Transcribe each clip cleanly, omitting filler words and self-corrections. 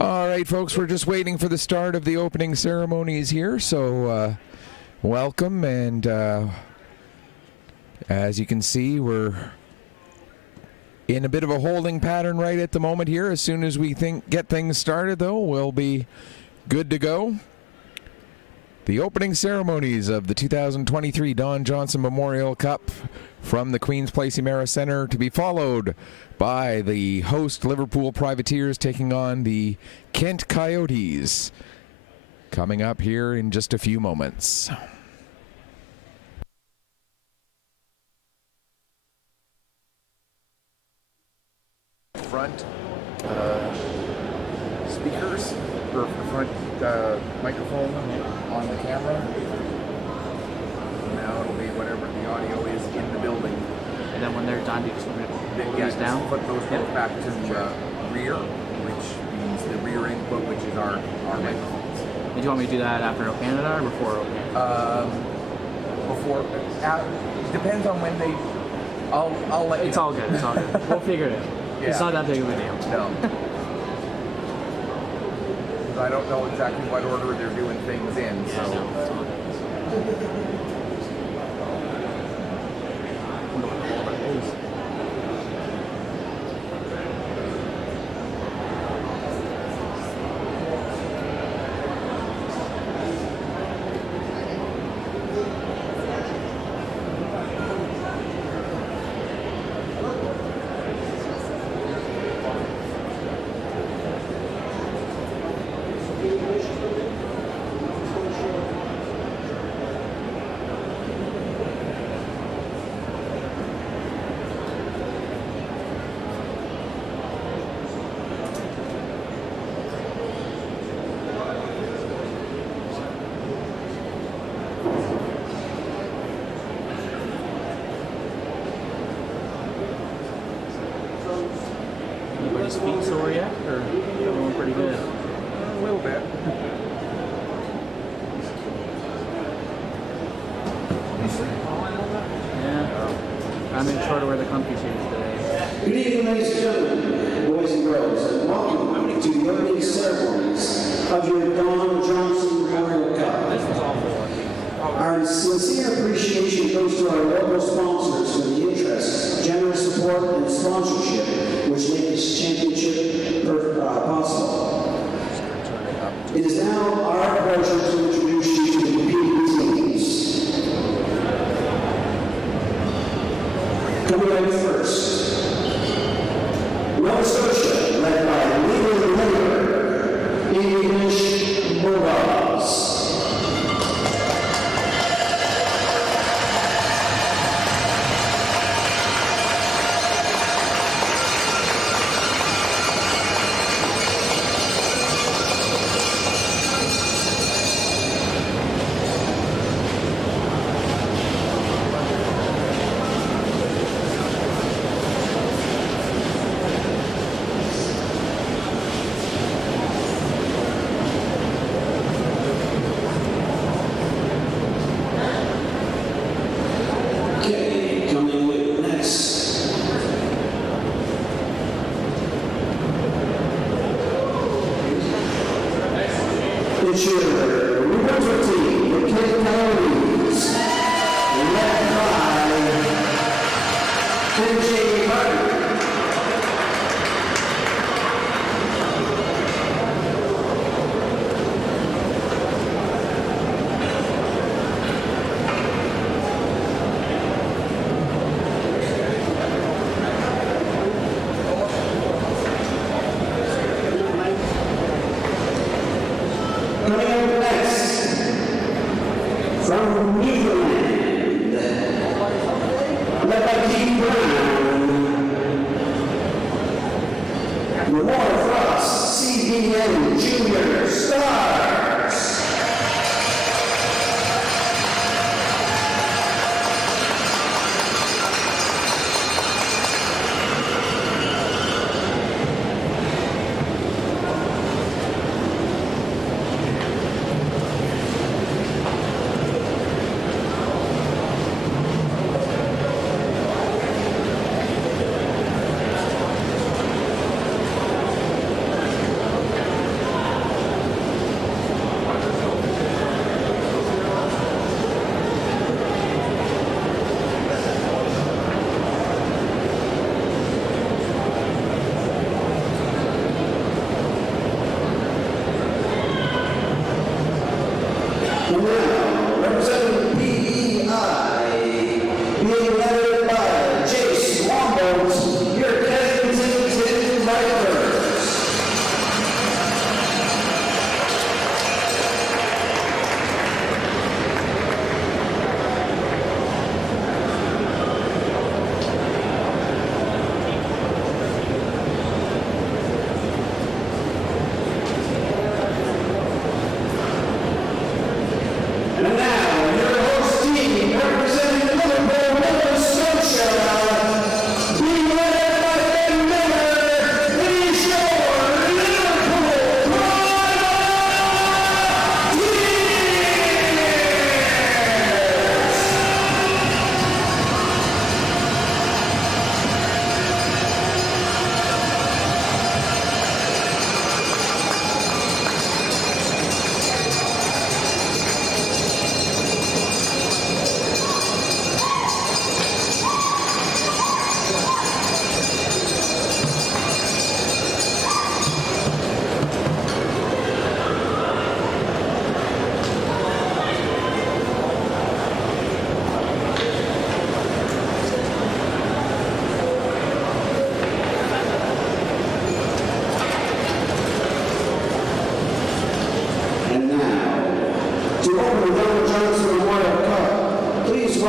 All right, folks, we're just waiting for the start of the opening ceremonies here, so welcome, and as you can see, we're in a bit of a holding pattern right at the moment here. As soon as we get things started, though, we'll be good to go. The opening ceremonies of the 2023 Don Johnson Memorial Cup from the Queen's Place Emera Centre, to be followed by the host Liverpool Privateers taking on the Kent Coyotes, coming up here in just a few moments. Front speakers, or front microphone on the camera. Now it'll be whatever the audio is in the building. And then when they're done, you just put those down? Put those both back to the rear, which means the rear input, which is our microphones. Do you want me to do that after O Canada or before O Canada? Depends on when they. I'll let you. It's all good. It's all good. We'll figure it out. Yeah. It's not that big of a deal. No. Because I don't know exactly what order they're doing things in. Yeah, so. No, it's all good. Speak sore yet, or everyone pretty good? A little bit. Yeah. I'm in short of wear the comfy shoes today. Good evening, ladies and gentlemen, boys and girls, and welcome to the opening ceremonies of your Don Johnson Memorial Cup. This was awful. Our sincere appreciation goes to our local sponsors for the interest, generous support, and sponsorship which make this championship possible. It is now our pleasure to introduce you to the competing teams. Coming up first, Nova Scotia, led by Liverpool, English Bulldogs. It's your Liverpool team, the Kent Coyotes, led by J. Martin. Coming up next, from Newfoundland, led by Keith Brown, Lamar Frost, CBN Junior Stars.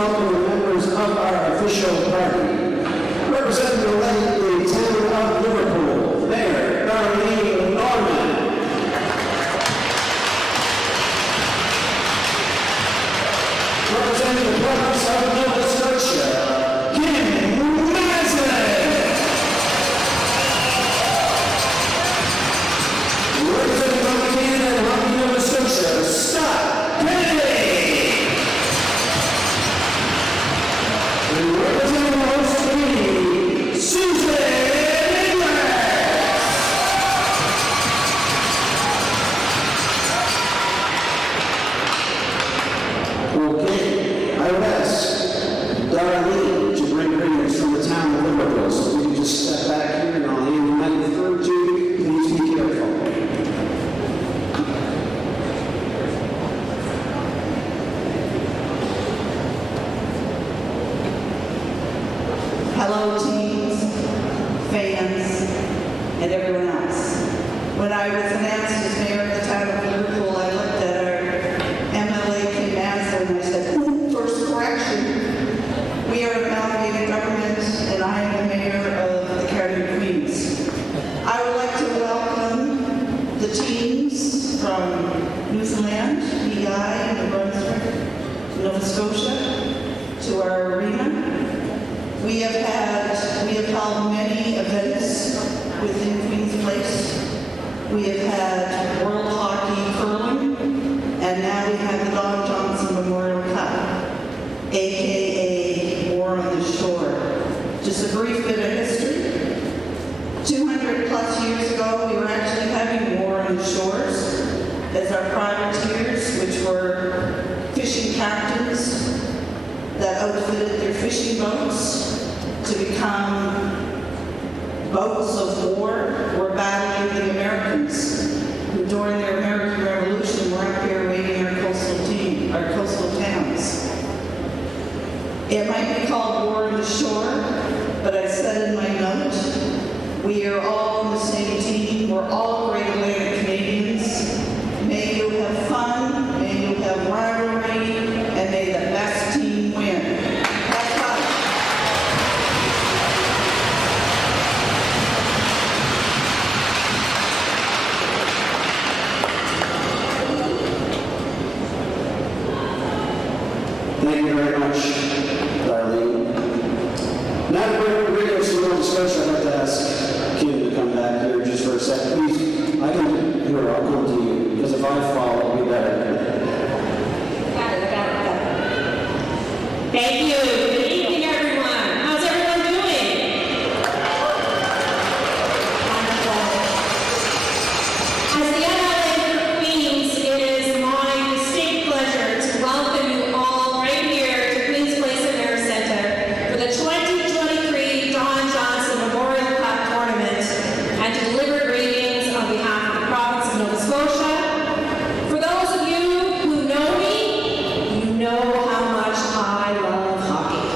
welcome the members of our official party. Representing the town of Liverpool, Mayor Darlene Norman. Representing the province of Nova Scotia, Kim Maslin. Representing Hockey Canada and Hockey Nova Scotia, Scott Kennedy. And representing the host community, Susan Inglis. Okay, I would ask Darlene to bring greetings from the town of Liverpool. So we can just step back here and I'll hand the microphone to you. Please be careful. Hello, teams, fans, and everyone else. When I was announced as mayor of the town of Liverpool, I looked at our MLA, Kim Maslin, and I said, first correction. We are a amalgamated government, and I am the mayor of the County of Queens. I would like to welcome the teams from Newfoundland, PEI, New Brunswick, Nova Scotia, to our arena. We have held many events within Queen's Place. We have had World Hockey Curling, and now we have the Don Johnson Memorial Cup, aka War on the Shore. Just a brief bit of history. 200 plus years ago, we were actually having war on the shores as our privateers, which were fishing captains that outfitted their fishing boats to become boats of war, were battling the Americans, who during the American Revolution were up here raiding our coastal towns. It might be called War on the Shore, but I said in my note, we are all on the same team. We're all Great Atlantic Canadians. May you have fun, may you have rivalry, and may the best team win. That's all. Thank you very much, Darlene. Now to bring greetings to Nova Scotia, I'd like to ask Kim to come back here just for a second. Please, I'll come to you, because if I fall, it'll be better. Got it. Thank you. Good evening, everyone. How's everyone doing? As the MLA for Queens, it is my distinct pleasure to welcome you all right here to Queens Place Air Center for the 2023 Don Johnson Memorial Cup Tournament and to deliver greetings on behalf of the province of Nova Scotia. For those of you who know me, you know how much I love hockey.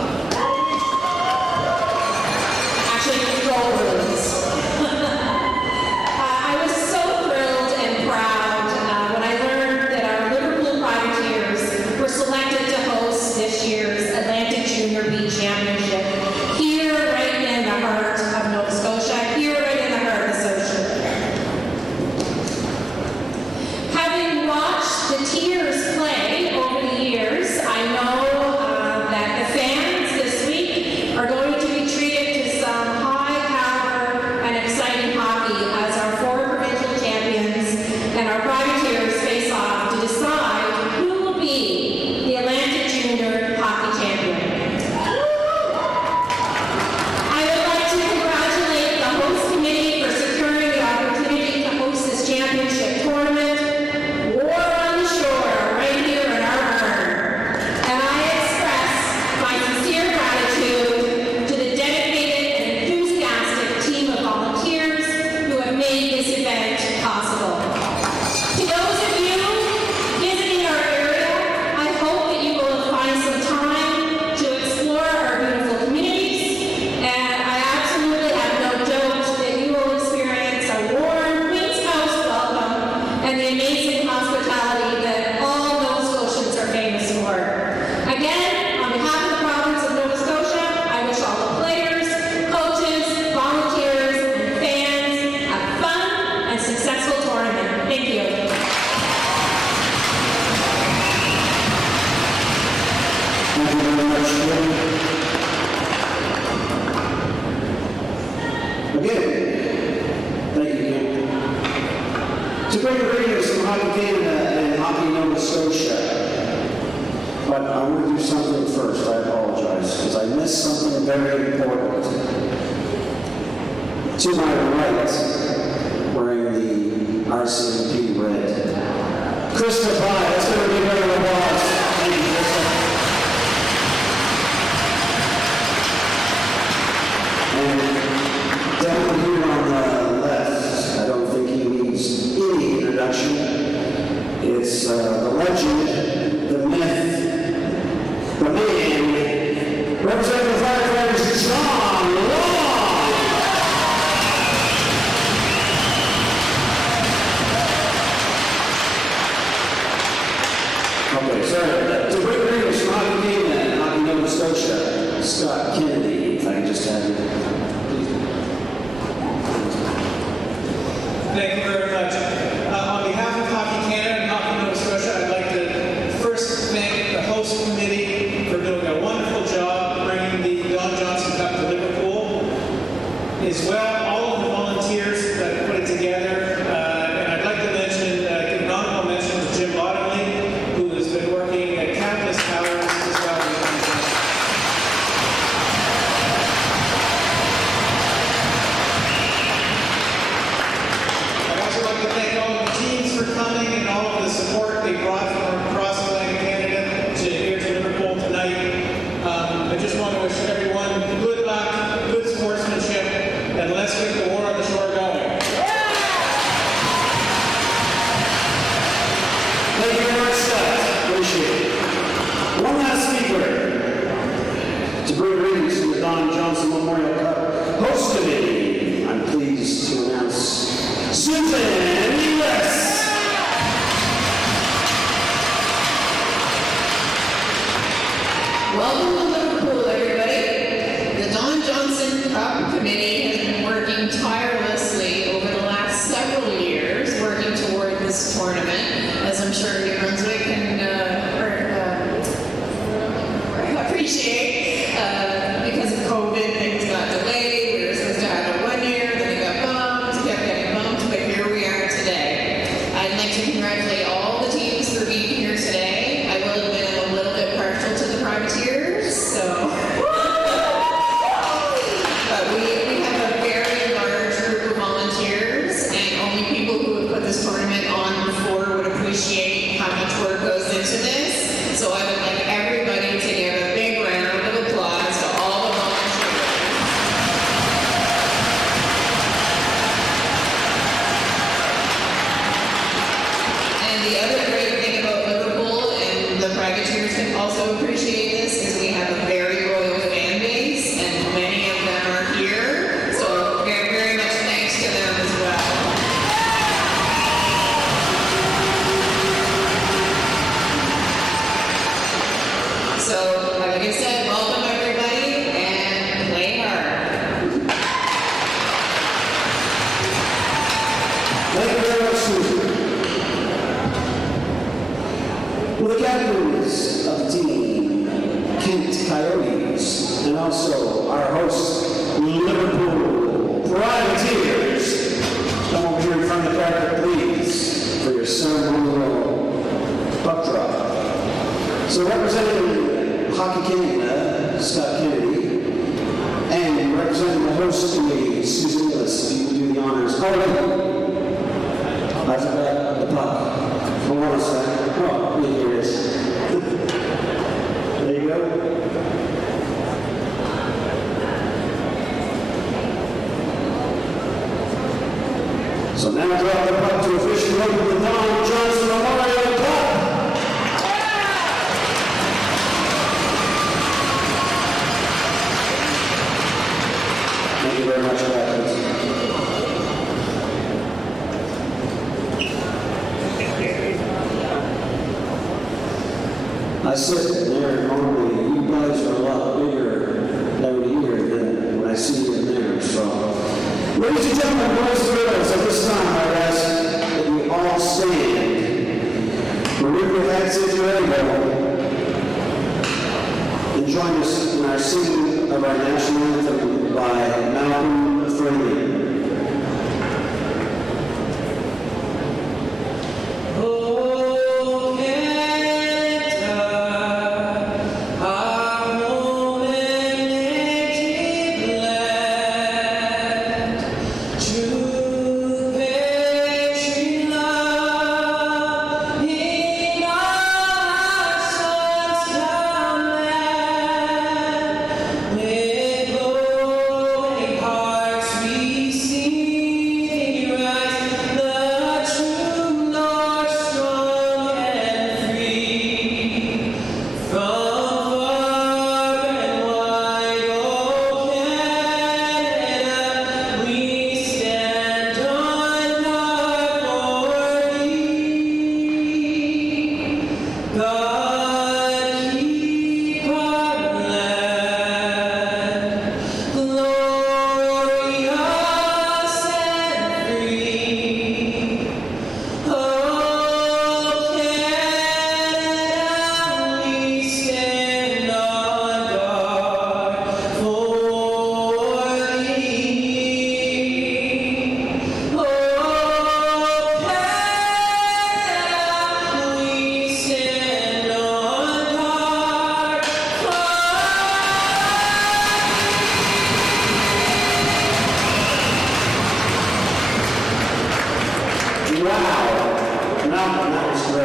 Thank you, Ken. To bring greetings from Hockey Canada and Hockey Nova Scotia. But I want to do something first. I apologize, because I missed something very important. To my right, wearing the RCMP red, Krista Pye. Let's give her a big round of applause. Thank you, Krista. And down here on the left, I don't think he needs any introduction. It's the legend, the myth, the man, representing the firefighters, John Long. Okay, sorry. To bring greetings from Hockey Canada and Hockey Nova Scotia, Scott Kennedy, if I can just have you. Thank you very much. On behalf of Hockey Canada and Hockey Nova Scotia, I'd like to first thank the host committee for doing a wonderful job bringing the Don Johnson Cup to Liverpool. As well, all of the volunteers that put it together. And I'd like to mention, give an honorable mention to Jim Bottomley, who has been working at countless hours as well. I'd also like to thank all of the teams for coming and all of the support they brought from across Atlantic Canada to here to Liverpool tonight. I just want to wish everyone good luck, good sportsmanship, and let's get the war on the shore going. Thank you very much, Scott. Appreciate it. One last speaker to bring greetings from the Don Johnson Memorial Cup host committee. I'm pleased to announce Susan Lewis. Welcome to Liverpool, everybody. The Don Johnson Cup Committee has been working tirelessly over the last several years, working toward this tournament, as I'm sure New Brunswick can appreciate. Because of COVID, things got delayed. We were supposed to have it 1 year, then it got bumped, kept getting bumped, but here we are today. I'd like to congratulate all the teams for being here today. I will admit I'm a little bit partial to the privateers, so. But we have a very large group of volunteers, and only people who have put this tournament on before would appreciate how much work goes into this. So I would like everybody to give a big round of applause to all the volunteers. And the other great thing about Liverpool, and the privateers can also appreciate this, is we have a very loyal fan base, and many of them are here. So very, very much thanks to them as well. So, like I said, welcome everybody, and play hard. Thank you very much, Susan. Well, the captains of the team, Kent Coyotes, and also our host, Liverpool Privateers, come over here in front of the carpet, please, for your ceremonial puck drop. So representing Hockey Canada, Scott Kennedy, and representing the host committee, Susan Lewis, if you can do the honors. Oh, wait. I forgot the puck. Hold on a second. Oh, here it is. There you go. So now drop the puck to officially open the Don Johnson Memorial Cup. Thank you very much, captains. I sit there normally, you guys are a lot bigger down here than when I see you in there, so. Ladies and gentlemen, boys and girls, at this time I ask that we all stand. Remove your hands if you're able. And join us in our singing of our national anthem by Malcolm Fraley.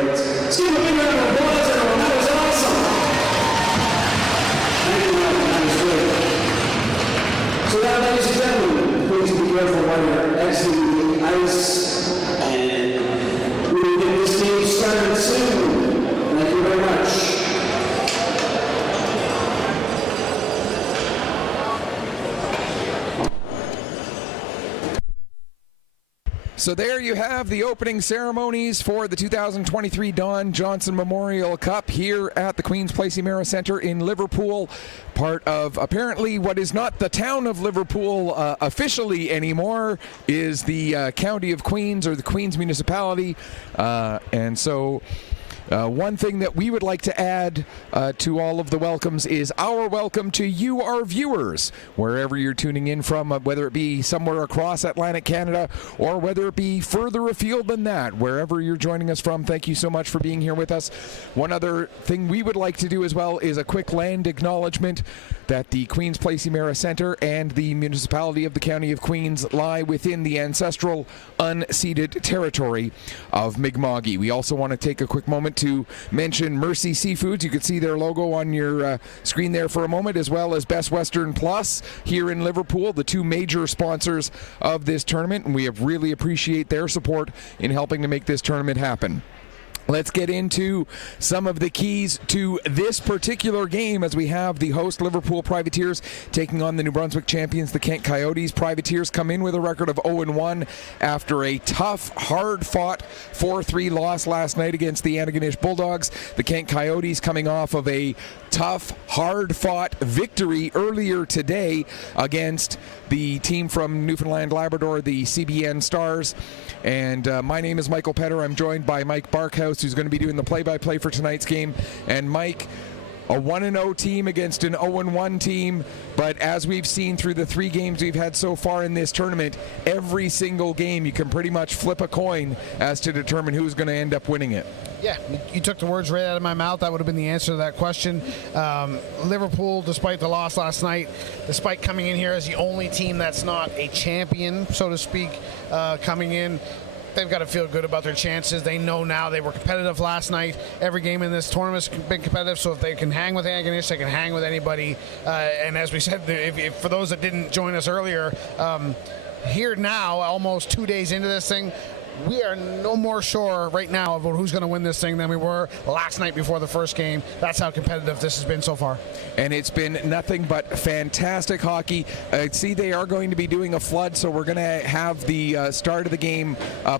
great. Let's give a big round of applause, everyone. That was awesome. Thank you, Mike. That was great. So now, ladies and gentlemen, please be careful while you're exiting the ice, and we will get this game started soon. Thank you very much. So there you have the opening ceremonies for the 2023 Don Johnson Memorial Cup here at the Queen's Place Emera Centre in Liverpool, part of apparently what is not the town of Liverpool officially anymore, is the County of Queens, or the Queens Municipality, and so one thing that we would like to add to all of the welcomes is our welcome to you, our viewers, wherever you're tuning in from, whether it be somewhere across Atlantic Canada or whether it be further afield than that, wherever you're joining us from. Thank you so much for being here with us. One other thing we would like to do as well is a quick land acknowledgement that the Queen's Place Emera Centre and the municipality of the County of Queens lie within the ancestral unceded territory of Mi'kma'ki. We also want to take a quick moment to mention Mercy Seafoods. You can see their logo on your screen there for a moment, as well as Best Western Plus here in Liverpool, the two major sponsors of this tournament, and we really appreciate their support in helping to make this tournament happen. Let's get into some of the keys to this particular game as we have the host Liverpool Privateers taking on the New Brunswick champions, the Kent Coyotes. Privateers come in with a record of 0-1 after a tough, hard-fought 4-3 loss last night against the Antigonish Bulldogs. The Kent Coyotes coming off of a tough, hard-fought victory earlier today against the team from Newfoundland Labrador, the CBN Stars. And my name is Michael Petter. I'm joined by Mike Barkhouse, who's going to be doing the play-by-play for tonight's game. And Mike, a 1-0 team against an 0-1 team, but as we've seen through the 3 games we've had so far in this tournament, every single game you can pretty much flip a coin as to determine who's going to end up winning it. Yeah, you took the words right out of my mouth. That would have been the answer to that question. Liverpool, despite the loss last night, despite coming in here as the only team that's not a champion, so to speak, coming in, they've got to feel good about their chances. They know now they were competitive last night. Every game in this tournament has been competitive, so if they can hang with Antigonish, they can hang with anybody. And as we said, if for those that didn't join us earlier, here now, almost 2 days into this thing, we are no more sure right now about who's going to win this thing than we were last night before the first game. That's how competitive this has been so far. And it's been nothing but fantastic hockey. See, they are going to be doing a flood, so we're going to have the start of the game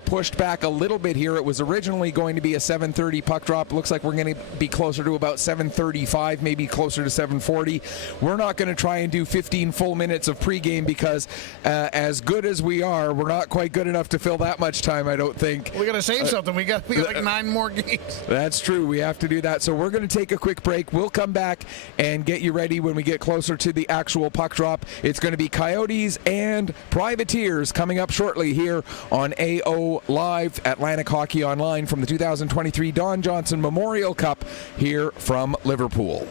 pushed back a little bit here. It was originally going to be a 7:30 puck drop. Looks like we're going to be closer to about 7:35, maybe closer to 7:40. We're not going to try and do 15 full minutes of pregame because as good as we are, we're not quite good enough to fill that much time, I don't think. We got to save something. We got like 9 more games. That's true. We have to do that. So we're going to take a quick break. We'll come back and get you ready when we get closer to the actual puck drop. It's going to be Coyotes and Privateers coming up shortly here on AO Live, Atlantic Hockey Online, from the 2023 Don Johnson Memorial Cup here from Liverpool.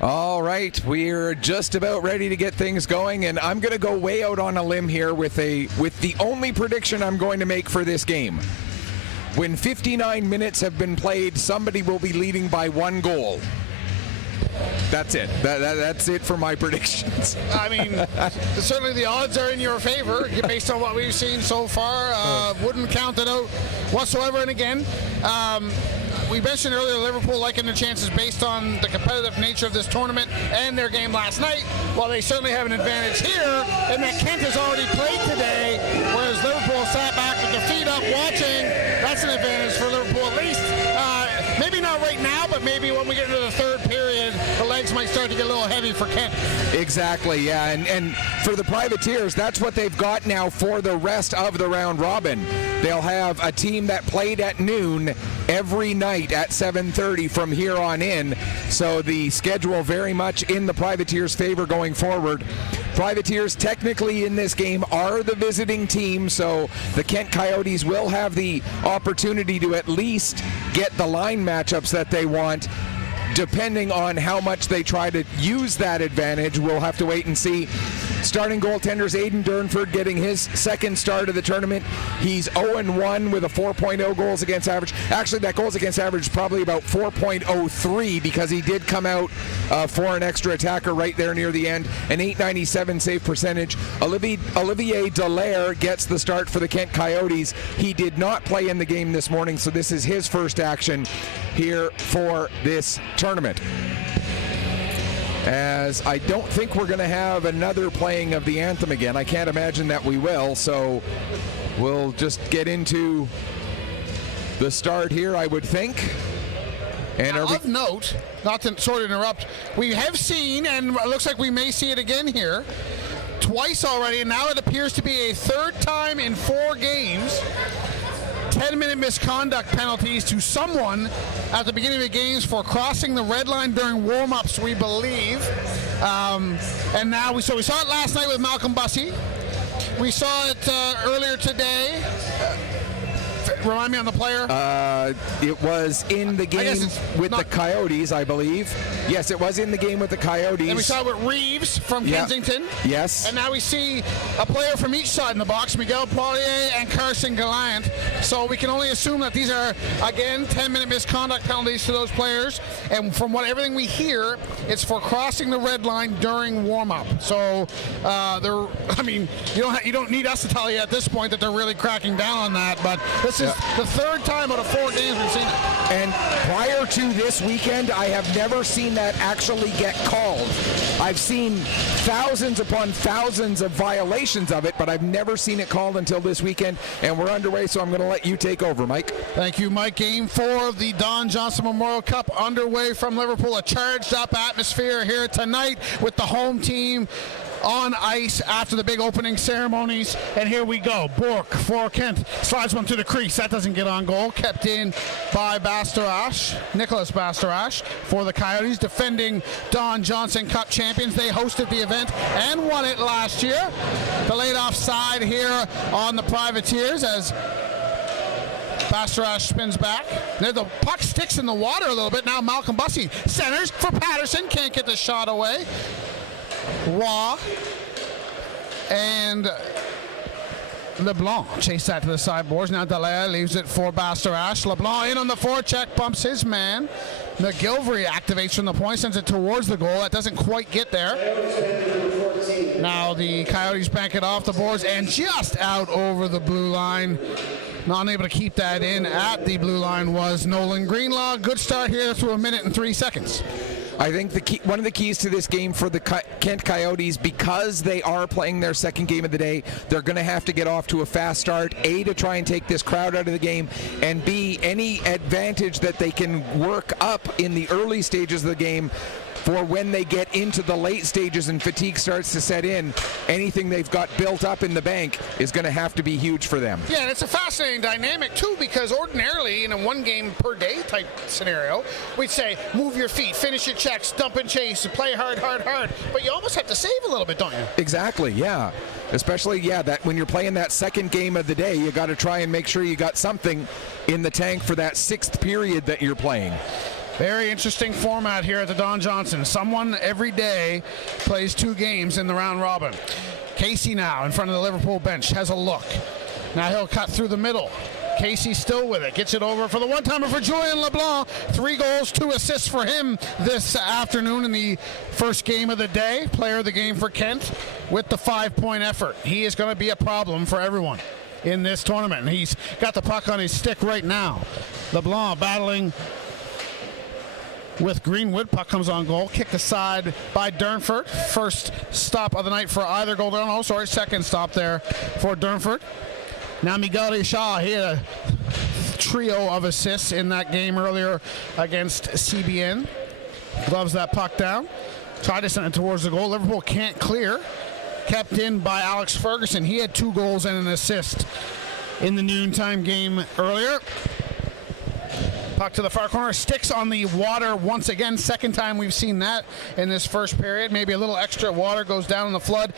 All right, we're just about ready to get things going, and I'm going to go way out on a limb here with the only prediction I'm going to make for this game. When 59 minutes have been played, somebody will be leading by 1 goal. That's it. That's it for my predictions. I mean, certainly the odds are in your favor based on what we've seen so far. Wouldn't count it out whatsoever. And again, we mentioned earlier Liverpool liking their chances based on the competitive nature of this tournament and their game last night. While they certainly have an advantage here, and that Kent has already played today, whereas Liverpool sat back with their feet up watching. That's an advantage for Liverpool at least. Maybe not right now, but maybe when we get into the third period, the legs might start to get a little heavy for Kent. Exactly, yeah. And for the Privateers, that's what they've got now for the rest of the round robin. They'll have a team that played at noon every night at 7:30 from here on in. So the schedule very much in the Privateers' favor going forward. Privateers technically in this game are the visiting team, so the Kent Coyotes will have the opportunity to at least get the line matchups that they want. Depending on how much they try to use that advantage, we'll have to wait and see. Starting goaltenders Aidan Durnford getting his second start of the tournament. He's 0-1 with a 4.0 goals against average. Actually, that goals against average is probably about 4.03 because he did come out for an extra attacker right there near the end. An .897 save percentage. Olivier Dallaire gets the start for the Kent Coyotes. He did not play in the game this morning, so this is his first action here for this tournament. As I don't think we're going to have another playing of the anthem again. I can't imagine that we will, so we'll just get into the start here, I would think. And of note, not to sort of interrupt, we have seen, and it looks like we may see it again here, twice already, and now it appears to be a third time in 4 games, 10-minute misconduct penalties to someone at the beginning of the games for crossing the red line during warm-ups, we believe. And now we saw it last night with Malcolm Bussey. We saw it earlier today. Remind me on the player. It was in the game with the Coyotes, I believe. Yes, it was in the game with the Coyotes. And we saw it with Reeves from Kensington. Yes. And now we see a player from each side in the box, Miguel Poirier and Carson Gallant. So we can only assume that these are, again, 10-minute misconduct penalties to those players. And from everything we hear, it's for crossing the red line during warm-up. So, you don't need us to tell you at this point that they're really cracking down on that. But this is the third time out of 4 games we've seen it. And prior to this weekend, I have never seen that actually get called. I've seen thousands upon thousands of violations of it, but I've never seen it called until this weekend. And we're underway, so I'm going to let you take over, Mike. Thank you, Mike. Game 4 of the Don Johnson Memorial Cup underway from Liverpool. A charged up atmosphere here tonight with the home team on ice after the big opening ceremonies. And here we go. Bourque for Kent. Slides one to the crease. That doesn't get on goal. Kept in by Bastarache. Nicholas Bastarache for the Coyotes, defending Don Johnson Cup champions. They hosted the event and won it last year. Delayed offside here on the Privateers as Bastarache spins back. The puck sticks in the water a little bit. Now Malcolm Bussey centers for Patterson. Can't get the shot away. Roy and LeBlanc chase that to the sideboards. Now Dallaire leaves it for Bastarache. LeBlanc in on the forecheck, bumps his man. McGilvery activates from the point, sends it towards the goal. That doesn't quite get there. Now the Coyotes bank it off the boards and just out over the blue line. Not able to keep that in at the blue line was Nolan Greenlaw. Good start here through 1 minute and 3 seconds. I think one of the keys to this game for the Kent Coyotes, because they are playing their second game of the day, they're going to have to get off to a fast start, A, to try and take this crowd out of the game, and B, any advantage that they can work up in the early stages of the game for when they get into the late stages and fatigue starts to set in. Anything they've got built up in the bank is going to have to be huge for them. Yeah, and it's a fascinating dynamic too, because ordinarily in a 1 game per day type scenario, we'd say move your feet, finish your checks, dump and chase, play hard, but you almost have to save a little bit, don't you? Exactly, yeah. Especially, that when you're playing that second game of the day, you got to try and make sure you got something in the tank for that 6th period that you're playing. Very interesting format here at the Don Johnson. Someone every day plays 2 games in the round robin. Casey now in front of the Liverpool bench has a look. Now he'll cut through the middle. Casey still with it. Gets it over for the one-timer for Julian LeBlanc. 3 goals, 2 assists for him this afternoon in the first game of the day. Player of the game for Kent with the 5-point effort. He is going to be a problem for everyone in this tournament. And he's got the puck on his stick right now. LeBlanc battling with Greenwood. Puck comes on goal. Kicked aside by Durnford. First stop of the night for either goal. Oh, sorry, second stop there for Durnford. Now Miguel Shaw, he had a trio of assists in that game earlier against CBN. Gloves that puck down. Tried to send it towards the goal. Liverpool can't clear. Kept in by Alex Ferguson. He had 2 goals and an assist in the noontime game earlier. Puck to the far corner. Sticks on the water once again. Second time we've seen that in this first period. Maybe a little extra water goes down in the flood.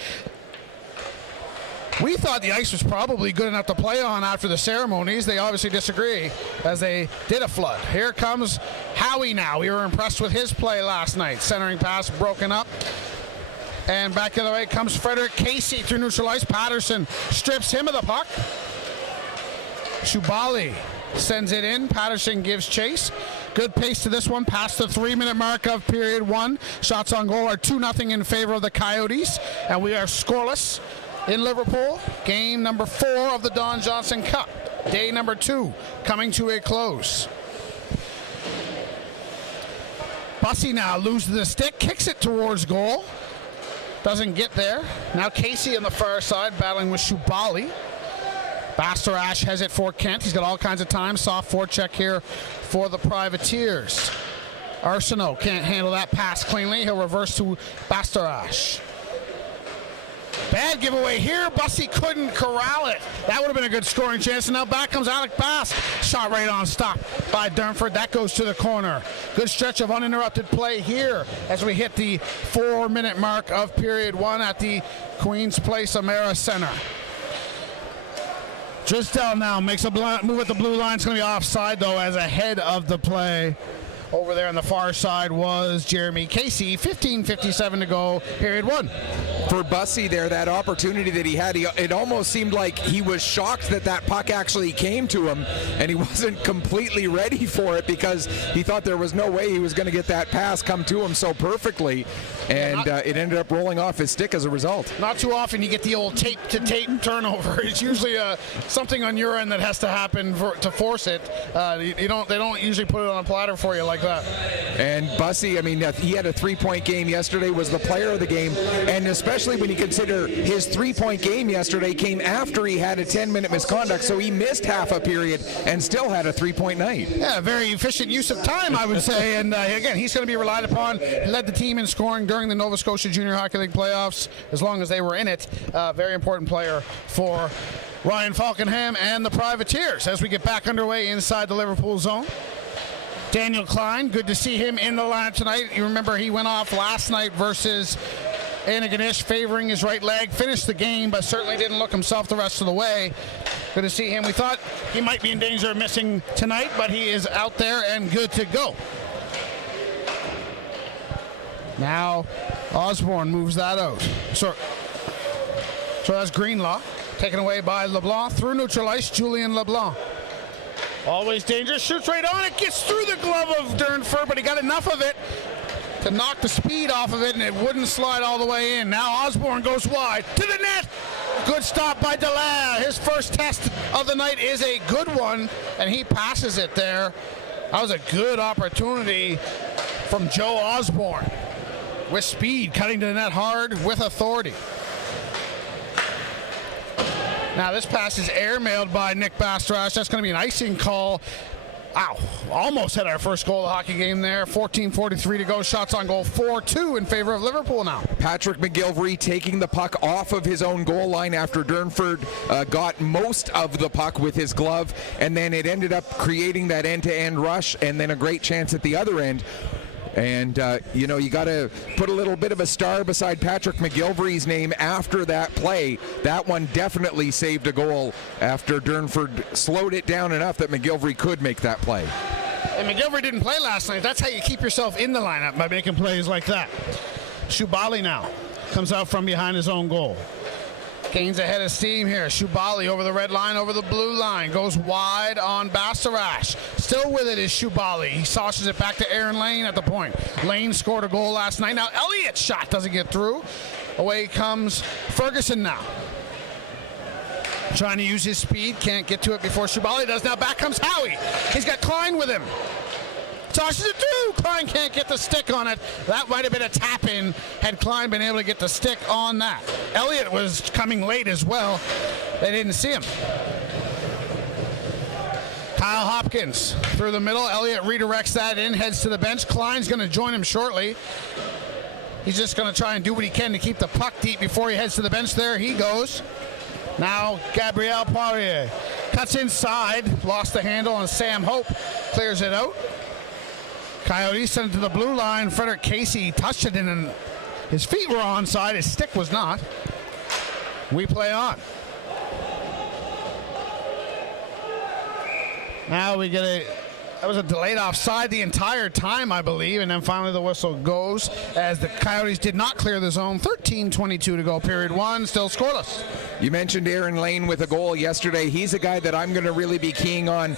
We thought the ice was probably good enough to play on after the ceremonies. They obviously disagree as they did a flood. Here comes Howie now. We were impressed with his play last night. Centering pass broken up. And back the other way comes Frederick Casey through neutral ice. Patterson strips him of the puck. Shubali sends it in. Patterson gives chase. Good pace to this one. Past the 3-minute mark of period 1. Shots on goal are 2-0 in favor of the Coyotes. And we are scoreless in Liverpool. Game number 4 of the Don Johnson Cup. Day number 2 coming to a close. Bussey now loses the stick. Kicks it towards goal. Doesn't get there. Now Casey on the far side battling with Shubali. Bastarash has it for Kent. He's got all kinds of time. Soft forecheck here for the Privateers. Arsenault can't handle that pass cleanly. He'll reverse to Bastarash. Bad giveaway here. Bussey couldn't corral it. That would have been a good scoring chance. And now back comes Alec Bass. Shot right on stop by Durnford. That goes to the corner. Good stretch of uninterrupted play here as we hit the 4-minute mark of period 1 at the Queen's Place Amera Center. Drisdell now makes a move at the blue line. It's going to be offside, though, as ahead of the play. Over there on the far side was Jeremy Casey. 15:57 to go, period 1. For Bussey there, that opportunity that he had, it almost seemed like he was shocked that that puck actually came to him, and he wasn't completely ready for it because he thought there was no way he was going to get that pass come to him so perfectly, and it ended up rolling off his stick as a result. Not too often you get the old tape-to-tape turnover. It's usually something on your end that has to happen to force it. They don't usually put it on a platter for you like that. And Bussey, I mean, he had a 3-point game yesterday, was the player of the game, and especially when you consider his 3-point game yesterday came after he had a 10-minute misconduct, so he missed half a period and still had a 3-point night. Yeah, very efficient use of time, I would say, and again, he's going to be relied upon. He led the team in scoring during the Nova Scotia Junior Hockey League playoffs, as long as they were in it. Very important player for Ryan Falkenham and the Privateers as we get back underway inside the Liverpool zone. Daniel Klein, good to see him in the lineup tonight. You remember he went off last night versus Antigonish, favoring his right leg. Finished the game, but certainly didn't look himself the rest of the way. Good to see him. We thought he might be in danger of missing tonight, but he is out there and good to go. Now Osborne moves that out. So that's Greenlaw, taken away by LeBlanc. Through neutral ice, Julian LeBlanc. Always dangerous, shoots right on it, gets through the glove of Durnford, but he got enough of it to knock the speed off of it, and it wouldn't slide all the way in. Now Osborne goes wide, to the net! Good stop by Dallaire. His first test of the night is a good one, and he passes it there. That was a good opportunity from Joe Osborne. With speed, cutting to the net hard, with authority. Now this pass is airmailed by Nick Bastarash. That's going to be an icing call. Wow, almost had our first goal of the hockey game there. 14:43 to go. Shots on goal 4-2 in favor of Liverpool now. Patrick McGilvery taking the puck off of his own goal line after Durnford got most of the puck with his glove, and then it ended up creating that end-to-end rush and then a great chance at the other end. And, you got to put a little bit of a star beside Patrick McGilvery's name after that play. That one definitely saved a goal after Durnford slowed it down enough that McGilvery could make that play. And McGilvery didn't play last night. That's how you keep yourself in the lineup, by making plays like that. Shubali now comes out from behind his own goal. Gains a head of steam here. Shubali over the red line, over the blue line. Goes wide on Bastarash. Still with it is Shubali. He sauces it back to Aaron Lane at the point. Lane scored a goal last night. Now Elliott's shot doesn't get through. Away comes Ferguson now. Trying to use his speed. Can't get to it before Shubali does. Now back comes Howie. He's got Klein with him. Tosses it through. Klein can't get the stick on it. That might have been a tap-in had Klein been able to get the stick on that. Elliott was coming late as well. They didn't see him. Kyle Hopkins through the middle. Elliott redirects that in, heads to the bench. Klein's going to join him shortly. He's just going to try and do what he can to keep the puck deep before he heads to the bench. There he goes. Now Gabriel Poirier cuts inside. Lost the handle on Sam Hope. Clears it out. Coyotes sent it to the blue line. Frederick Casey touched it in, and his feet were onside. His stick was not. We play on. Now we get that was a delayed offside the entire time, I believe, and then finally the whistle goes as the Coyotes did not clear the zone. 13:22 to go, period one, still scoreless. You mentioned Aaron Lane with a goal yesterday. He's a guy that I'm going to really be keying on,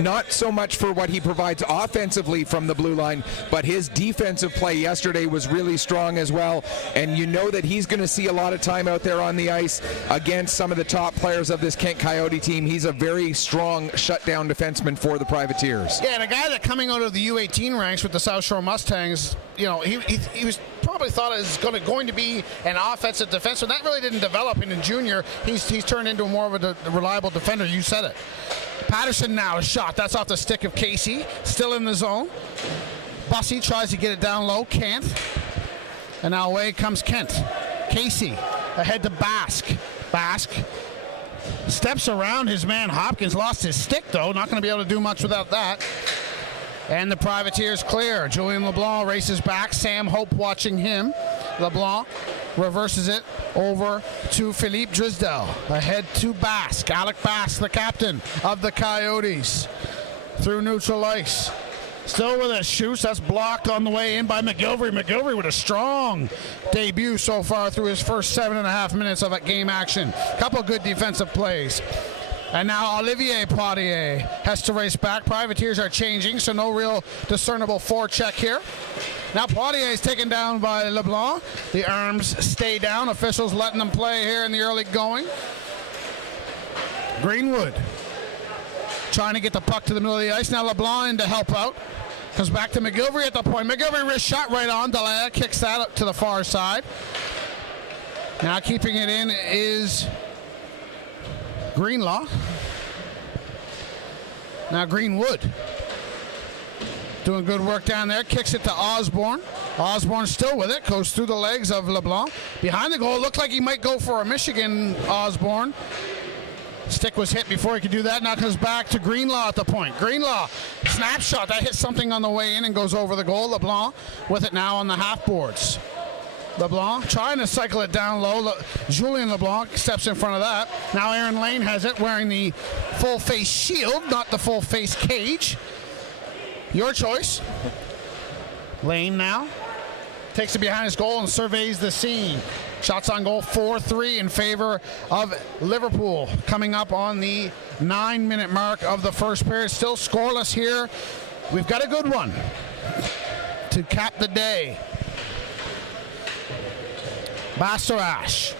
not so much for what he provides offensively from the blue line, but his defensive play yesterday was really strong as well. And you know that he's going to see a lot of time out there on the ice against some of the top players of this Kent Coyote team. He's a very strong shutdown defenseman for the Privateers. Yeah, and a guy that coming out of the U18 ranks with the South Shore Mustangs, you know, he was probably thought is going to be an offensive defenseman. That really didn't develop in junior. He's turned into more of a reliable defender. You said it. Patterson now, a shot. That's off the stick of Casey. Still in the zone. Bussey tries to get it down low. Can't. And now away comes Kent. Casey ahead to Bask. Bask steps around his man Hopkins. Lost his stick, though. Not going to be able to do much without that. And the Privateers clear. Julian LeBlanc races back. Sam Hope watching him. LeBlanc reverses it over to Philippe Drisdell. Ahead to Bask. Alec Bask, the captain of the Coyotes. Through neutral ice. Still with it. Shoots. That's blocked on the way in by McGilvery. McGilvery with a strong debut so far through his first 7.5 minutes of game action. Couple good defensive plays. And now Olivier Poirier has to race back. Privateers are changing, so no real discernible forecheck here. Now Poirier is taken down by LeBlanc. The arms stay down. Officials letting them play here in the early going. Greenwood trying to get the puck to the middle of the ice. Now LeBlanc in to help out. Comes back to McGilvery at the point. McGilvery wrist shot right on. Delia kicks that up to the far side. Now keeping it in is Greenlaw. Now Greenwood doing good work down there. Kicks it to Osborne. Osborne still with it. Goes through the legs of LeBlanc. Behind the goal. Looked like he might go for a Michigan, Osborne. Stick was hit before he could do that. Now comes back to Greenlaw at the point. Greenlaw, snapshot. That hits something on the way in and goes over the goal. LeBlanc with it now on the half boards. LeBlanc trying to cycle it down low. Julian LeBlanc steps in front of that. Now Aaron Lane has it, wearing the full face shield, not the full face cage. Your choice. Lane now takes it behind his goal and surveys the scene. Shots on goal, 4-3 in favor of Liverpool. Coming up on the 9-minute mark of the first period. Still scoreless here. We've got a good one to cap the day. Bastarash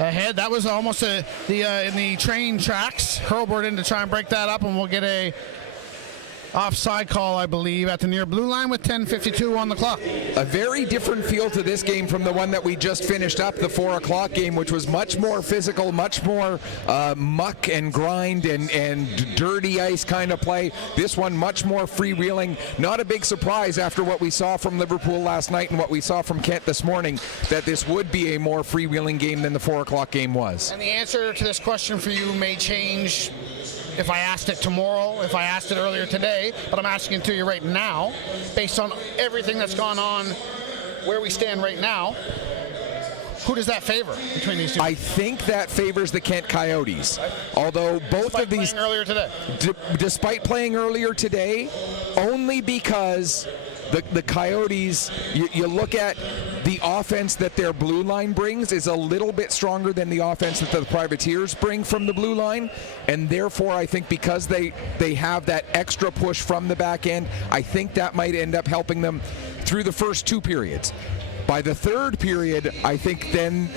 ahead. That was almost in the train tracks. Hurlburt in to try and break that up, and we'll get a offside call, I believe, at the near blue line with 10:52 on the clock. A very different feel to this game from the one that we just finished up, the 4 o'clock game, which was much more physical, much more muck and grind and dirty ice kind of play. This one much more freewheeling. Not a big surprise after what we saw from Liverpool last night and what we saw from Kent this morning, that this would be a more freewheeling game than the 4 o'clock game was. And the answer to this question for you may change if I asked it tomorrow, if I asked it earlier today, but I'm asking it to you right now, based on everything that's gone on, where we stand right now. Who does that favor between these two? I think that favors the Kent Coyotes. Although both Despite of these, playing earlier today. despite playing earlier today, only because the Coyotes, you look at the offense that their blue line brings is a little bit stronger than the offense that the Privateers bring from the blue line, and therefore I think because they have that extra push from the back end, I think that might end up helping them through the first two periods. By the third period, I think then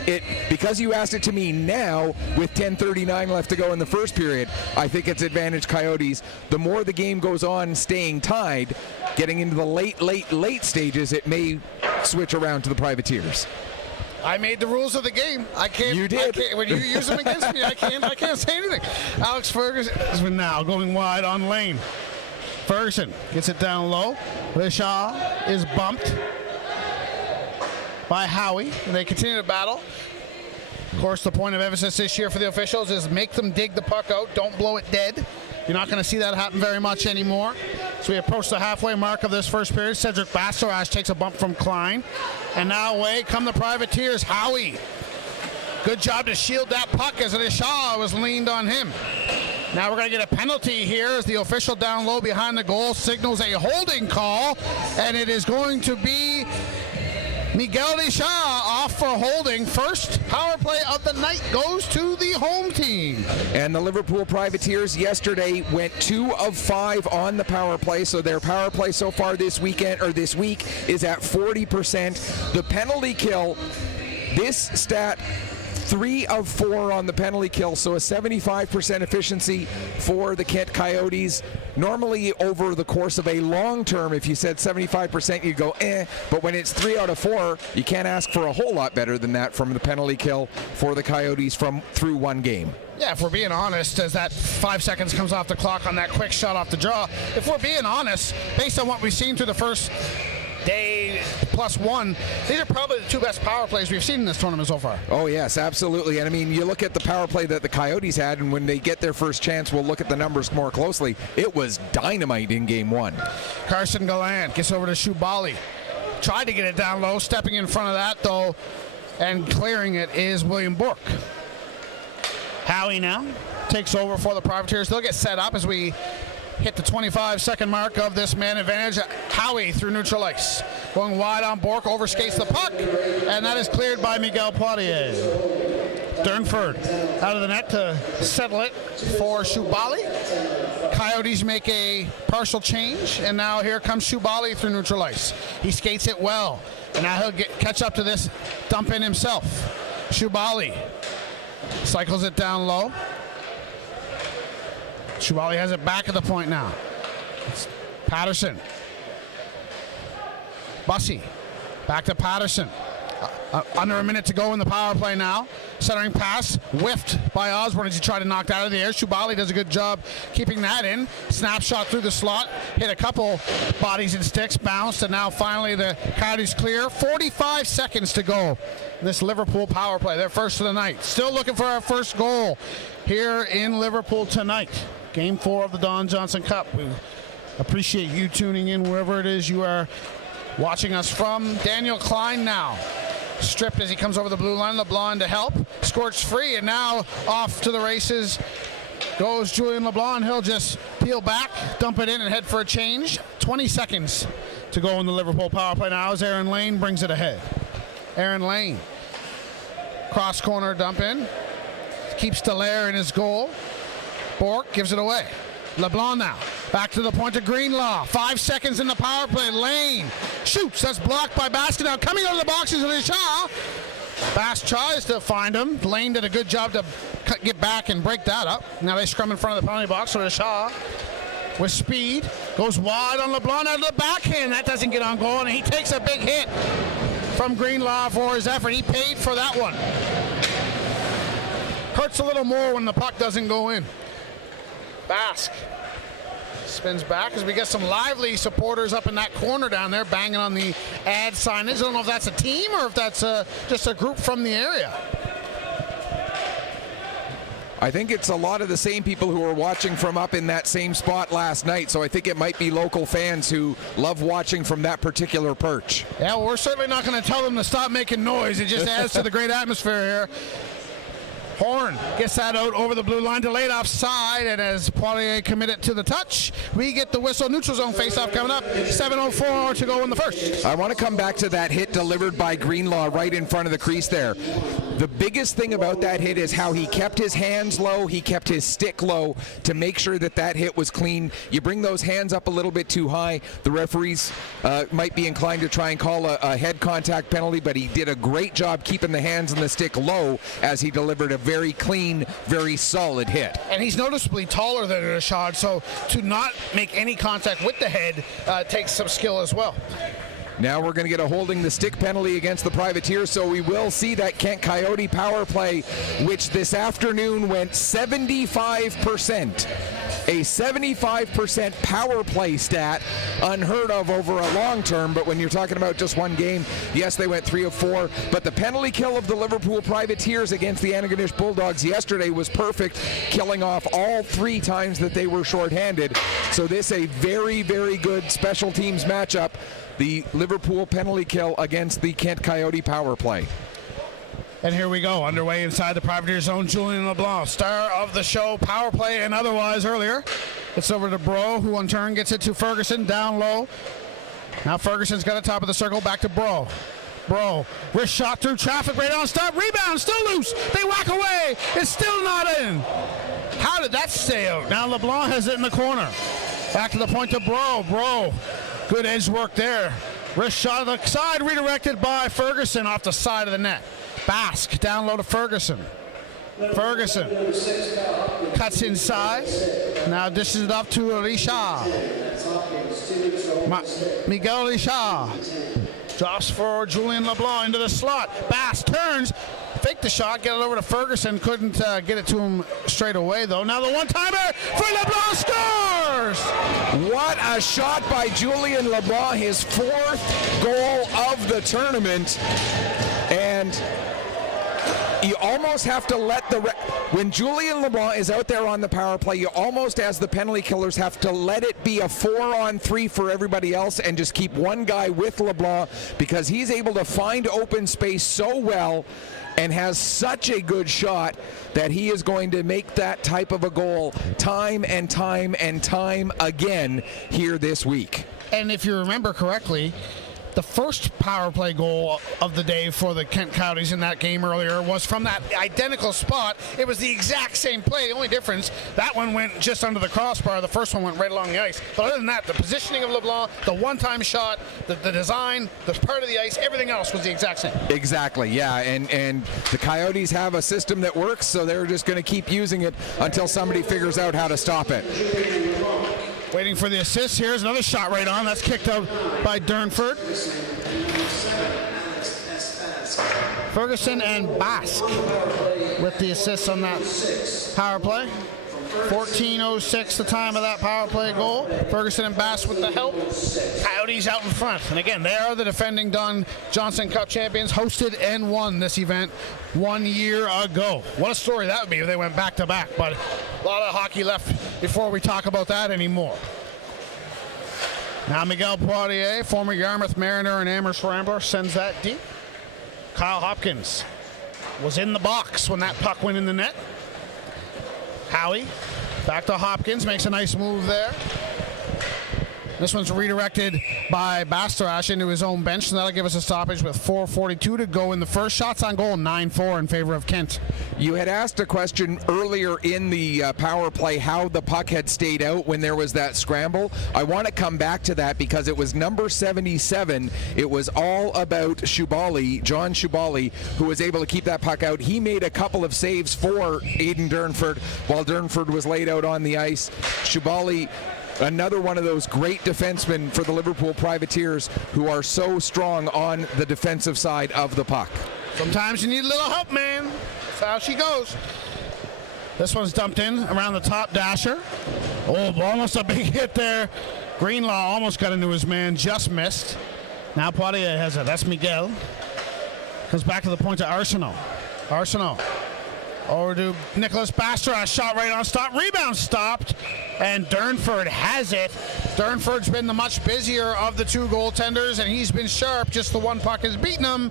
because you asked it to me now, with 10:39 left to go in the first period, I think it's advantage Coyotes. The more the game goes on staying tied, getting into the late stages, it may switch around to the Privateers. I made the rules of the game. I can't. You did. When you use them against me, I can't say anything. Alex Ferguson is now going wide on Lane. Ferguson gets it down low. Lishaw is bumped by Howie. They continue to battle. Of course, the point of emphasis this year for the officials is make them dig the puck out. Don't blow it dead. You're not going to see that happen very much anymore. So we approach the halfway mark of this first period. Cedric Bassorash takes a bump from Klein. And now away come the Privateers. Howie. Good job to shield that puck as Lishaw was leaned on him. Now we're going to get a penalty here as the official down low behind the goal signals a holding call. And it is going to be Miguel Lishaw off for holding. First power play of the night goes to the home team. And the Liverpool Privateers yesterday went 2 of 5 on the power play, so their power play so far this week is at 40%. The penalty kill, this stat, 3 of 4 on the penalty kill, so a 75% efficiency for the Kent Coyotes. Normally, over the course of a long term, if you said 75%, you'd go, but when it's 3 out of 4, you can't ask for a whole lot better than that from the penalty kill for the Coyotes through one game. Yeah, if we're being honest, as that 5 seconds comes off the clock on that quick shot off the draw, if we're being honest, based on what we've seen through the first day plus one, these are probably the 2 best power plays we've seen in this tournament so far. Oh yes, absolutely. And I mean, you look at the power play that the Coyotes had, and when they get their first chance, we'll look at the numbers more closely. It was dynamite in game 1. Carson Gallant gets over to Shubali. Tried to get it down low, stepping in front of that though, and clearing it is William Bourque. Howie now takes over for the Privateers. They'll get set up as we hit the 25-second mark of this man advantage. Howie through neutral ice. Going wide on Bourque, overskates the puck, and that is cleared by Miguel Poirier. Durnford out of the net to settle it for Shubali. Coyotes make a partial change, and now here comes Shubali through neutral ice. He skates it well, and now he'll catch up to this dump in himself. Shubali cycles it down low. Shubali has it back at the point now. It's Patterson. Bussey. Back to Patterson. Under a minute to go in the power play now. Centering pass. Whiffed by Osborne as he tried to knock that out of the air. Shubali does a good job keeping that in. Snapshot through the slot. Hit a couple bodies and sticks. Bounced. And now finally the Coyotes clear. 45 seconds to go. This Liverpool power play. Their first of the night. Still looking for our first goal here in Liverpool tonight. Game 4 of the Don Johnson Cup. We appreciate you tuning in wherever it is you are watching us from. Daniel Klein now stripped as he comes over the blue line. LeBlanc to help. Scorched free, and now off to the races goes Julian LeBlanc. He'll just peel back, dump it in, and head for a change. 20 seconds to go in the Liverpool power play now as Aaron Lane brings it ahead. Aaron Lane. Cross corner dump in. Keeps Dallaire in his goal. Bourque gives it away. LeBlanc now. Back to the point of Greenlaw. 5 seconds in the power play. Lane shoots. That's blocked by Baskin. Now coming out of the boxes of Lishaw. Bass tries to find him. Lane did a good job to get back and break that up. Now they scrum in front of the penalty box. So Lishaw with speed goes wide on LeBlanc out of the backhand. That doesn't get on goal, and he takes a big hit from Greenlaw for his effort. He paid for that one. Hurts a little more when the puck doesn't go in. Bask spins back as we get some lively supporters up in that corner down there banging on the ad signage. I don't know if that's a team or if that's just a group from the area. I think it's a lot of the same people who were watching from up in that same spot last night, so I think it might be local fans who love watching from that particular perch. Yeah, well, we're certainly not going to tell them to stop making noise. It just adds to the great atmosphere here. Horn gets that out over the blue line, delayed offside, and as Poirier committed to the touch, we get the whistle. Neutral zone faceoff coming up. 7:04 to go in the first. I want to come back to that hit delivered by Greenlaw right in front of the crease there. The biggest thing about that hit is how he kept his hands low, he kept his stick low to make sure that that hit was clean. You bring those hands up a little bit too high, the referees might be inclined to try and call a head contact penalty, but he did a great job keeping the hands and the stick low as he delivered a very clean, very solid hit. And he's noticeably taller than Rashad, so to not make any contact with the head takes some skill as well. Now we're going to get a holding the stick penalty against the Privateers, so we will see that Kent Coyote power play, which this afternoon went 75%. A 75% power play stat, unheard of over a long term, but when you're talking about just one game, yes, they went 3 of 4, but the penalty kill of the Liverpool Privateers against the Antigonish Bulldogs yesterday was perfect, killing off all 3 times that they were shorthanded. So this a very, very good special teams matchup. The Liverpool penalty kill against the Kent Coyote power play. And here we go, underway inside the Privateer zone. Julian LeBlanc, star of the show, power play and otherwise earlier. It's over to Bro, who in turn gets it to Ferguson, down low. Now Ferguson's got the top of the circle, back to Bro. Bro, wrist shot through traffic, right on stop, rebound, still loose. They whack away, it's still not in. How did that stay out? Now LeBlanc has it in the corner. Back to the point to Bro. Bro, good edge work there. Wrist shot on the side, redirected by Ferguson off the side of the net. Basque down low to Ferguson. Ferguson cuts inside. Now dishes it up to Richard. Miguel Richard drops for Julian LeBlanc into the slot. Basque turns, faked the shot, get it over to Ferguson. Couldn't get it to him straight away though. Now the one-timer for LeBlanc scores! What a shot by Julian LeBlanc, his 4th goal of the tournament. And you almost have to let when Julian LeBlanc is out there on the power play, you almost, as the penalty killers, have to let it be a 4-on-3 for everybody else and just keep one guy with LeBlanc, because he's able to find open space so well and has such a good shot that he is going to make that type of a goal time and time and time again here this week. And if you remember correctly, the first power play goal of the day for the Kent Coyotes in that game earlier was from that identical spot. It was the exact same play. The only difference, that one went just under the crossbar. The first one went right along the ice. But other than that, the positioning of LeBlanc, the one-time shot, the design, the part of the ice, everything else was the exact same. Exactly, yeah. And the Coyotes have a system that works, so they're just going to keep using it until somebody figures out how to stop it. Waiting for the assist. Here's another shot right on. That's kicked out by Durnford. Ferguson and Basque with the assists on that power play. 14:06 the time of that power play goal. Ferguson and Basque with the help. Coyotes out in front. And again, they are the defending Don Johnson Cup champions, hosted and won this event 1 year ago. What a story that would be if they went back to back. But a lot of hockey left before we talk about that anymore. Now Miguel Poirier, former Yarmouth Mariner and Amherst Rambler, sends that deep. Kyle Hopkins was in the box when that puck went in the net. Howie back to Hopkins, makes a nice move there. This one's redirected by Bastarash into his own bench, and that'll give us a stoppage with 4:42 to go in the first. Shots on goal, 9-4 in favor of Kent. You had asked a question earlier in the power play how the puck had stayed out when there was that scramble. I want to come back to that because it was number 77. It was all about Shubali, John Shubali, who was able to keep that puck out. He made a couple of saves for Aiden Durnford while Durnford was laid out on the ice. Shubali, another one of those great defensemen for the Liverpool Privateers who are so strong on the defensive side of the puck. Sometimes you need a little help, man. That's how she goes. This one's dumped in around the top dasher. Oh, almost a big hit there. Greenlaw almost got into his man, just missed. Now Poirier has it. That's Miguel. Comes back to the point to Arsenault. Arsenault Over to Nicholas Bastorash, shot right on stop, rebound stopped, and Durnford has it. Durnford's been the much busier of the two goaltenders, and he's been sharp. Just the one puck has beaten him.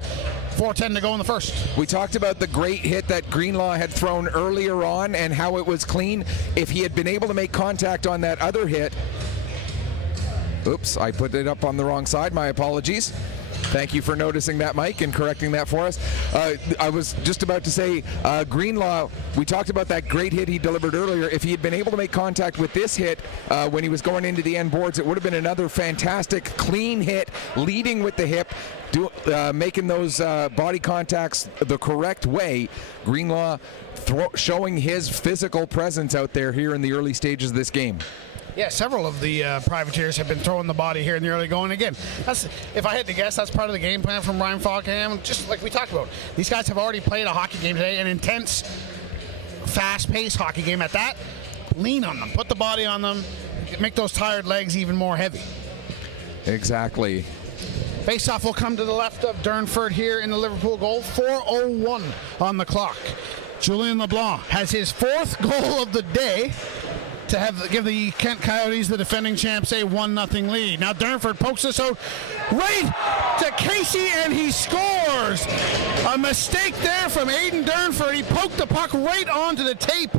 4:10 to go in the first. We talked about the great hit that Greenlaw had thrown earlier on and how it was clean. If he had been able to make contact on that other hit, oops, I put it up on the wrong side. My apologies. Thank you for noticing that, Mike, and correcting that for us. I was just about to say, Greenlaw, we talked about that great hit he delivered earlier. If he had been able to make contact with this hit when he was going into the end boards, it would have been another fantastic, clean hit, leading with the hip, making those body contacts the correct way. Greenlaw showing his physical presence out there here in the early stages of this game. Yeah, several of the privateers have been throwing the body here in the early going. Again, if I had to guess, that's part of the game plan from Ryan Falkham. Just like we talked about, these guys have already played a hockey game today, an intense, fast-paced hockey game. At that, lean on them, put the body on them, make those tired legs even more heavy. Exactly. Face-off will come to the left of Durnford here in the Liverpool goal. 4:01 on the clock. Julien LeBlanc has his 4th goal of the day to give the Kent Coyotes, the defending champs, a 1-0 lead. Now Durnford pokes this out right to Casey, and he scores. A mistake there from Aiden Durnford. He poked the puck right onto the tape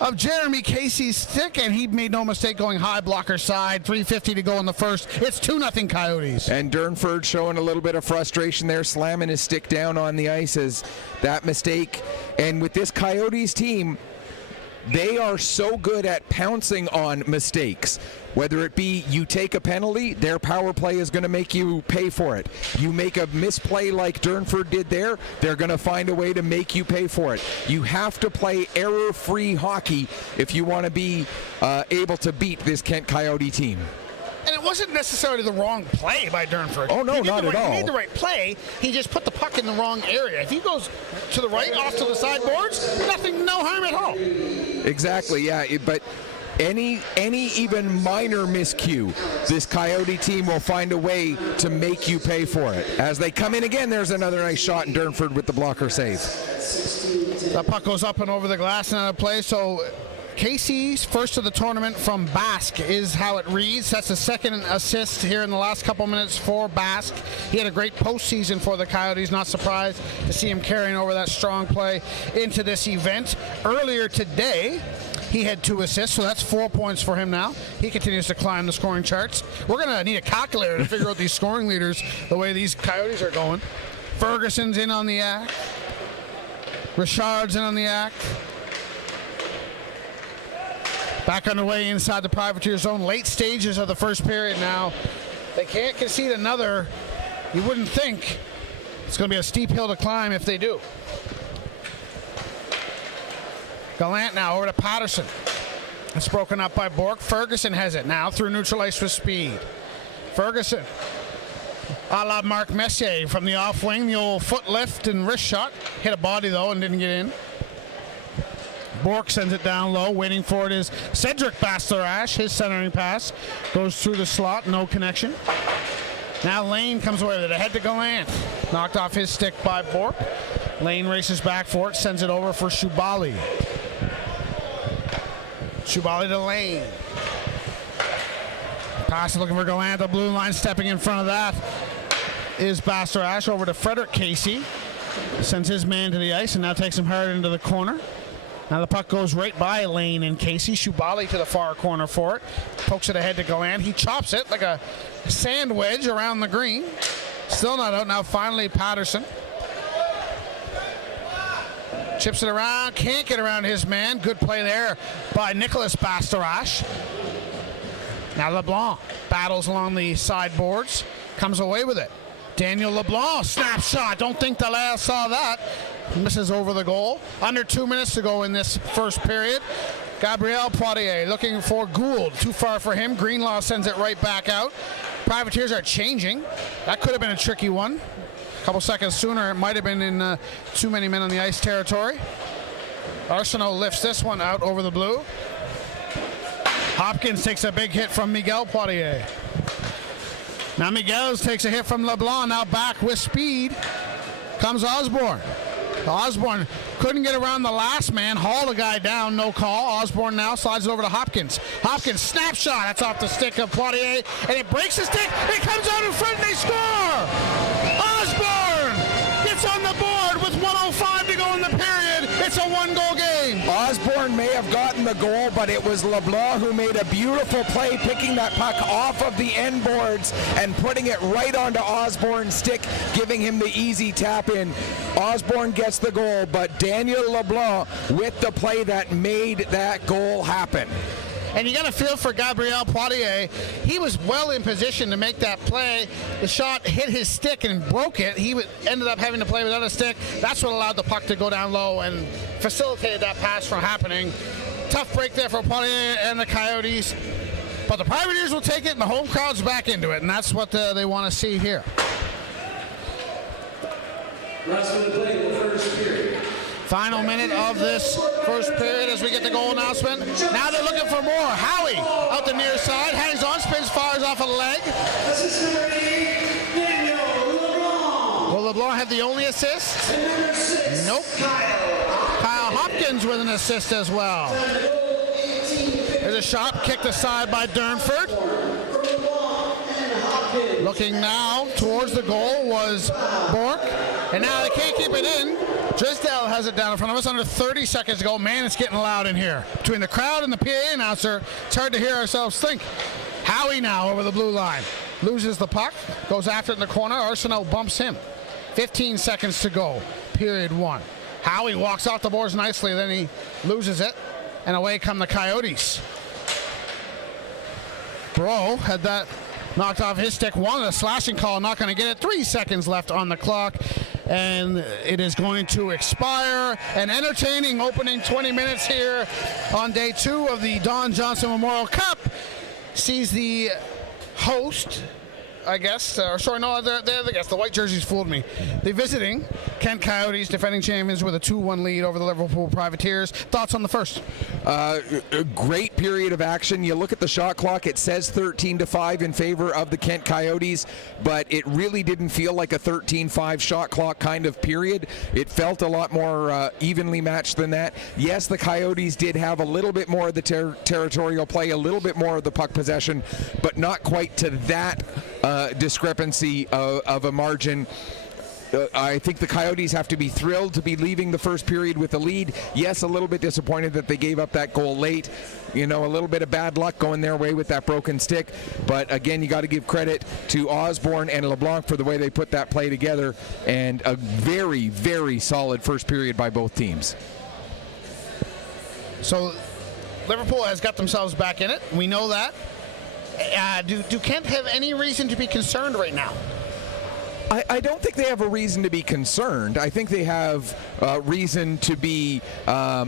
of Jeremy Casey's stick, and he made no mistake going high blocker side. 3:50 to go in the first. It's 2-0 Coyotes. And Durnford showing a little bit of frustration there, slamming his stick down on the ice as that mistake. And with this Coyotes team, they are so good at pouncing on mistakes. Whether it be you take a penalty, their power play is going to make you pay for it. You make a misplay like Durnford did there, they're going to find a way to make you pay for it. You have to play error-free hockey if you want to be able to beat this Kent Coyote team. And it wasn't necessarily the wrong play by Durnford. Oh, no, not at all. He made the right play. He just put the puck in the wrong area. If he goes to the right, off to the sideboards, no harm at all. Exactly, yeah. But any even minor miscue, this Coyote team will find a way to make you pay for it. As they come in again, there's another nice shot, and Durnford with the blocker save. The puck goes up and over the glass and out of play, so Casey's first of the tournament from Basque is how it reads. That's the second assist here in the last couple minutes for Basque. He had a great postseason for the Coyotes. Not surprised to see him carrying over that strong play into this event. Earlier today, he had 2 assists, so that's 4 points for him now. He continues to climb the scoring charts. We're going to need a calculator to figure out these scoring leaders the way these Coyotes are going. Ferguson's in on the act. Richard's in on the act. Back underway inside the Privateer zone. Late stages of the first period now. They can't concede another. You wouldn't think. It's going to be a steep hill to climb if they do. Gallant now over to Patterson. It's broken up by Bork. Ferguson has it now through neutral ice with speed. Ferguson, a la Marc Messier from the off wing. The old foot lift and wrist shot. Hit a body though and didn't get in. Bork sends it down low. Waiting for it is Cedric Bastorash. His centering pass goes through the slot. No connection. Now Lane comes away with it. Ahead to Gallant. Knocked off his stick by Bork. Lane races back for it. Sends it over for Shubali. Shubali to Lane. Pass looking for Gallant. The blue line stepping in front of that is Bastorash. Over to Frederick Casey. Sends his man to the ice and now takes him hard into the corner. Now the puck goes right by Lane and Casey. Shubali to the far corner for it. Pokes it ahead to Gallant. He chops it like a sand wedge around the green. Still not out. Now finally Patterson. Chips it around. Can't get around his man. Good play there by Nicholas Bastorash. Now LeBlanc battles along the sideboards. Comes away with it. Daniel LeBlanc, snap shot. Don't think Dallaire saw that. Misses over the goal. Under 2 minutes to go in this first period. Gabriel Poirier looking for Gould. Too far for him. Greenlaw sends it right back out. Privateers are changing. That could have been a tricky one. A couple seconds sooner, it might have been in too many men on the ice territory. Arsenault lifts this one out over the blue. Hopkins takes a big hit from Miguel Poirier. Now Miguel takes a hit from LeBlanc. Now back with speed comes Osborne. Osborne couldn't get around the last man, hauled a guy down, no call. Osborne now slides it over to Hopkins. Hopkins, snapshot, that's off the stick of Poitier, and it breaks the stick, it comes out in front, and they score! Osborne gets on the board with 1:05 to go in the period. It's a one-goal game. Osborne may have gotten the goal, but it was LeBlanc who made a beautiful play, picking that puck off of the end boards and putting it right onto Osborne's stick, giving him the easy tap in. Osborne gets the goal, but Daniel LeBlanc with the play that made that goal happen. And you got to feel for Gabriel Poitier. He was well in position to make that play. The shot hit his stick and broke it. He ended up having to play without a stick. That's what allowed the puck to go down low and facilitated that pass from happening. Tough break there for Poitier and the Coyotes. But the Privateers will take it, and the home crowd's back into it, and that's what they want to see here. Last minute play, the first period. Final minute of this first period as we get the goal announcement. Now they're looking for more. Howie out the near side, hangs on, spins, fires off a leg. Assist number 8, Daniel LeBlanc. Will LeBlanc have the only assist? And number 6, Nope. Kyle Hopkins with an assist as well. There's a shot kicked aside by Durnford. Looking now towards the goal was Bork. And now they can't keep it in. Drisdale has it down in front of us under 30 seconds to go. Man, it's getting loud in here. Between the crowd and the PA announcer, it's hard to hear ourselves think. Howie now over the blue line. Loses the puck, goes after it in the corner. Arsenault bumps him. 15 seconds to go, period 1. Howie walks off the boards nicely, then he loses it, and away come the Coyotes. Bro had that knocked off his stick. Wanted a slashing call, not going to get it. 3 seconds left on the clock, and it is going to expire. An entertaining opening 20 minutes here on day 2 of the Don Johnson Memorial Cup sees the host, I guess, they're the guests. The white jerseys fooled me. The visiting Kent Coyotes, defending champions, with a 2-1 lead over the Liverpool Privateers. Thoughts on the first? A great period of action. You look at the shot clock, it says 13-5 in favor of the Kent Coyotes, but it really didn't feel like a 13-5 shot clock kind of period. It felt a lot more evenly matched than that. Yes, the Coyotes did have a little bit more of the territorial play, a little bit more of the puck possession, but not quite to that discrepancy of a margin. I think the Coyotes have to be thrilled to be leaving the first period with a lead. Yes, a little bit disappointed that they gave up that goal late. You know, a little bit of bad luck going their way with that broken stick. But again, you got to give credit to Osborne and LeBlanc for the way they put that play together. And a very, very solid first period by both teams. So Liverpool has got themselves back in it. We know that. Do Kent have any reason to be concerned right now? I don't think they have a reason to be concerned. I think they have reason to be a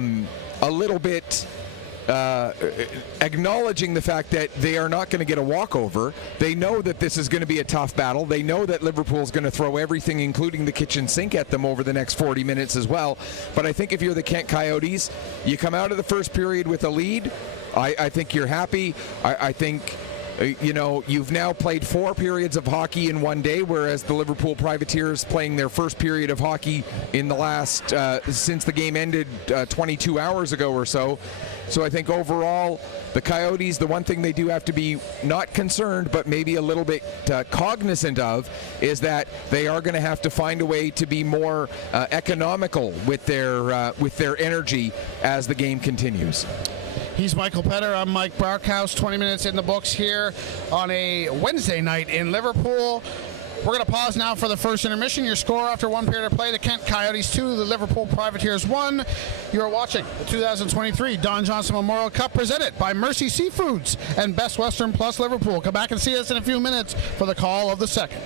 little bit acknowledging the fact that they are not going to get a walkover. They know that this is going to be a tough battle. They know that Liverpool's going to throw everything, including the kitchen sink, at them over the next 40 minutes as well. But I think if you're the Kent Coyotes, you come out of the first period with a lead. I think you're happy. I think... You know, you've now played 4 periods of hockey in one day, whereas the Liverpool Privateers playing their first period of hockey in the last, since the game ended 22 hours ago or so. So I think overall, the Coyotes, the one thing they do have to be not concerned, but maybe a little bit cognizant of, is that they are going to have to find a way to be more economical with their energy as the game continues. He's Michael Petter. I'm Mike Barkhouse. 20 minutes in the books here on a Wednesday night in Liverpool. We're going to pause now for the first intermission. Your score after 1 period of play, the Kent Coyotes 2, the Liverpool Privateers 1. You're watching the 2023 Don Johnson Memorial Cup, presented by Mercy Seafoods and Best Western Plus Liverpool. Come back and see us in a few minutes for the call of the second.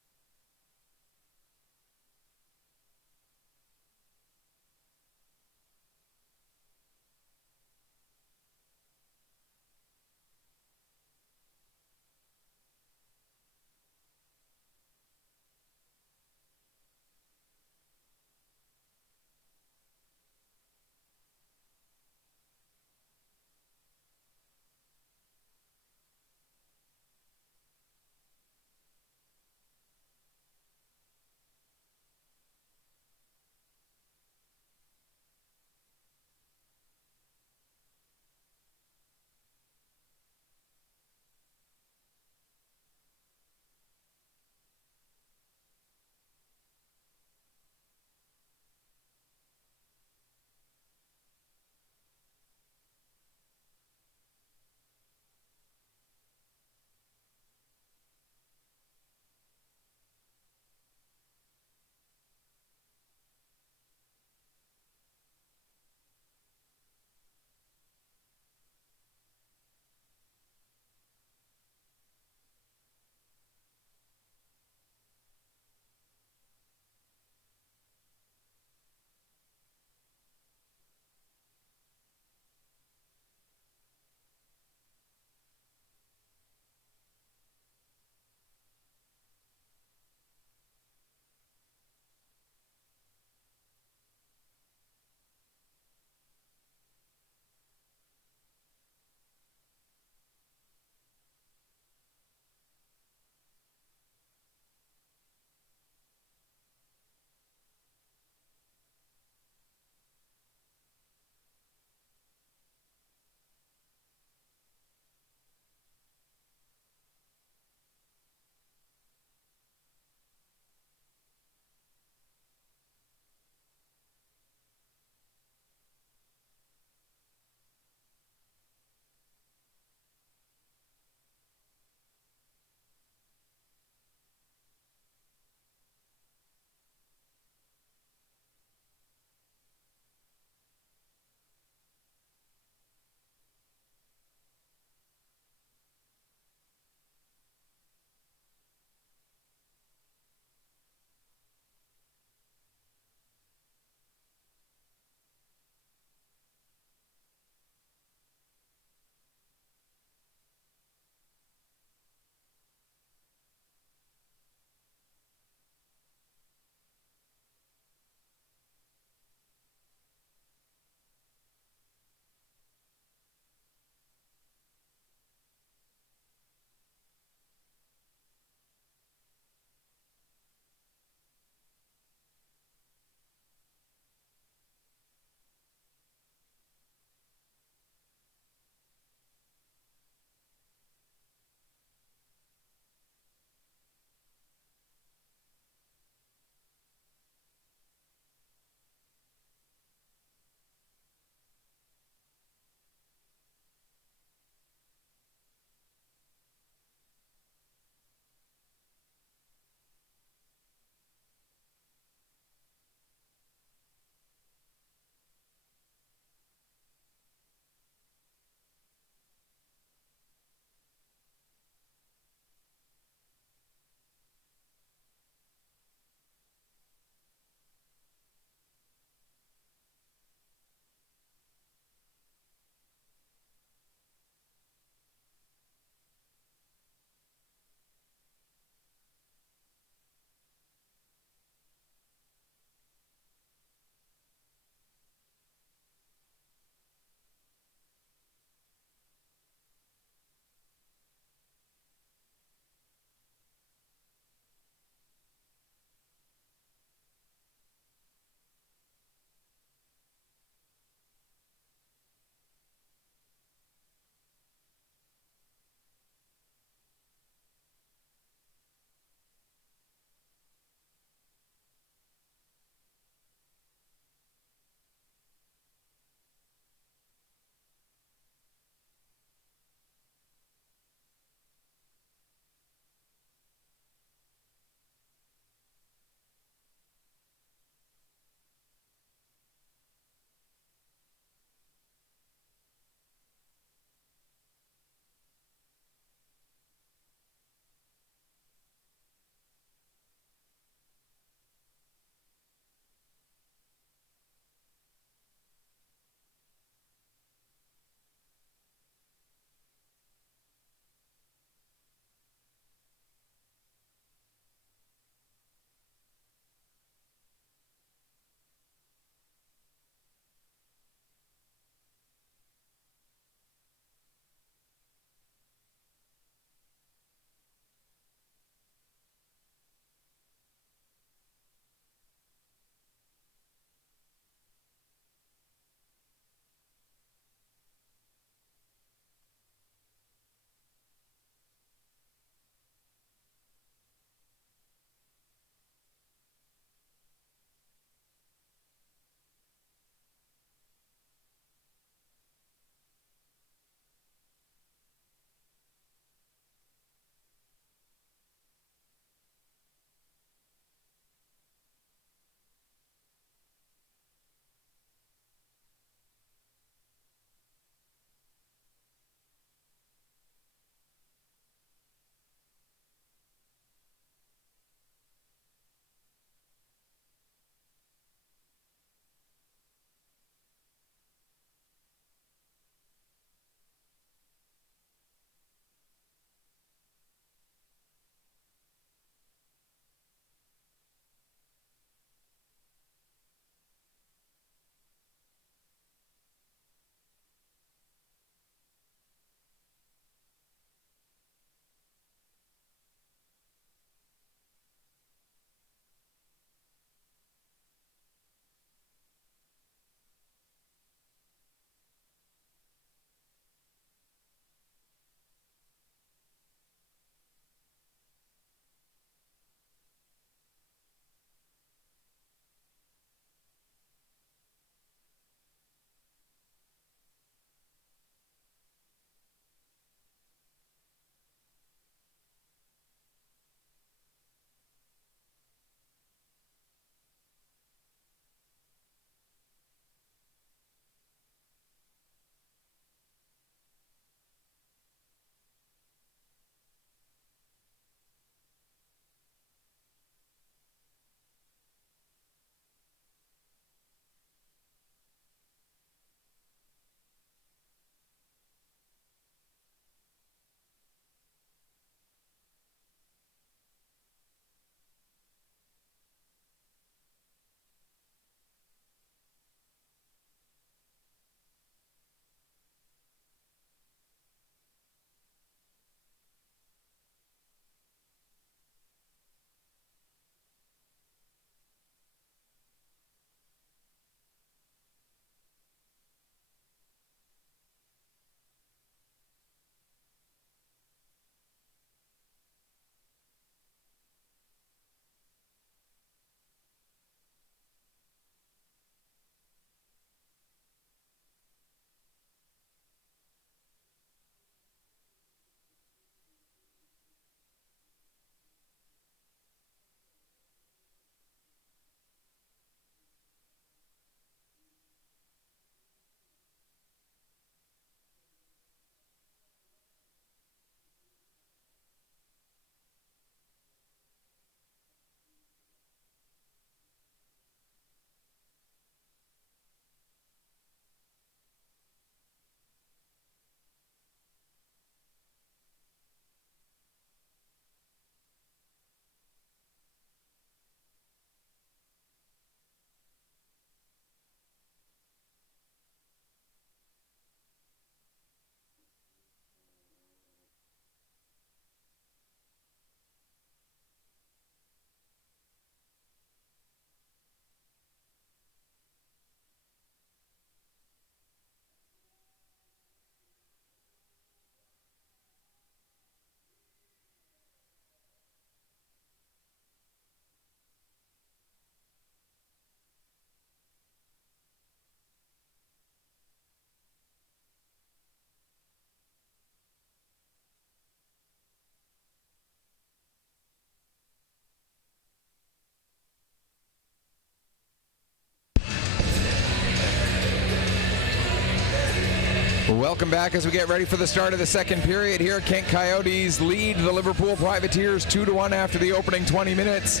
Welcome back as we get ready for the start of the second period here. Kent Coyotes lead the Liverpool Privateers 2-1 after the opening 20 minutes.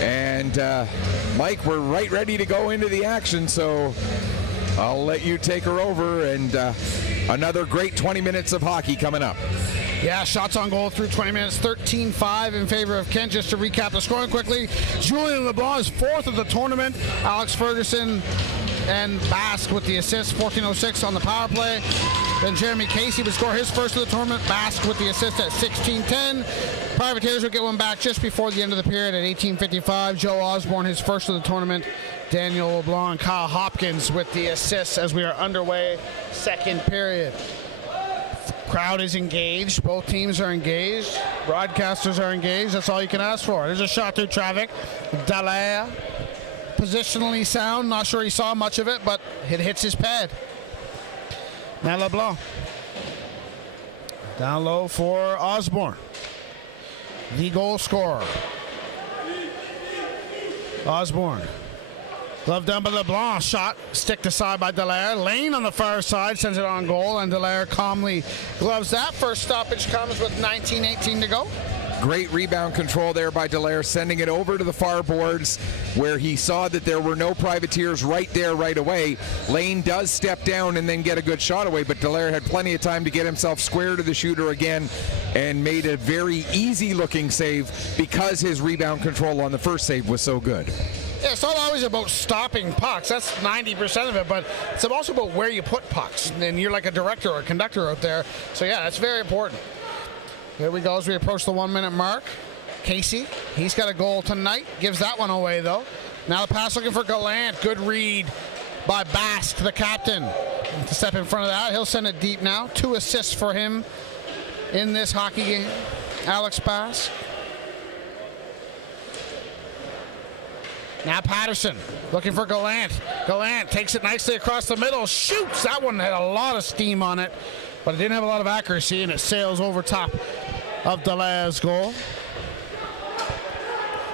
And Mike, we're right ready to go into the action, so I'll let you take her over, and another great 20 minutes of hockey coming up. Yeah, shots on goal through 20 minutes, 13-5 in favor of Kent. Just to recap the scoring quickly, Julian LeBlanc is fourth of the tournament. Alex Ferguson and Basque with the assist, 14:06 on the power play. Then Jeremy Casey would score his first of the tournament. Basque with the assist at 16:10. Privateers would get one back just before the end of the period at 18:55. Joe Osborne, his first of the tournament. Daniel LeBlanc and Kyle Hopkins with the assists as we are underway second period. Crowd is engaged. Both teams are engaged. Broadcasters are engaged. That's all you can ask for. There's a shot through traffic. Dallaire, positionally sound. Not sure he saw much of it, but it hits his pad. Now LeBlanc. Down low for Osborne, the goal scorer. Osborne. Glove down by LeBlanc. Shot sticked aside by Dallaire. Lane on the far side sends it on goal, and Dallaire calmly gloves that. First stoppage comes with 19:18 to go. Great rebound control there by Dallaire, sending it over to the far boards where he saw that there were no Privateers right there right away. Lane does step down and then get a good shot away, but Dallaire had plenty of time to get himself square to the shooter again and made a very easy looking save because his rebound control on the first save was so good. Yeah, it's not always about stopping pucks. That's 90% of it, but it's also about where you put pucks. And you're like a director or a conductor out there. So yeah, that's very important. Here we go as we approach the 1 minute mark. Casey, he's got a goal tonight. Gives that one away though. Now the pass looking for Gallant. Good read by Basque, the captain. To step in front of that, he'll send it deep now. 2 assists for him in this hockey game. Alex Basque. Now Patterson looking for Gallant. Gallant takes it nicely across the middle. Shoots! That one had a lot of steam on it, but it didn't have a lot of accuracy, and it sails over top of Dallaire's goal.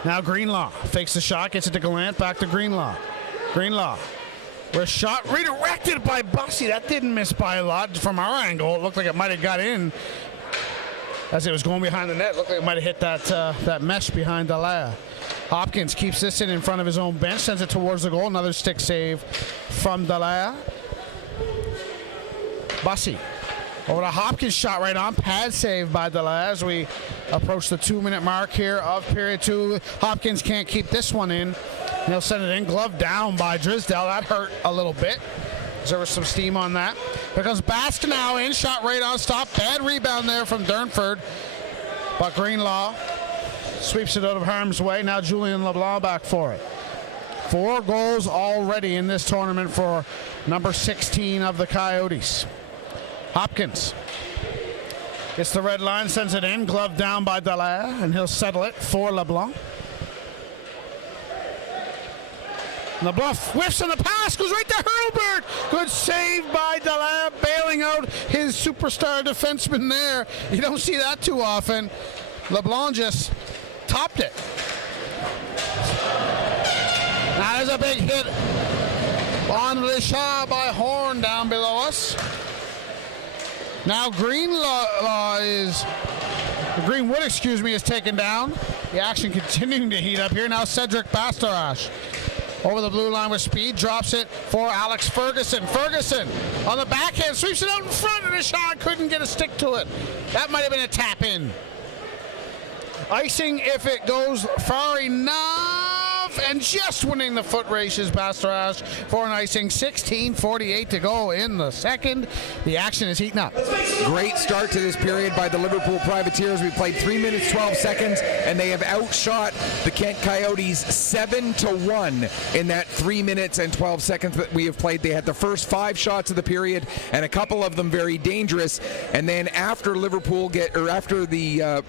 Now Greenlaw fakes the shot, gets it to Gallant, back to Greenlaw. Greenlaw, where shot redirected by Bussy. That didn't miss by a lot from our angle. It looked like it might have got in as it was going behind the net. It looked like it might have hit that mesh behind Dallaire. Hopkins keeps this in front of his own bench, sends it towards the goal. Another stick save from Dallaire. Bussy over to Hopkins, shot right on. Pad save by Dallaire as we approach the 2 minute mark here of period 2. Hopkins can't keep this one in. He'll send it in. Glove down by Drysdale. That hurt a little bit. There was some steam on that. Here comes Basque now in. Shot right on stop. Bad rebound there from Durnford. But Greenlaw sweeps it out of harm's way. Now Julian LeBlanc back for it. 4 goals already in this tournament for number 16 of the Coyotes. Hopkins gets the red line, sends it in. Glove down by Dallaire, and he'll settle it for LeBlanc. LeBlanc whiffs on the pass, goes right to Hurlbert. Good save by Dallaire, bailing out his superstar defenseman there. You don't see that too often. LeBlanc just topped it. Now there's a big hit on Richard by Horn down below us. Now Greenwood is taken down. The action continuing to heat up here. Now Cedric Bastarache over the blue line with speed, drops it for Alex Ferguson. Ferguson on the backhand, sweeps it out in front, and Richard couldn't get a stick to it. That might have been a tap in. Icing if it goes far enough, and just winning the foot race is Bastarache for an icing. 16:48 to go in the second. The action is heating up. Great start to this period by the Liverpool Privateers. We played 3 minutes 12 seconds, and they have outshot the Kent Coyotes 7-1 in that 3 minutes and 12 seconds that we have played. They had the first 5 shots of the period, and a couple of them very dangerous. And then after the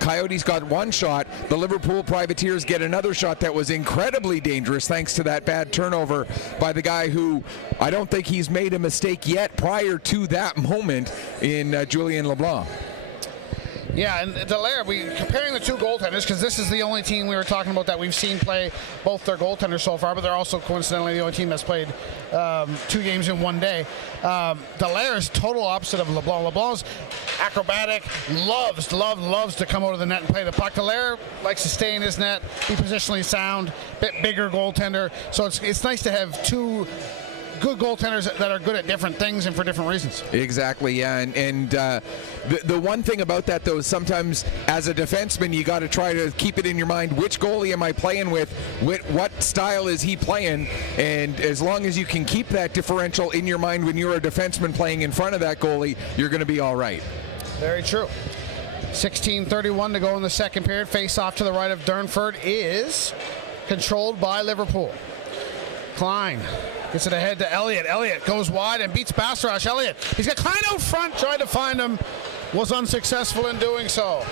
Coyotes got one shot, the Liverpool Privateers get another shot that was incredibly dangerous thanks to that bad turnover by the guy who I don't think he's made a mistake yet prior to that moment in Julian LeBlanc. Yeah, and Dallaire, comparing the two goaltenders, because this is the only team we were talking about that we've seen play both their goaltenders so far, but they're also coincidentally the only team that's played 2 games in one day. Dallaire is total opposite of LeBlanc. LeBlanc's acrobatic, loves to come out of the net and play the puck. Dallaire likes to stay in his net, be positionally sound, bit bigger goaltender. So it's nice to have two good goaltenders that are good at different things and for different reasons. Exactly, yeah. And the one thing about that, though, is sometimes as a defenseman, you got to try to keep it in your mind, which goalie am I playing with? What style is he playing? And as long as you can keep that differential in your mind when you're a defenseman playing in front of that goalie, you're going to be all right. Very true. 16:31 to go in the second period. Face off to the right of Durnford is controlled by Liverpool. Klein gets it ahead to Elliott. Elliott goes wide and beats Bastarash. Elliott, he's got Klein out front, tried to find him, was unsuccessful in doing so.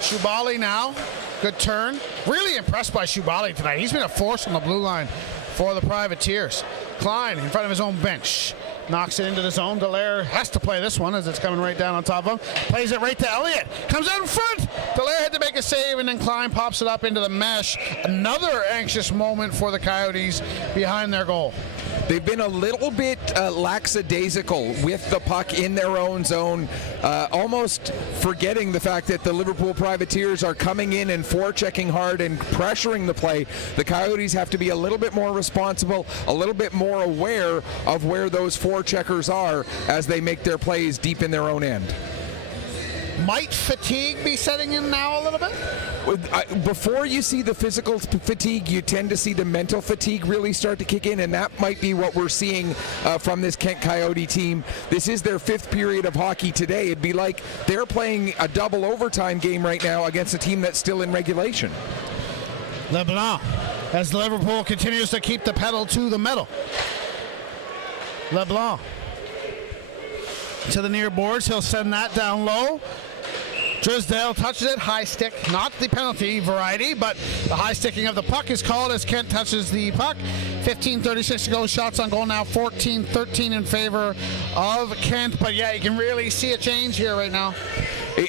Shubali now, good turn. Really impressed by Shubali tonight. He's been a force on the blue line for the Privateers. Klein in front of his own bench. Knocks it into the zone. Dallaire has to play this one as it's coming right down on top of him. Plays it right to Elliott. Comes out in front. Dallaire had to make a save, and then Klein pops it up into the mesh. Another anxious moment for the Coyotes behind their goal. They've been a little bit lackadaisical with the puck in their own zone, almost forgetting the fact that the Liverpool Privateers are coming in and forechecking hard and pressuring the play. The Coyotes have to be a little bit more responsible, a little bit more aware of where those forecheckers are as they make their plays deep in their own end. Might fatigue be setting in now a little bit? Before you see the physical fatigue, you tend to see the mental fatigue really start to kick in, and that might be what we're seeing from this Kent Coyote team. This is their 5th period of hockey today. It'd be like they're playing a double overtime game right now against a team that's still in regulation. LeBlanc, as Liverpool continues to keep the pedal to the metal. LeBlanc to the near boards. He'll send that down low. Drysdale touches it, high stick, not the penalty variety, but the high sticking of the puck is called as Kent touches the puck. 15:36 to go, shots on goal now, 14-13 in favor of Kent, but yeah, you can really see a change here right now.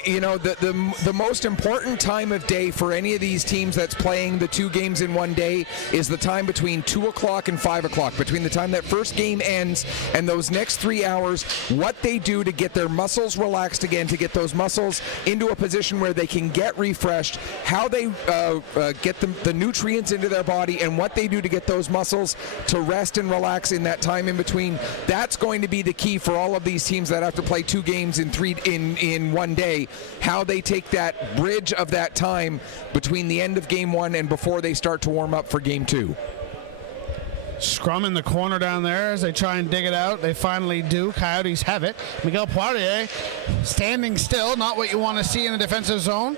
You know, the most important time of day for any of these teams that's playing the 2 games in one day is the time between 2 o'clock and 5 o'clock, between the time that first game ends and those next 3 hours, what they do to get their muscles relaxed again, to get those muscles into a position where they can get refreshed, how they get the nutrients into their body, and what they do to get those muscles to rest and relax in that time in between. That's going to be the key for all of these teams that have to play 2 games in one day. How they take that bridge of that time between the end of game 1 and before they start to warm up for game 2. Scrum in the corner down there as they try and dig it out. They finally do. Coyotes have it. Miguel Poirier standing still, not what you want to see in a defensive zone.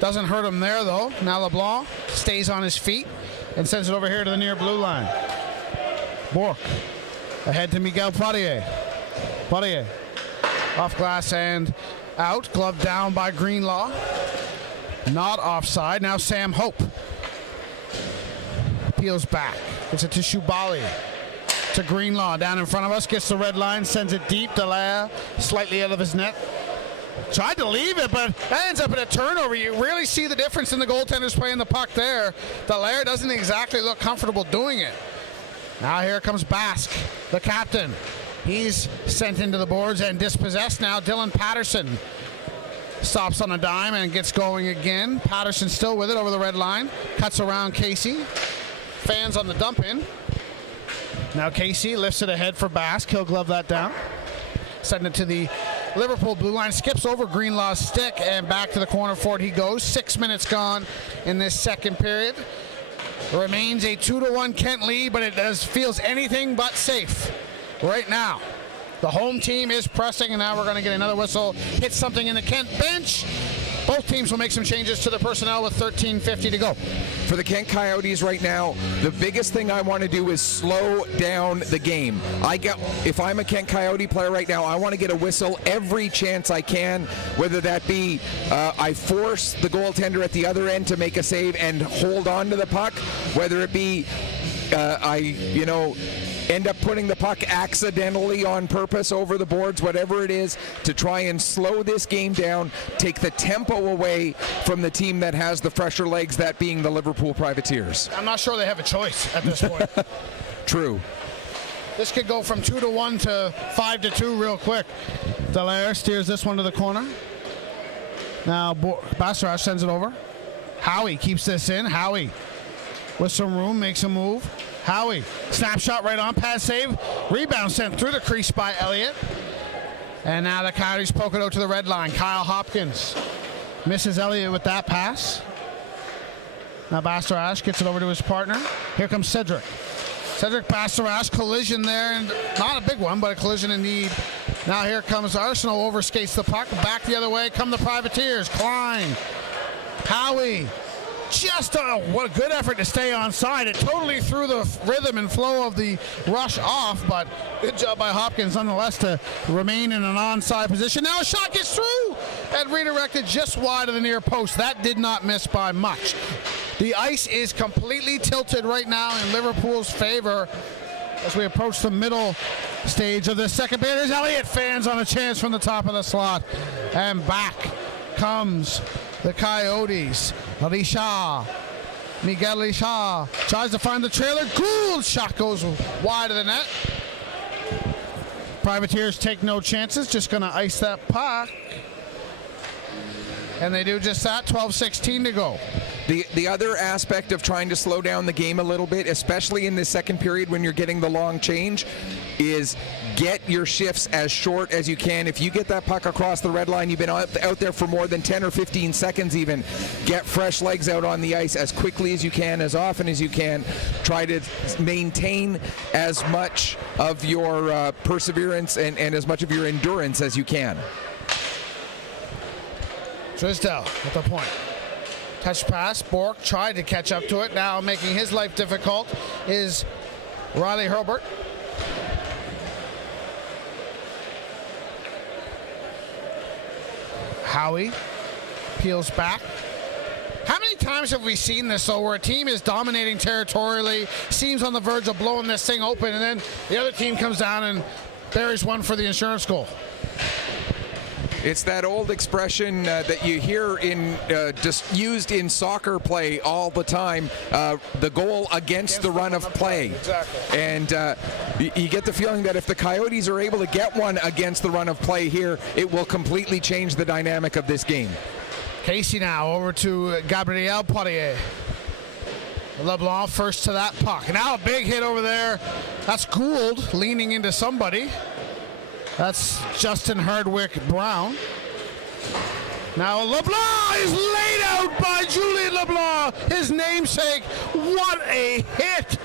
Doesn't hurt him there though. Now LeBlanc stays on his feet and sends it over here to the near blue line. Bourque ahead to Miguel Poirier. Poirier off glass and out. Glove down by Greenlaw. Not offside. Now Sam Hope peels back. Gets it to Shubali. To Greenlaw down in front of us. Gets the red line. Sends it deep. Dallaire slightly out of his net. Tried to leave it, but that ends up in a turnover. You really see the difference in the goaltenders playing the puck there. Dallaire doesn't exactly look comfortable doing it. Now here comes Basque, the captain. He's sent into the boards and dispossessed now. Dylan Patterson stops on a dime and gets going again. Patterson still with it over the red line. Cuts around Casey. Fans on the dump in. Now Casey lifts it ahead for Basque. He'll glove that down. Sending it to the Liverpool blue line. Skips over Greenlaw's stick and back to the corner for it he goes. 6 minutes gone in this second period. Remains a 2-1 Kent lead, but it feels anything but safe right now. The home team is pressing, and now we're going to get another whistle. Hit something in the Kent bench. Both teams will make some changes to the personnel with 13:50 to go. For the Kent Coyotes right now, the biggest thing I want to do is slow down the game. If I'm a Kent Coyote player right now, I want to get a whistle every chance I can, whether that be I force the goaltender at the other end to make a save and hold on to the puck, whether it be end up putting the puck accidentally on purpose over the boards, whatever it is, to try and slow this game down, take the tempo away from the team that has the fresher legs, that being the Liverpool Privateers. I'm not sure they have a choice at this point. True. This could go from 2-1 to 5-2 real quick. Dallaire steers this one to the corner. Now Bastarache sends it over. Howie keeps this in. Howie with some room makes a move. Howie, snapshot right on, pass save. Rebound sent through the crease by Elliott. And now the Coyotes poke it out to the red line. Kyle Hopkins misses Elliott with that pass. Now Bastarache gets it over to his partner. Here comes Cedric. Cedric Bastarache, collision there, and not a big one, but a collision indeed. Now here comes Arsenal, overskates the puck, back the other way come the Privateers. Klein, Howie, just what a good effort to stay on side. It totally threw the rhythm and flow of the rush off, but good job by Hopkins nonetheless to remain in an onside position. Now a shot gets through and redirected just wide of the near post. That did not miss by much. The ice is completely tilted right now in Liverpool's favor as we approach the middle stage of the second period. There's Elliott fans on a chance from the top of the slot. And back comes the Coyotes. Miguel Lisha tries to find the trailer. Gould's shot goes wide of the net. Privateers take no chances, just going to ice that puck. And they do just that, 12:16 to go. The other aspect of trying to slow down the game a little bit, especially in the second period when you're getting the long change, is get your shifts as short as you can. If you get that puck across the red line, you've been out there for more than 10 or 15 seconds even, get fresh legs out on the ice as quickly as you can, as often as you can. Try to maintain as much of your perseverance and as much of your endurance as you can. Trisdale at the point. Touch pass. Bork tried to catch up to it. Now making his life difficult is Riley Herbert. Howie peels back. How many times have we seen this, though, where a team is dominating territorially, seems on the verge of blowing this thing open, and then the other team comes down and buries one for the insurance goal? It's that old expression that you hear in just used in soccer play all the time, the goal against the run of play. Exactly. And you get the feeling that if the Coyotes are able to get one against the run of play here, it will completely change the dynamic of this game. Casey now over to Gabriel Poirier. LeBlanc first to that puck. Now a big hit over there. That's Gould leaning into somebody. That's Justin Hardwick Brown. Now LeBlanc is laid out by Julien LeBlanc, his namesake. What a hit!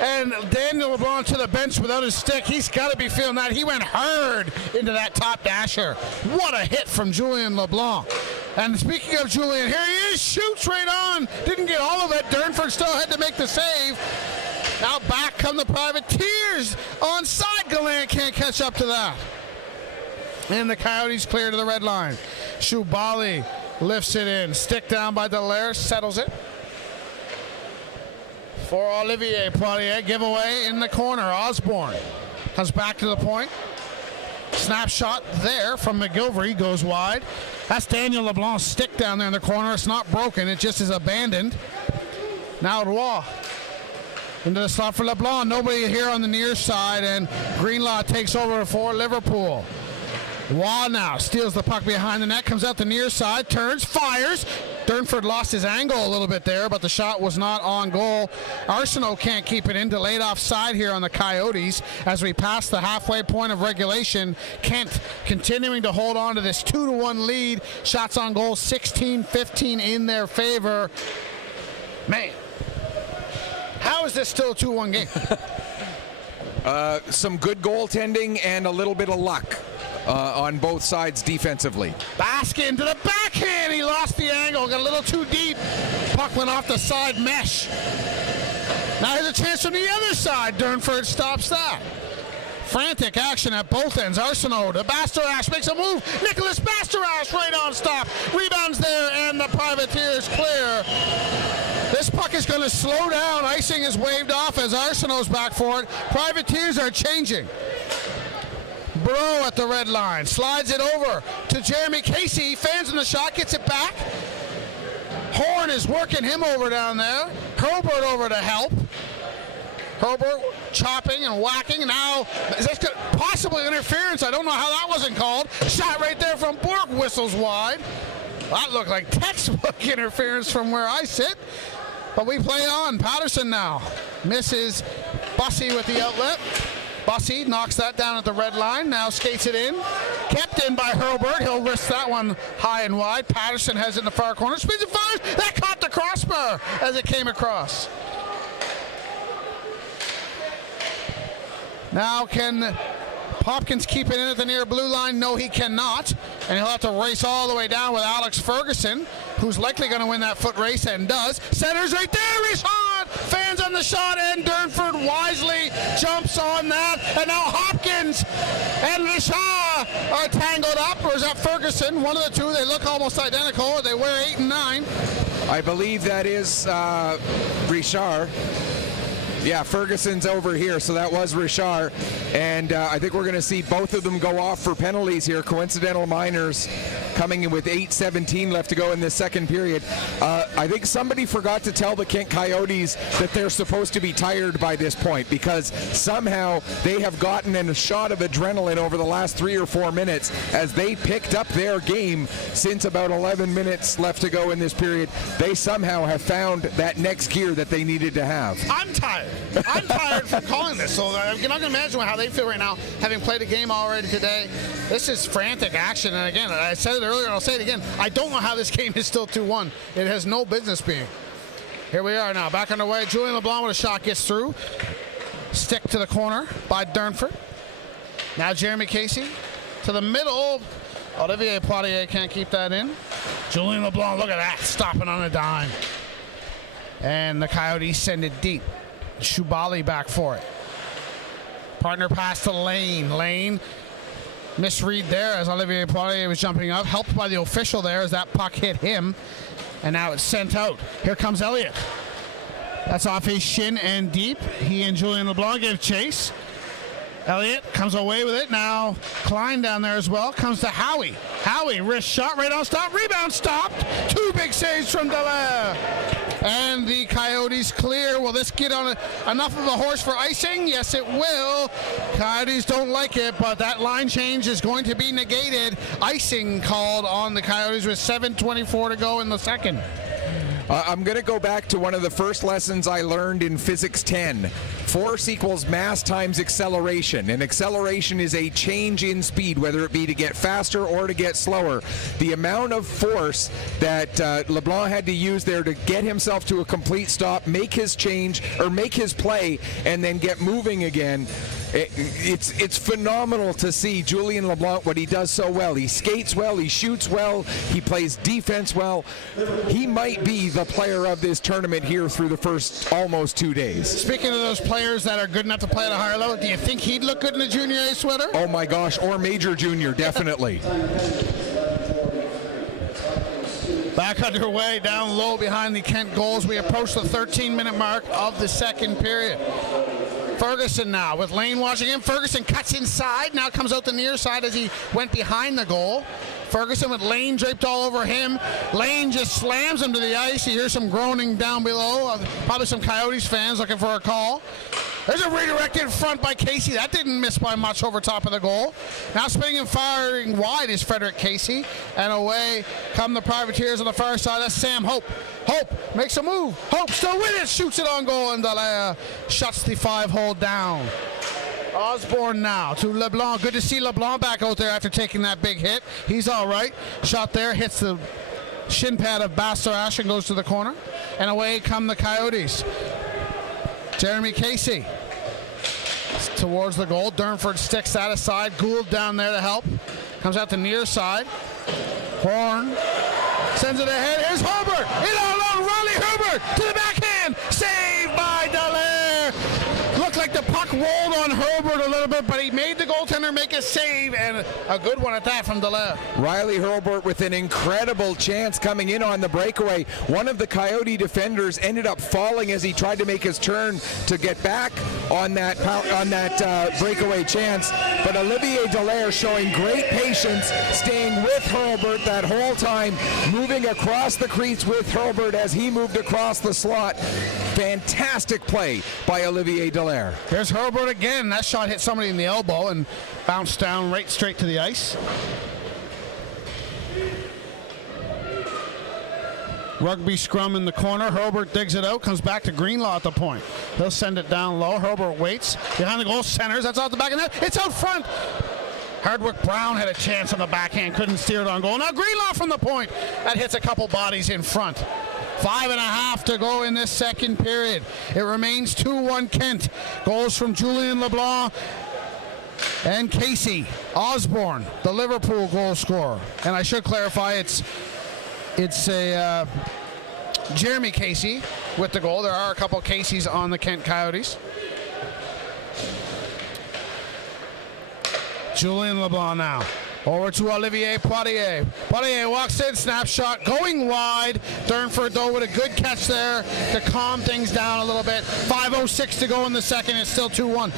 And Daniel LeBlanc to the bench without his stick. He's got to be feeling that. He went hard into that top dasher. What a hit from Julien LeBlanc. And speaking of Julien, here he is, shoots right on. Didn't get all of it. Durnford still had to make the save. Now back come the Privateers. Onside, Gallant can't catch up to that. And the Coyotes clear to the red line. Shubali lifts it in. Stick down by Dallaire, settles it. For Olivier Poirier, giveaway in the corner. Osborne comes back to the point. Snapshot there from McGilvery, goes wide. That's Daniel LeBlanc's stick down there in the corner. It's not broken, it just is abandoned. Now Roy into the slot for LeBlanc. Nobody here on the near side, and Greenlaw takes over for Liverpool. Waugh now steals the puck behind the net, comes out the near side, turns, fires. Durnford lost his angle a little bit there, but the shot was not on goal. Arsenault can't keep it in. Delayed offside here on the Coyotes as we pass the halfway point of regulation. Kent continuing to hold on to this 2-1 lead. Shots on goal 16-15 in their favor. Man, how is this still a 2-1 game? Some good goaltending and a little bit of luck on both sides defensively. Baskin to the backhand. He lost the angle. Got a little too deep. Puck went off the side mesh. Now here's a chance from the other side. Durnford stops that. Frantic action at both ends. Arsenault to Bastarache, makes a move. Nicholas Bastarache right on stop. Rebounds there, and the Privateers clear. This puck is going to slow down. Icing is waved off as Arsenault's back for it. Privateers are changing. Bro at the red line. Slides it over to Jeremy Casey. Fans in the shot, gets it back. Horn is working him over down there. Herbert over to help. Herbert chopping and whacking. Now, is this possibly interference? I don't know how that wasn't called. Shot right there from Bork, whistles wide. That looked like textbook interference from where I sit. But we play on. Patterson now misses Bussey with the outlet. Bussey knocks that down at the red line. Now skates it in. Kept in by Herbert. He'll risk that one high and wide. Patterson has it in the far corner. Spins and fires. That caught the crossbar as it came across. Now can Hopkins keep it in at the near blue line? No, he cannot. And he'll have to race all the way down with Alex Ferguson, who's likely going to win that foot race and does. Center's right there. Richard! Fans on the shot, and Durnford wisely jumps on that. And now Hopkins and Richard are tangled up. Or is that Ferguson? One of the two. They look almost identical. They wear 8 and 9. I believe that is Richard. Yeah, Ferguson's over here, so that was Richard. And I think we're going to see both of them go off for penalties here. Coincidental minors coming in with 8:17 left to go in this second period. I think somebody forgot to tell the Kent Coyotes that they're supposed to be tired by this point, because somehow they have gotten a shot of adrenaline over the last 3 or 4 minutes as they picked up their game since about 11 minutes left to go in this period. They somehow have found that next gear that they needed to have. I'm tired. I'm tired from calling this, so I can imagine how they feel right now, having played a game already today. This is frantic action, and again, I said it earlier and I'll say it again, I don't know how this game is still 2-1. It has no business being. Here we are now, back underway. Julian LeBlanc with a shot gets through. Stick to the corner by Durnford. Now Jeremy Casey to the middle. Olivier Poirier can't keep that in. Julian LeBlanc, look at that, stopping on a dime. And the Coyotes send it deep. Shubali back for it. Partner pass to Lane. Lane misread there as Olivier Poirier was jumping up. Helped by the official there as that puck hit him. And now it's sent out. Here comes Elliott. That's off his shin and deep. He and Julian LeBlanc give chase. Elliott comes away with it. Now Klein down there as well. Comes to Howie. Howie, wrist shot right on stop. Rebound stopped. 2 big saves from Dallaire. And the Coyotes clear. Will this get on enough of a horse for icing? Yes, it will. Coyotes don't like it, but that line change is going to be negated. Icing called on the Coyotes with 7:24 to go in the second. I'm going to go back to one of the first lessons I learned in Physics 10. Force equals mass times acceleration, and acceleration is a change in speed, whether it be to get faster or to get slower. The amount of force that LeBlanc had to use there to get himself to a complete stop, make his change, or make his play, and then get moving again. It's phenomenal to see Julian LeBlanc, what he does so well. He skates well, he shoots well, he plays defense well. He might be the player of this tournament here through the first almost 2 days. Speaking of those players that are good enough to play at a higher level, do you think he'd look good in a junior A sweater? Oh my gosh, or major junior, definitely. Back underway, down low behind the Kent goals. We approach the 13-minute mark of the second period. Ferguson now with Lane watching him. Ferguson cuts inside, now comes out the near side as he went behind the goal. Ferguson with Lane draped all over him. Lane just slams him to the ice. You hear some groaning down below. Probably some Coyotes fans looking for a call. There's a redirected front by Casey. That didn't miss by much over top of the goal. Now spinning and firing wide is Frederick Casey. And away come the Privateers on the far side. That's Sam Hope. Hope makes a move. Hope still with it. Shoots it on goal, and Dallaire shuts the 5-hole down. Osborne now to LeBlanc. Good to see LeBlanc back out there after taking that big hit. He's all right. Shot there, hits the shin pad of Bastarache and goes to the corner. And away come the Coyotes. Jeremy Casey towards the goal. Durnford sticks that aside. Gould down there to help. Comes out the near side. Horn sends it ahead. Here's Herbert. In all alone. Riley Herbert to the backhand. Saved by Dallaire. Looked like the puck rolled on Herbert a little bit, but he made the goaltender make a save, and a good one at that from Dallaire. Riley Herbert with an incredible chance coming in on the breakaway. One of the Coyote defenders ended up falling as he tried to make his turn to get back on that breakaway chance. But Olivier Dallaire showing great patience, staying with Herbert that whole time, moving across the crease with Herbert as he moved across the slot. Fantastic play by Olivier Dallaire. Here's Herbert again. That shot hit somebody in the elbow and bounced down right straight to the ice. Rugby scrum in the corner. Herbert digs it out, comes back to Greenlaw at the point. He'll send it down low. Herbert waits. Behind the goal, centers. That's out the back of net. It's out front. Hardwick Brown had a chance on the backhand. Couldn't steer it on goal. Now Greenlaw from the point. That hits a couple bodies in front. 5.5 to go in this second period. It remains 2-1 Kent. Goals from Julien LeBlanc and Casey Osborne, the Liverpool goal scorer. And I should clarify, it's a Jeremy Casey with the goal. There are a couple Caseys on the Kent Coyotes. Julien LeBlanc now. Over to Olivier Poirier. Poirier walks in, snapshot, going wide. Durnford, though, with a good catch there to calm things down a little bit. 5:06 to go in the second. It's still 2-1.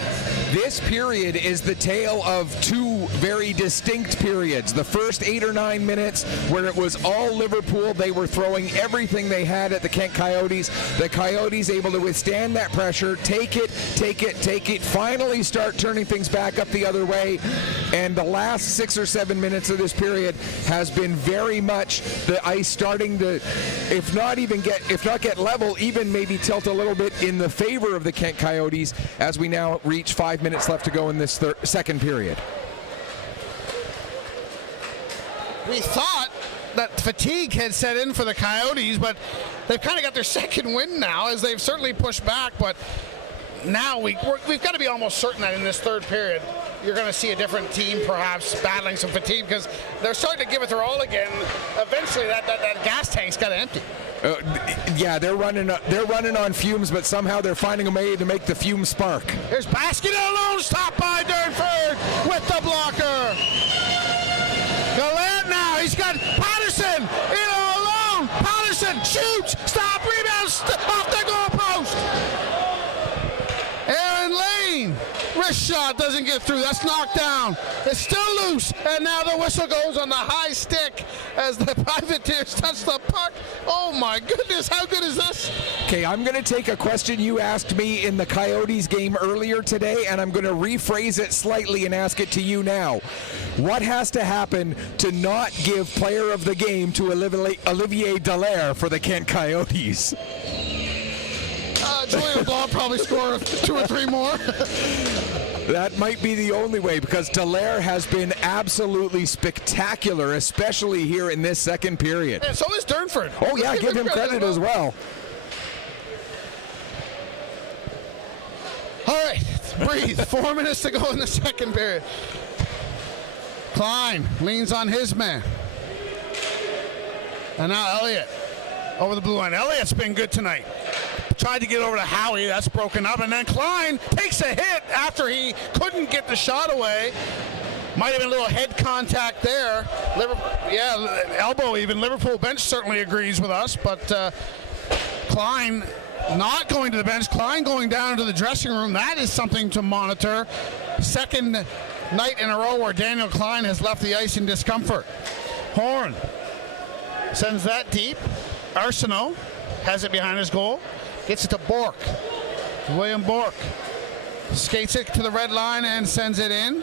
This period is the tale of two very distinct periods. The first 8 or 9 minutes where it was all Liverpool. They were throwing everything they had at the Kent Coyotes. The Coyotes able to withstand that pressure, take it, finally start turning things back up the other way. And the last 6 or 7 minutes of this period has been very much the ice starting to, if not get level, even maybe tilt a little bit in the favor of the Kent Coyotes as we now reach 5 minutes left to go in this second period. We thought that fatigue had set in for the Coyotes, but they've kind of got their second win now as they've certainly pushed back. But now we've got to be almost certain that in this third period you're going to see a different team perhaps battling some fatigue because they're starting to give it their all again. Eventually that gas tank's got to empty. Yeah, they're running on fumes, but somehow they're finding a way to make the fumes spark. Here's Baskin alone, stopped by Durnford with the blocker. Gallant now, he's got Patterson in alone. Patterson shoots, stop, rebounds, off the goalpost. Aaron Lane, wrist shot doesn't get through. That's knocked down. It's still loose, and now the whistle goes on the high stick as the Privateers touch the puck. Oh my goodness, how good is this? Okay, I'm going to take a question you asked me in the Coyotes game earlier today, and I'm going to rephrase it slightly and ask it to you now. What has to happen to not give player of the game to Olivier Dallaire for the Kent Coyotes? Julien LeBlanc probably score 2 or 3 more. That might be the only way because Dallaire has been absolutely spectacular, especially here in this second period. And so is Durnford. Oh yeah, give him credit as well. All right, breathe. 4 minutes to go in the second period. Klein leans on his man. And now Elliott over the blue line. Elliott's been good tonight. Tried to get over to Howie, that's broken up, and then Klein takes a hit after he couldn't get the shot away. Might have been a little head contact there. Elbow even. Liverpool bench certainly agrees with us, but Klein not going to the bench. Klein going down to the dressing room. That is something to monitor. Second night in a row where Daniel Klein has left the ice in discomfort. Horn sends that deep. Arsenault has it behind his goal. Gets it to Bork. William Bork skates it to the red line and sends it in.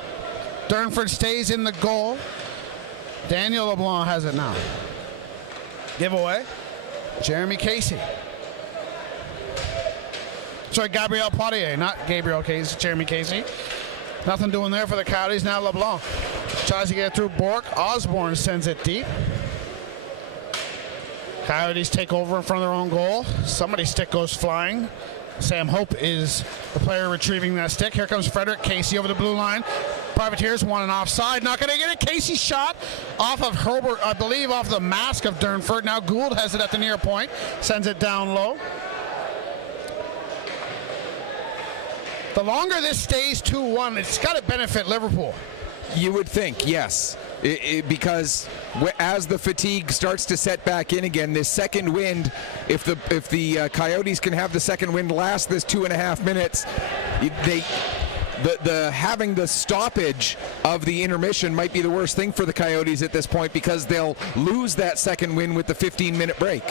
Durnford stays in the goal. Daniel LeBlanc has it now. Giveaway. Jeremy Casey. Sorry, Gabriel Poirier, not Gabriel Casey, Jeremy Casey. Nothing doing there for the Coyotes. Now LeBlanc tries to get it through Bork. Osborne sends it deep. Coyotes take over in front of their own goal. Somebody's stick goes flying. Sam Hope is the player retrieving that stick. Here comes Frederick Casey over the blue line. Privateers want an offside. Not going to get it. Casey shot off of Herbert, I believe off the mask of Durnford. Now Gould has it at the near point. Sends it down low. The longer this stays 2-1, it's got to benefit Liverpool. You would think, yes. Because as the fatigue starts to set back in again, this second wind, if the Coyotes can have the second wind last this 2.5 minutes, having the stoppage of the intermission might be the worst thing for the Coyotes at this point, because they'll lose that second wind with the 15-minute break.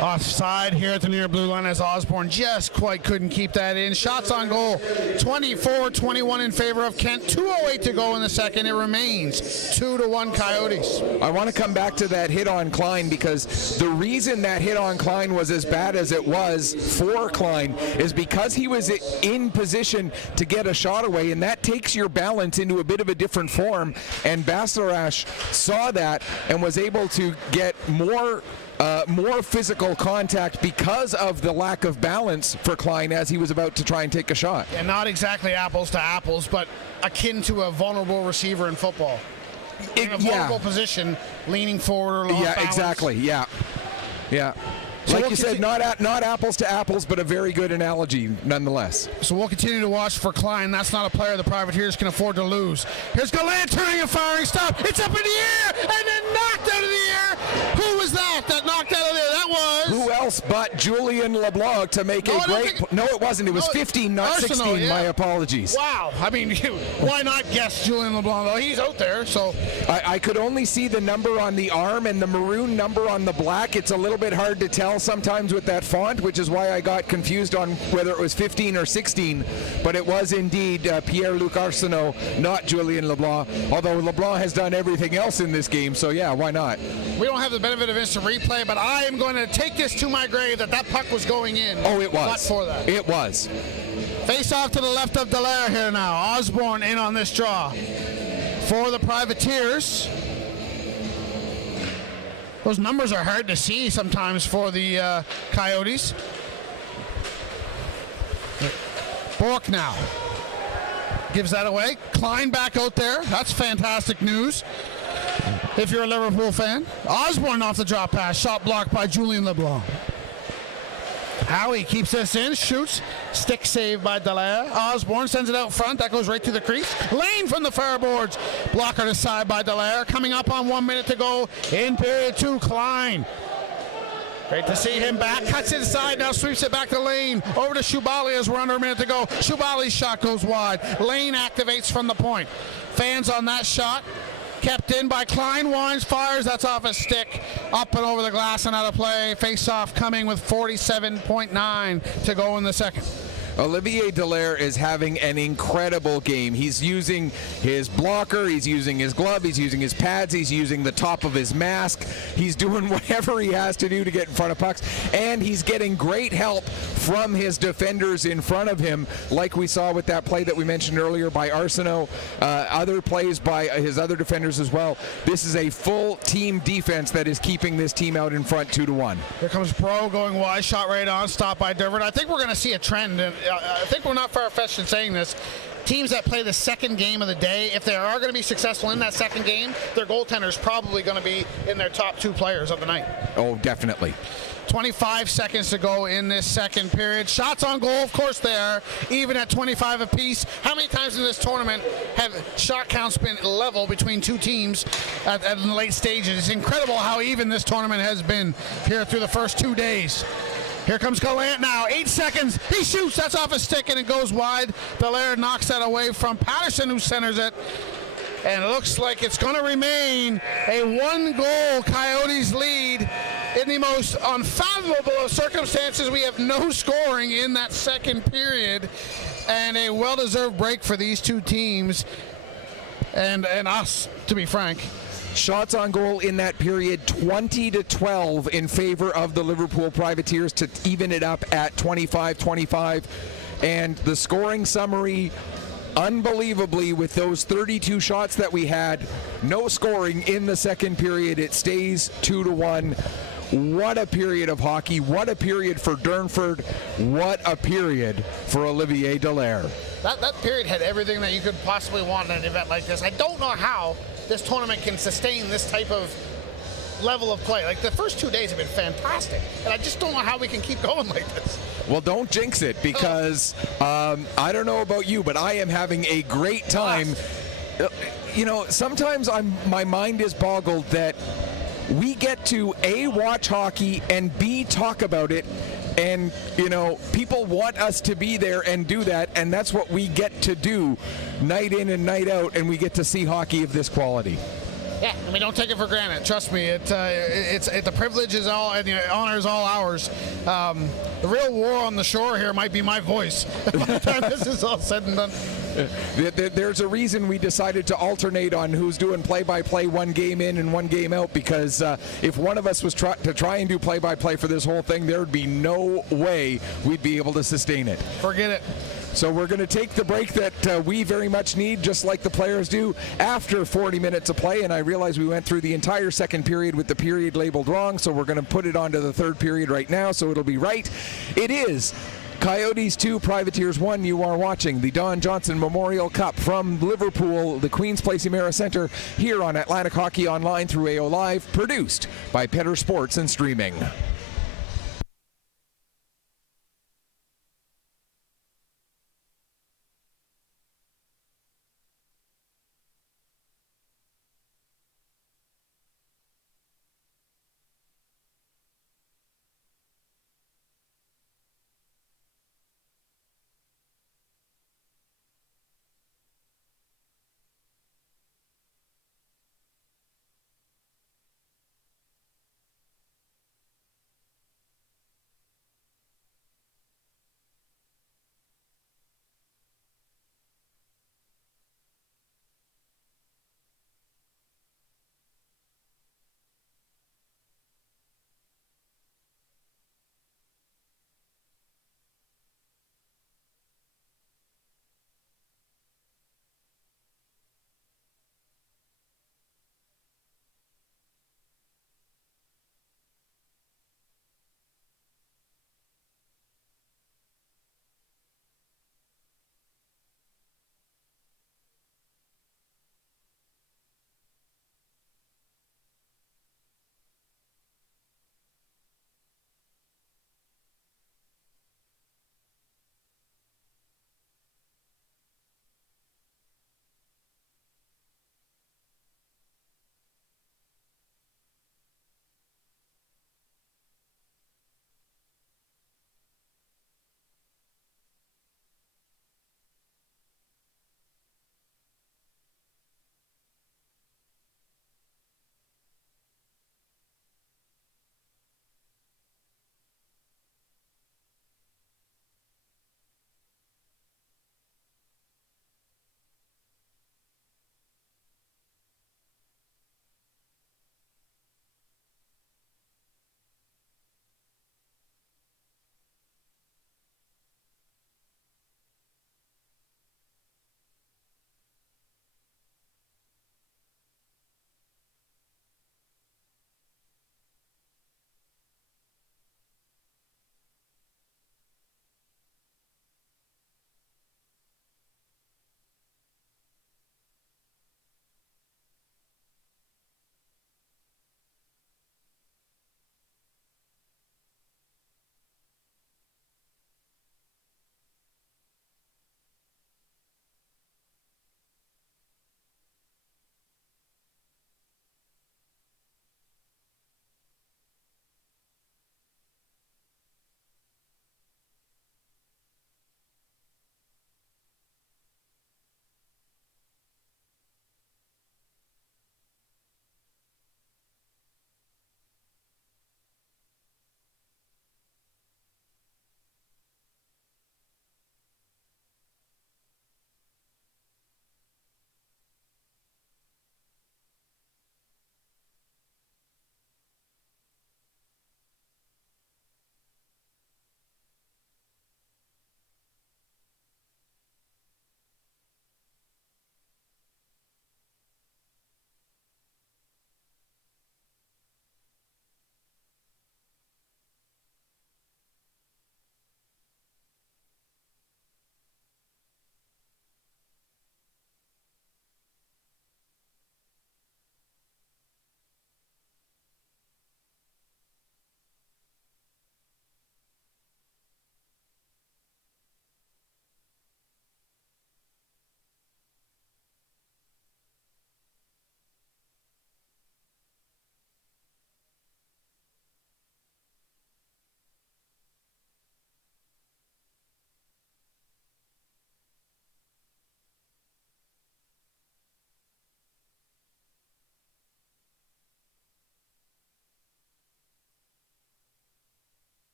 Offside here at the near blue line as Osborne just quite couldn't keep that in. Shots on goal, 24-21 in favor of Kent. 2:08 to go in the second. It remains 2-1 Coyotes. I want to come back to that hit on Klein, because the reason that hit on Klein was as bad as it was for Klein is because he was in position to get a shot away, and that takes your balance into a bit of a different form. And Basarash saw that and was able to get more physical contact because of the lack of balance for Klein as he was about to try and take a shot. And not exactly apples to apples, but akin to a vulnerable receiver in football. In a vulnerable position, leaning forward or lost balance. Exactly. Yeah. So like you said, not apples to apples, but a very good analogy nonetheless. So we'll continue to watch for Klein. That's not a player the Privateers can afford to lose. Here's Gallant turning and firing. Stop. It's up in the air and then knocked out of the air. Who was that knocked out of there? That was... Who else but Julian LeBlanc to make a great... No, it wasn't. It was 15, not Arsenal, 16. My apologies. Wow. I mean, why not guess Julian LeBlanc, though? He's out there, so... I could only see the number on the arm and the maroon number on the black. It's a little bit hard to tell sometimes with that font, which is why I got confused on whether it was 15 or 16. But it was indeed Pierre-Luc Arsenault, not Julian LeBlanc. Although LeBlanc has done everything else in this game, so yeah, why not? We don't have the benefit of instant replay, but I am going to take this to my grave that puck was going in. Oh, it was. But for that. It was. Face off to the left of Dallaire here now. Osborne in on this draw. For the Privateers. Those numbers are hard to see sometimes for the Coyotes. Bork now. Gives that away. Klein back out there. That's fantastic news if you're a Liverpool fan. Osborne off the drop pass. Shot blocked by Julian LeBlanc. Howie keeps this in, shoots, stick save by Dallaire. Osborne sends it out front, that goes right to the crease. Lane from the far boards, blocker to side by Dallaire. Coming up on 1 minute to go in period 2, Klein. Great to see him back, cuts inside, now sweeps it back to Lane. Over to Shubali as we're under a minute to go. Shubali's shot goes wide. Lane activates from the point. Fans on that shot. Kept in by Klein, winds, fires, that's off his stick, up and over the glass and out of play. Face-off coming with 47.9 to go in the second. Olivier Dallaire is having an incredible game. He's using his blocker, he's using his glove, he's using his pads, he's using the top of his mask. He's doing whatever he has to do to get in front of pucks, and he's getting great help from his defenders in front of him, like we saw with that play that we mentioned earlier by Arsenault, other plays by his other defenders as well. This is a full team defense that is keeping this team out in front 2-1. Here comes Bro going wide, shot right on, stopped by Dervert. I think we're going to see a trend, and I think we're not far-fetched in saying this. Teams that play the second game of the day, if they are going to be successful in that second game, their goaltender's probably going to be in their top 2 players of the night. Oh, definitely. 25 seconds to go in this second period. Shots on goal, of course they are, even at 25 apiece. How many times in this tournament have shot counts been level between two teams at the late stages? It's incredible how even this tournament has been here through the first 2 days. Here comes Gallant now, 8 seconds, he shoots, that's off his stick and it goes wide. Dallaire knocks that away from Patterson, who centers it. And it looks like it's going to remain a 1-goal Coyotes lead in the most unfathomable of circumstances. We have no scoring in that second period, and a well-deserved break for these two teams and us, to be frank. Shots on goal in that period, 20-12 in favor of the Liverpool Privateers to even it up at 25-25. And the scoring summary, unbelievably, with those 32 shots that we had, no scoring in the second period. It stays 2-1. What a period of hockey. What a period for Durnford. What a period for Olivier Dallaire. That period had everything that you could possibly want in an event like this. I don't know how this tournament can sustain this type of level of play. Like the first 2 days have been fantastic, and I just don't know how we can keep going like this. Well, don't jinx it, because I don't know about you, but I am having a great time. You know, sometimes my mind is boggled that we get to A, watch hockey, and B, talk about it. And, you know, people want us to be there and do that, and that's what we get to do night in and night out, and we get to see hockey of this quality. Yeah, and we don't take it for granted. Trust me, the privilege is all, and the honor is all ours. The real war on the shore here might be my voice by the time this is all said and done. There's a reason we decided to alternate on who's doing play-by-play one game in and one game out, because if one of us was to try and do play-by-play for this whole thing, there would be no way we'd be able to sustain it. Forget it. So we're going to take the break that we very much need, just like the players do, after 40 minutes of play. And I realize we went through the entire second period with the period labeled wrong, so we're going to put it onto the third period right now, so it'll be right. It is Coyotes 2, Privateers 1. You are watching the Don Johnson Memorial Cup from Liverpool, the Queen's Place Emera Center, here on Atlantic Hockey Online through AO Live, produced by Petter Sports and Streaming.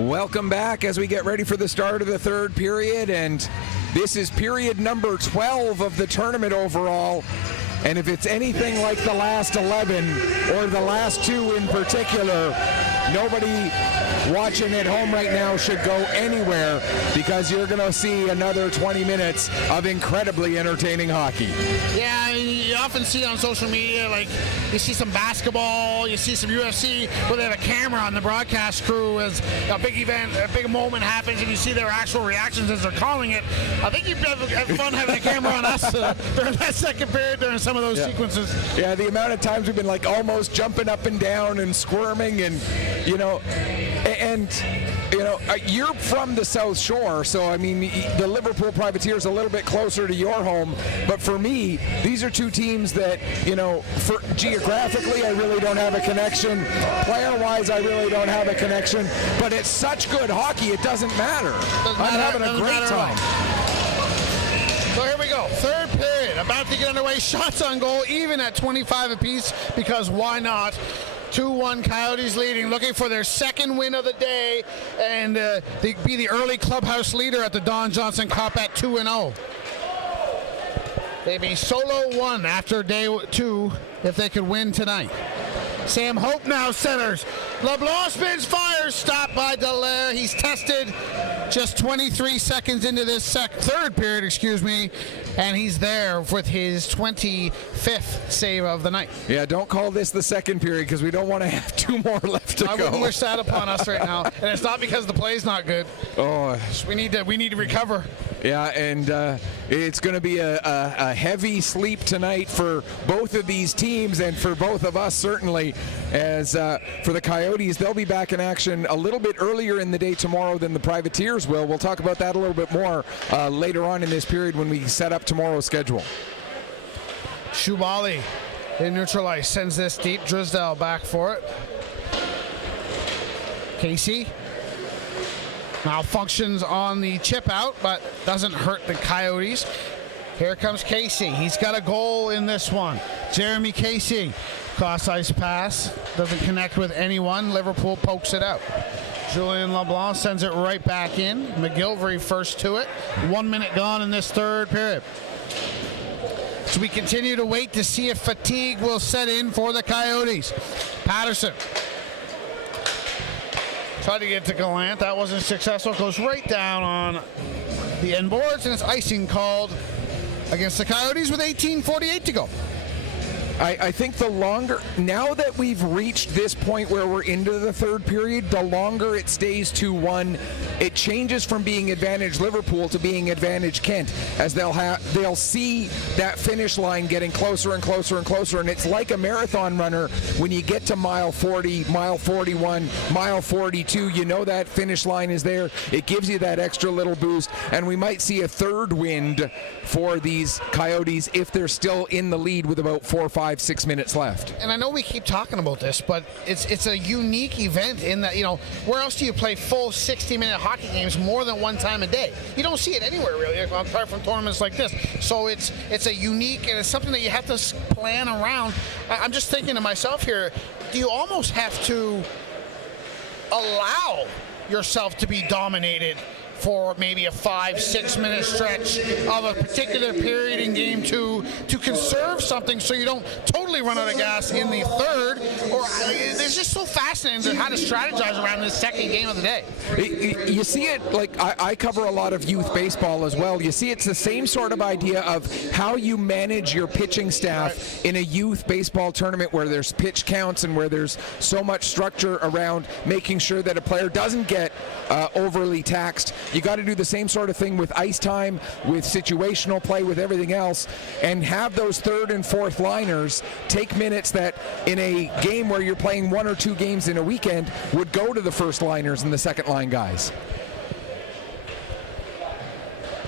Welcome back as we get ready for the start of the third period, and this is period number 12 of the tournament overall. And if it's anything like the last 11 or the last two in particular, nobody watching at home right now should go anywhere, because you're going to see another 20 minutes of incredibly entertaining hockey. Yeah, I mean, you often see on social media, like you see some basketball, you see some UFC, where they have a camera on the broadcast crew as a big event, a big moment happens, and you see their actual reactions as they're calling it. I think you'd have fun having a camera on us during that second period, during some of those sequences. Yeah, the amount of times we've been like almost jumping up and down and squirming, and you're from the South Shore, so I mean the Liverpool Privateers a little bit closer to your home, but for me, these are two teams that, for geographically I really don't have a connection, player-wise I really don't have a connection, but it's such good hockey it doesn't matter. I'm having a great time. So here we go, third period, about to get underway. Shots on goal, even at 25 apiece, because why not? 2-1 Coyotes leading, looking for their second win of the day, and they be the early clubhouse leader at the Don Johnson Cup at 2-0. They'd be solo one after day 2 if they could win tonight. Sam Hope now centers. LeBlanc spins, fires, stopped by Dallaire. He's tested just 23 seconds into this third period, and he's there with his 25th save of the night. Yeah, don't call this the second period, because we don't want to have 2 more left to go. I wouldn't wish that upon us right now, and it's not because the play's not good. Oh, we need to recover. Yeah, and it's going to be a heavy sleep tonight for both of these teams, and for both of us certainly, as for the Coyotes, they'll be back in action a little bit earlier in the day tomorrow than the Privateers will. We'll talk about that a little bit more later on in this period when we set up tomorrow's schedule. Shubali in neutral ice sends this deep. Drysdale back for it. Casey malfunctions on the chip out, but doesn't hurt the Coyotes. Here comes Casey. He's got a goal in this one. Jeremy Casey, cross ice pass, doesn't connect with anyone. Liverpool pokes it out. Julien LeBlanc sends it right back in. McGilvery first to it. 1 minute gone in this third period. So we continue to wait to see if fatigue will set in for the Coyotes. Patterson tried to get to Gallant. That wasn't successful. Goes right down on the end boards, and it's icing called against the Coyotes with 18:48 to go. I think the longer, now that we've reached this point where we're into the third period, the longer it stays 2-1, it changes from being advantage Liverpool to being advantage Kent, as they'll see that finish line getting closer and closer and closer, and it's like a marathon runner. When you get to mile 40, mile 41, mile 42, you know that finish line is there. It gives you that extra little boost, and we might see a third wind for these Coyotes if they're still in the lead with about 4, 5, 6 minutes left. And I know we keep talking about this, but it's a unique event in that, where else do you play full 60-minute hockey games more than one time a day? You don't see it anywhere really, apart from tournaments like this. So it's a unique, and it's something that you have to plan around. I'm just thinking to myself here, do you almost have to allow yourself to be dominated for maybe a 5-6 minute stretch of a particular period in game 2 to conserve something so you don't totally run out of gas in the third? Or it's just so fascinating how to strategize around this second game of the day. You see it, like I cover a lot of youth baseball as well. You see it's the same sort of idea of how you manage your pitching staff in a youth baseball tournament where there's pitch counts and where there's so much structure around making sure that a player doesn't get overly taxed. You got to do the same sort of thing with ice time, with situational play, with everything else, and have those third and fourth liners take minutes that in a game where you're playing 1 or 2 games in a weekend would go to the first liners and the second line guys.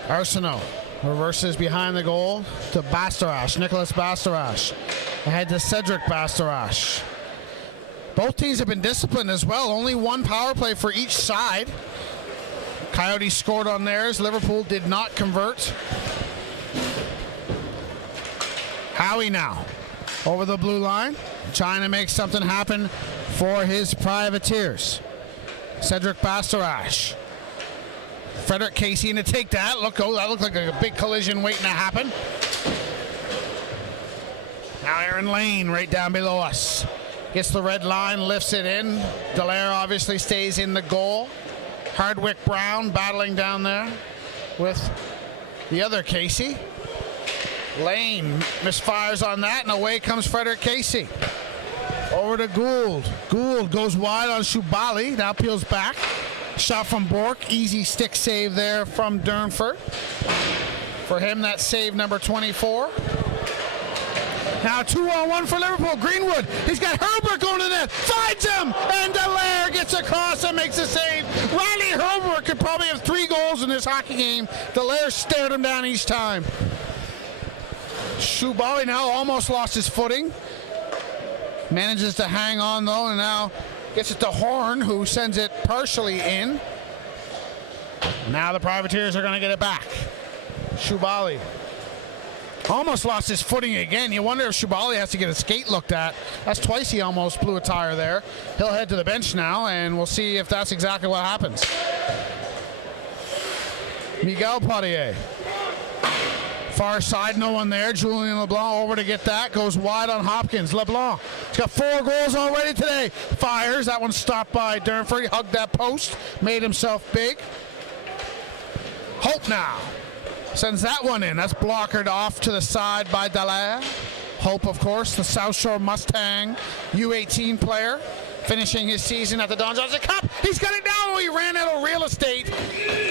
Arsenault reverses behind the goal to Bastarache, Nicholas Bastarache. Ahead to Cedric Bastarache. Both teams have been disciplined as well. Only 1 power play for each side. Coyotes scored on theirs. Liverpool did not convert. Howie now over the blue line, trying to make something happen for his Privateers. Cedric Bastarache. Frederick Casey in to take that. That looked like a big collision waiting to happen. Now Aaron Lane right down below us. Gets the red line, lifts it in. Dallaire obviously stays in the goal. Hardwick Brown battling down there with the other Casey. Lane misfires on that, and away comes Frederick Casey. Over to Gould. Gould goes wide on Shubali, now peels back. Shot from Bork, easy stick save there from Durnford. For him, that's save number 24. Now 2-on-1 for Liverpool. Greenwood, he's got Herbert going to the net, finds him, and Dallaire gets across and makes a save. Riley Herbert could probably have 3 goals in this hockey game. Dallaire stared him down each time. Shubali now almost lost his footing. Manages to hang on though, and now gets it to Horn, who sends it partially in. Now the Privateers are going to get it back. Shubali almost lost his footing again. You wonder if Shubali has to get a skate looked at. That's twice he almost blew a tire there. He'll head to the bench now, and we'll see if that's exactly what happens. Miguel Poirier. Far side, no one there. Julian LeBlanc over to get that. Goes wide on Hopkins. LeBlanc, he's got 4 goals already today. Fires. That one stopped by Durnford. He hugged that post. Made himself big. Hope now sends that one in. That's blockered off to the side by Dallaire. Hope, of course, the South Shore Mustang U18 player, finishing his season at the Don Johnson Cup. He's got it now. He ran out of real estate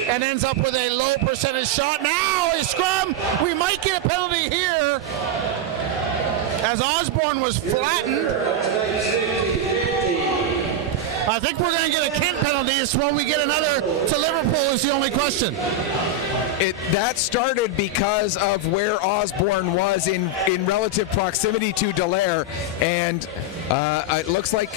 and ends up with a low percentage shot. Now a scrum. We might get a penalty here as Osborne was flattened. I think we're going to get a Kent penalty. It's when we get another to Liverpool is the only question. That started because of where Osborne was in relative proximity to Dallaire, and it looks like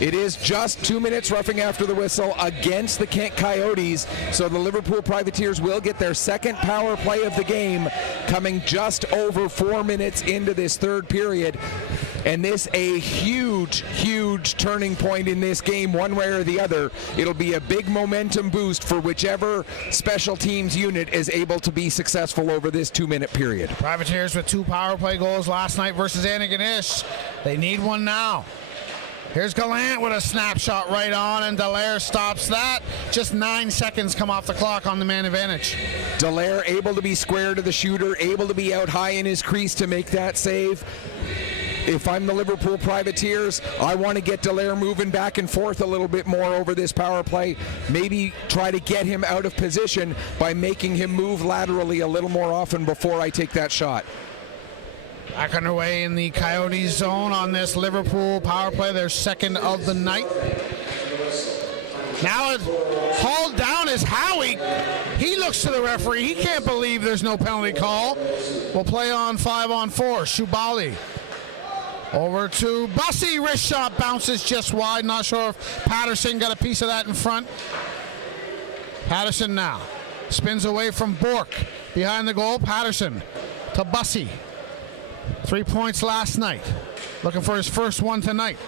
it is just 2 minutes roughing after the whistle against the Kent Coyotes, so the Liverpool Privateers will get their second power play of the game, coming just over 4 minutes into this third period. And this a huge turning point in this game, one way or the other. It'll be a big momentum boost for whichever special teams unit is able to be successful over this 2-minute period. Privateers with 2 power play goals last night versus Antigonish. They need one now. Here's Gallant with a snapshot right on, and Dallaire stops that. Just 9 seconds come off the clock on the man advantage. Dallaire able to be square to the shooter, able to be out high in his crease to make that save. If I'm the Liverpool Privateers, I want to get Dallaire moving back and forth a little bit more over this power play. Maybe try to get him out of position by making him move laterally a little more often before I take that shot. Back underway in the Coyotes zone on this Liverpool power play, their second of the night. Now it's hauled down is Howie. He looks to the referee. He can't believe there's no penalty call. We'll play on 5-on-4. Shubali. Over to Bussy, wrist shot, bounces just wide. Not sure if Patterson got a piece of that in front. Patterson now spins away from Bork. Behind the goal, Patterson to Bussy. 3 points last night. Looking for his first one tonight.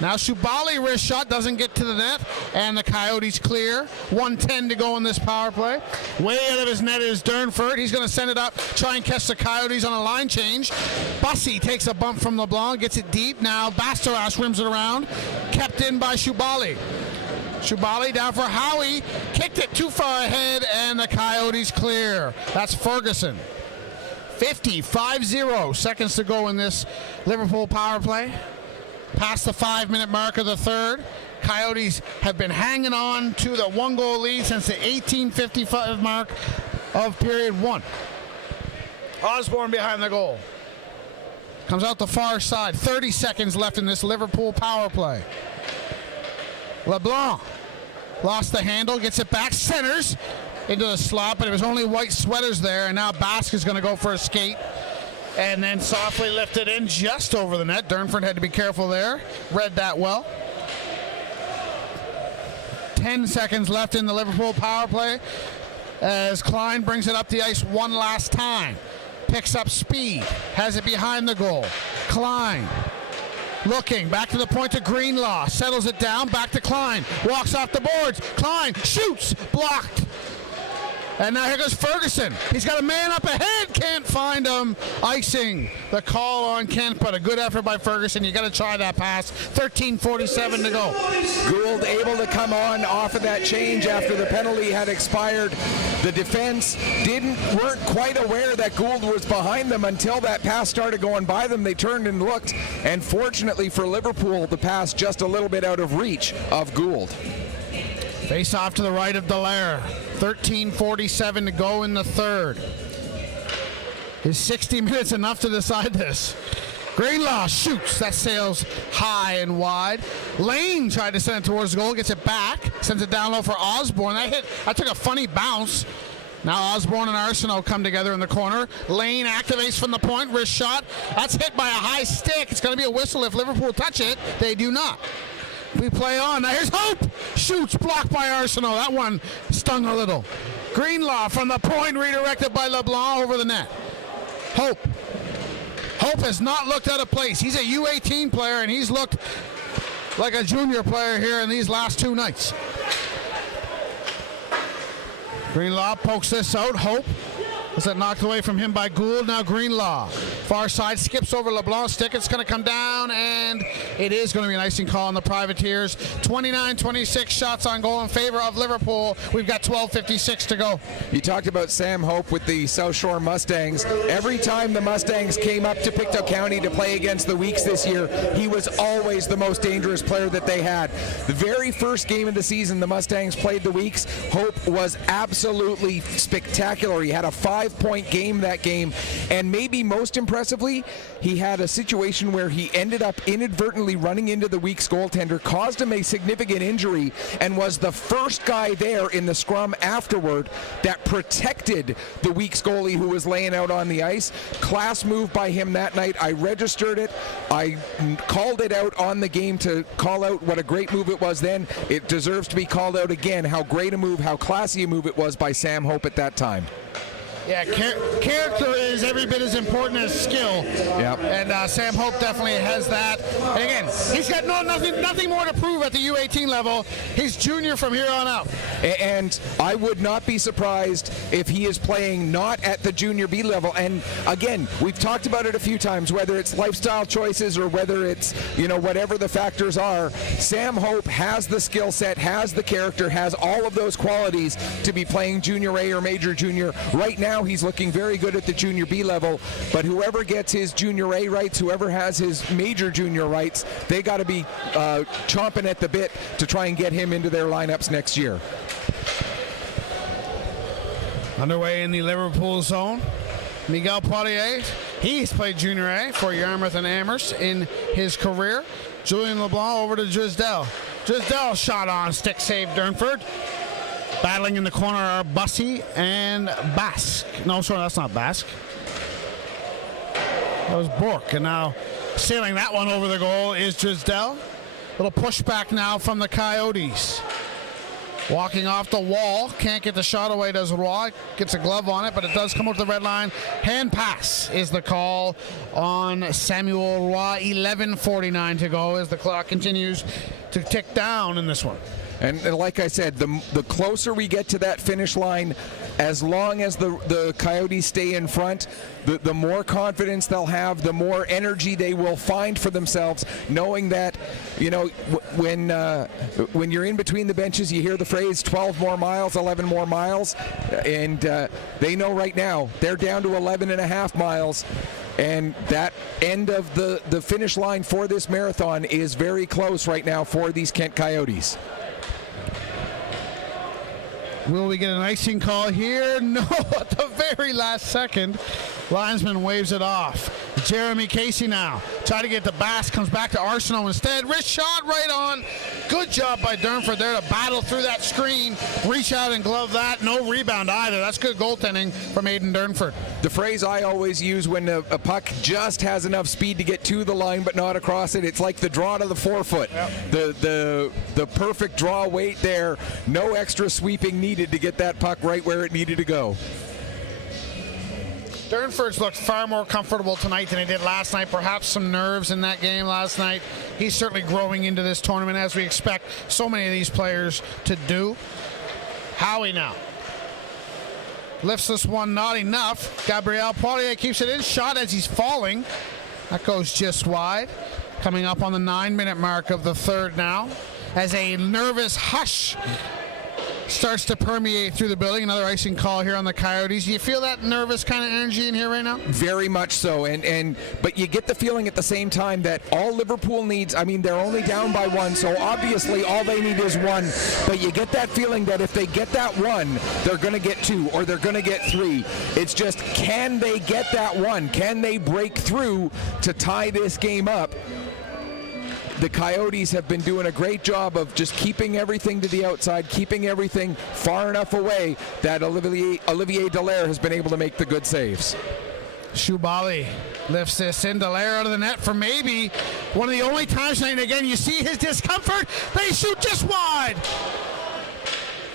Now Shubali, wrist shot, doesn't get to the net, and the Coyotes clear. 1:10 to go in this power play. Way out of his net is Durnford. He's going to send it up, try and catch the Coyotes on a line change. Bussy takes a bump from LeBlanc, gets it deep. Now Bastarache rims it around, kept in by Shubali. Shubali down for Howie, kicked it too far ahead, and the Coyotes clear. That's Ferguson. 5 seconds to go in this Liverpool power play. Past the 5-minute mark of the third. Coyotes have been hanging on to the 1-goal lead since the 18:55 mark of period 1. Osborne behind the goal. Comes out the far side. 30 seconds left in this Liverpool power play. LeBlanc lost the handle, gets it back, centers into the slot, but it was only white sweaters there, and now Basque is going to go for a skate. And then softly lifted in just over the net. Durnford had to be careful there. Read that well. 10 seconds left in the Liverpool power play as Klein brings it up the ice one last time. Picks up speed. Has it behind the goal. Klein looking, back to the point to Greenlaw, settles it down, back to Klein, walks off the boards, Klein shoots, blocked. And now here goes Ferguson. He's got a man up ahead, can't find him. Icing the call on Kent, but a good effort by Ferguson. You got to try that pass. 13:47 to go. Gould able to come on off of that change after the penalty had expired. The defense weren't quite aware that Gould was behind them until that pass started going by them. They turned and looked, and fortunately for Liverpool, the pass just a little bit out of reach of Gould. Face off to the right of Dallaire. 13:47 to go in the third. Is 60 minutes enough to decide this? Greenlaw shoots. That sails high and wide. Lane tried to send it towards the goal. Gets it back. Sends it down low for Osborne. That took a funny bounce. Now Osborne and Arsenault come together in the corner. Lane activates from the point. Wrist shot. That's hit by a high stick. It's going to be a whistle if Liverpool touch it. They do not. We play on. Now here's Hope. Shoots, blocked by Arsenault. That one stung a little. Greenlaw from the point, redirected by LeBlanc over the net. Hope has not looked out of place. He's a U18 player, and he's looked like a junior player here in these last two nights. Greenlaw pokes this out. Hope. Was that knocked away from him by Gould? Now Greenlaw. Far side, skips over LeBlanc's stick. It's going to come down, and it is going to be an icing call on the Privateers. 29-26 shots on goal in favor of Liverpool. We've got 12:56 to go. You talked about Sam Hope with the South Shore Mustangs. Every time the Mustangs came up to Pictou County to play against the Weeks this year, he was always the most dangerous player that they had. The very first game of the season the Mustangs played the Weeks, Hope was absolutely spectacular. He had a 5-point game that game, and maybe most impressively, he had a situation where he ended up inadvertently running into the Weeks goaltender, caused him a significant injury, and was the first guy there in the scrum afterward that protected the Weeks goalie who was laying out on the ice. Class move by him that night. I registered it. I called it out on the game to call out what a great move it was then. It deserves to be called out again, how great a move, how classy a move it was by Sam Hope at that time. Yeah, character is every bit as important as skill. Yep. And Sam Hope definitely has that. And again, he's got nothing more to prove at the U18 level. He's junior from here on out. And I would not be surprised if he is playing not at the junior B level. And again, we've talked about it a few times, whether it's lifestyle choices or whether it's, whatever the factors are. Sam Hope has the skill set, has the character, has all of those qualities to be playing junior A or major junior. Right now, he's looking very good at the junior B level, but whoever gets his junior A rights, whoever has his major junior rights, they got to be chomping at the bit to try and get him into their lineups next year. Underway in the Liverpool zone, Miguel Poirier. He's played junior A for Yarmouth and Amherst in his career. Julian LeBlanc over to Drisdell. Drisdell shot on, stick save Durnford. Battling in the corner are Bussey and Basque. No, sorry, that's not Basque. That was Bork. And now sailing that one over the goal is Drisdell. Little pushback now from the Coyotes. Walking off the wall. Can't get the shot away, does Roy. Gets a glove on it, but it does come up to the red line. Hand pass is the call on Samuel Roy. 11:49 to go as the clock continues to tick down in this one. And like I said, the closer we get to that finish line, as long as the Coyotes stay in front, the more confidence they'll have, the more energy they will find for themselves, knowing that, when you're in between the benches, you hear the phrase 12 more miles, 11 more miles, and they know right now they're down to 11 and a half miles. And that end of the finish line for this marathon is very close right now for these Kent Coyotes. Will we get an icing call here? No, at the very last second. Linesman waves it off. Jeremy Casey now. Try to get the Bass. Comes back to Arsenault instead. Wrist shot right on. Good job by Durnford there to battle through that screen. Reach out and glove that. No rebound either. That's good goaltending from Aidan Durnford. The phrase I always use when a puck just has enough speed to get to the line but not across it, it's like the draw to the forefoot. Yep. The perfect draw weight there. No extra sweeping needed to get that puck right where it needed to go. Durnford's looked far more comfortable tonight than he did last night. Perhaps some nerves in that game last night. He's certainly growing into this tournament, as we expect so many of these players to do. Howie now lifts this one, not enough. Gabriel Poirier keeps it in. Shot as he's falling. That goes just wide. Coming up on the 9-minute mark of the third now, as a nervous hush starts to permeate through the building. Another icing call here on the Coyotes. Do you feel that nervous kind of energy in here right now? Very much so, but you get the feeling at the same time that all Liverpool needs, I mean, they're only down by one, so obviously all they need is one, but you get that feeling that if they get that one, they're going to get two, or they're going to get three. It's just, can they get that one? Can they break through to tie this game up? The Coyotes have been doing a great job of just keeping everything to the outside, keeping everything far enough away that Olivier Dallaire has been able to make the good saves. Shubali lifts this in. Dallaire out of the net for maybe one of the only times tonight. Again, you see his discomfort. They shoot just wide.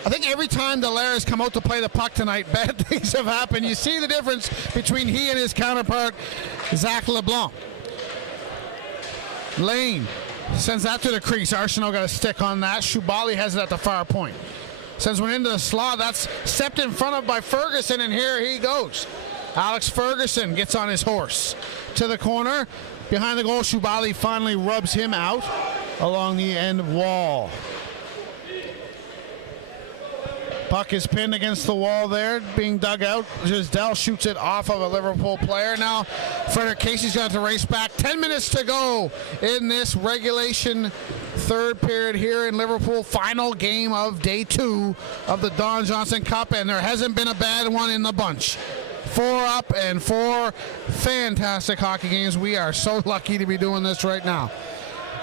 I think every time Dallaire has come out to play the puck tonight, bad things have happened. You see the difference between he and his counterpart, Zach LeBlanc. Lane sends that to the crease. Arsenault got a stick on that. Shubali has it at the far point. Sends one into the slot. That's stepped in front of by Ferguson, and here he goes. Alex Ferguson gets on his horse to the corner. Behind the goal, Shubali finally rubs him out along the end wall. Puck is pinned against the wall there, being dug out. Gisdell shoots it off of a Liverpool player. Now, Frederick Casey's going to race back. 10 minutes to go in this regulation third period here in Liverpool. Final game of day 2 of the Don Johnson Cup, and there hasn't been a bad one in the bunch. 4 up and 4 fantastic hockey games. We are so lucky to be doing this right now.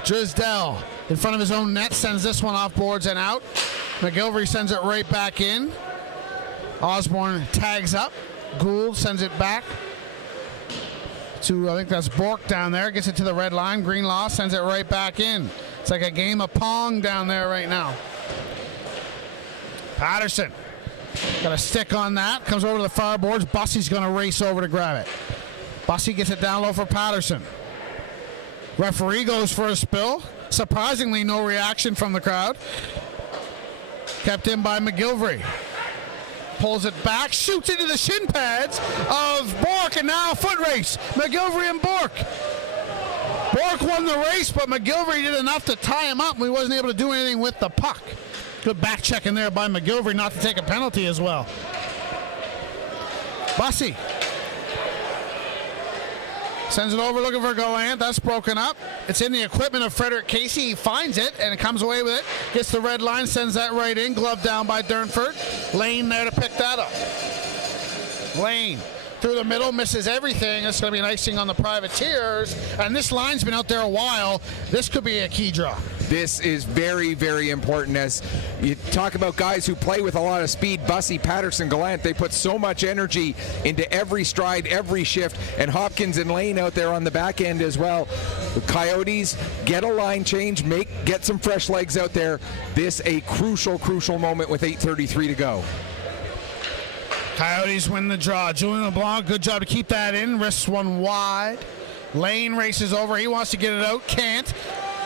Gisdell in front of his own net sends this one off boards and out. McGilvery sends it right back in. Osborne tags up. Gould sends it back to, I think that's Bork down there. Gets it to the red line. Greenlaw sends it right back in. It's like a game of Pong down there right now. Patterson got a stick on that. Comes over to the far boards. Bussey's going to race over to grab it. Bussey gets it down low for Patterson. Referee goes for a spill. Surprisingly, no reaction from the crowd. Kept in by McGilvery. Pulls it back, shoots into the shin pads of Bork, and now a foot race. McGilvery and Bork. Bork won the race, but McGilvery did enough to tie him up, and he wasn't able to do anything with the puck. Good back check in there by McGilvery not to take a penalty as well. Bussey sends it over looking for Gallant. That's broken up. It's in the equipment of Frederick Casey. He finds it and comes away with it. Gets the red line, sends that right in. Glove down by Durnford. Lane there to pick that up. Lane through the middle, misses everything. It's going to be an icing on the Privateers. And this line's been out there a while. This could be a key draw. This is very, very important. As you talk about guys who play with a lot of speed, Bussey, Patterson, Gallant, they put so much energy into every stride, every shift, and Hopkins and Lane out there on the back end as well. The Coyotes get a line change, get some fresh legs out there. This a crucial, crucial moment with 8:33 to go. Coyotes win the draw. Julian LeBlanc, good job to keep that in. Wrists one wide. Lane races over. He wants to get it out. Can't.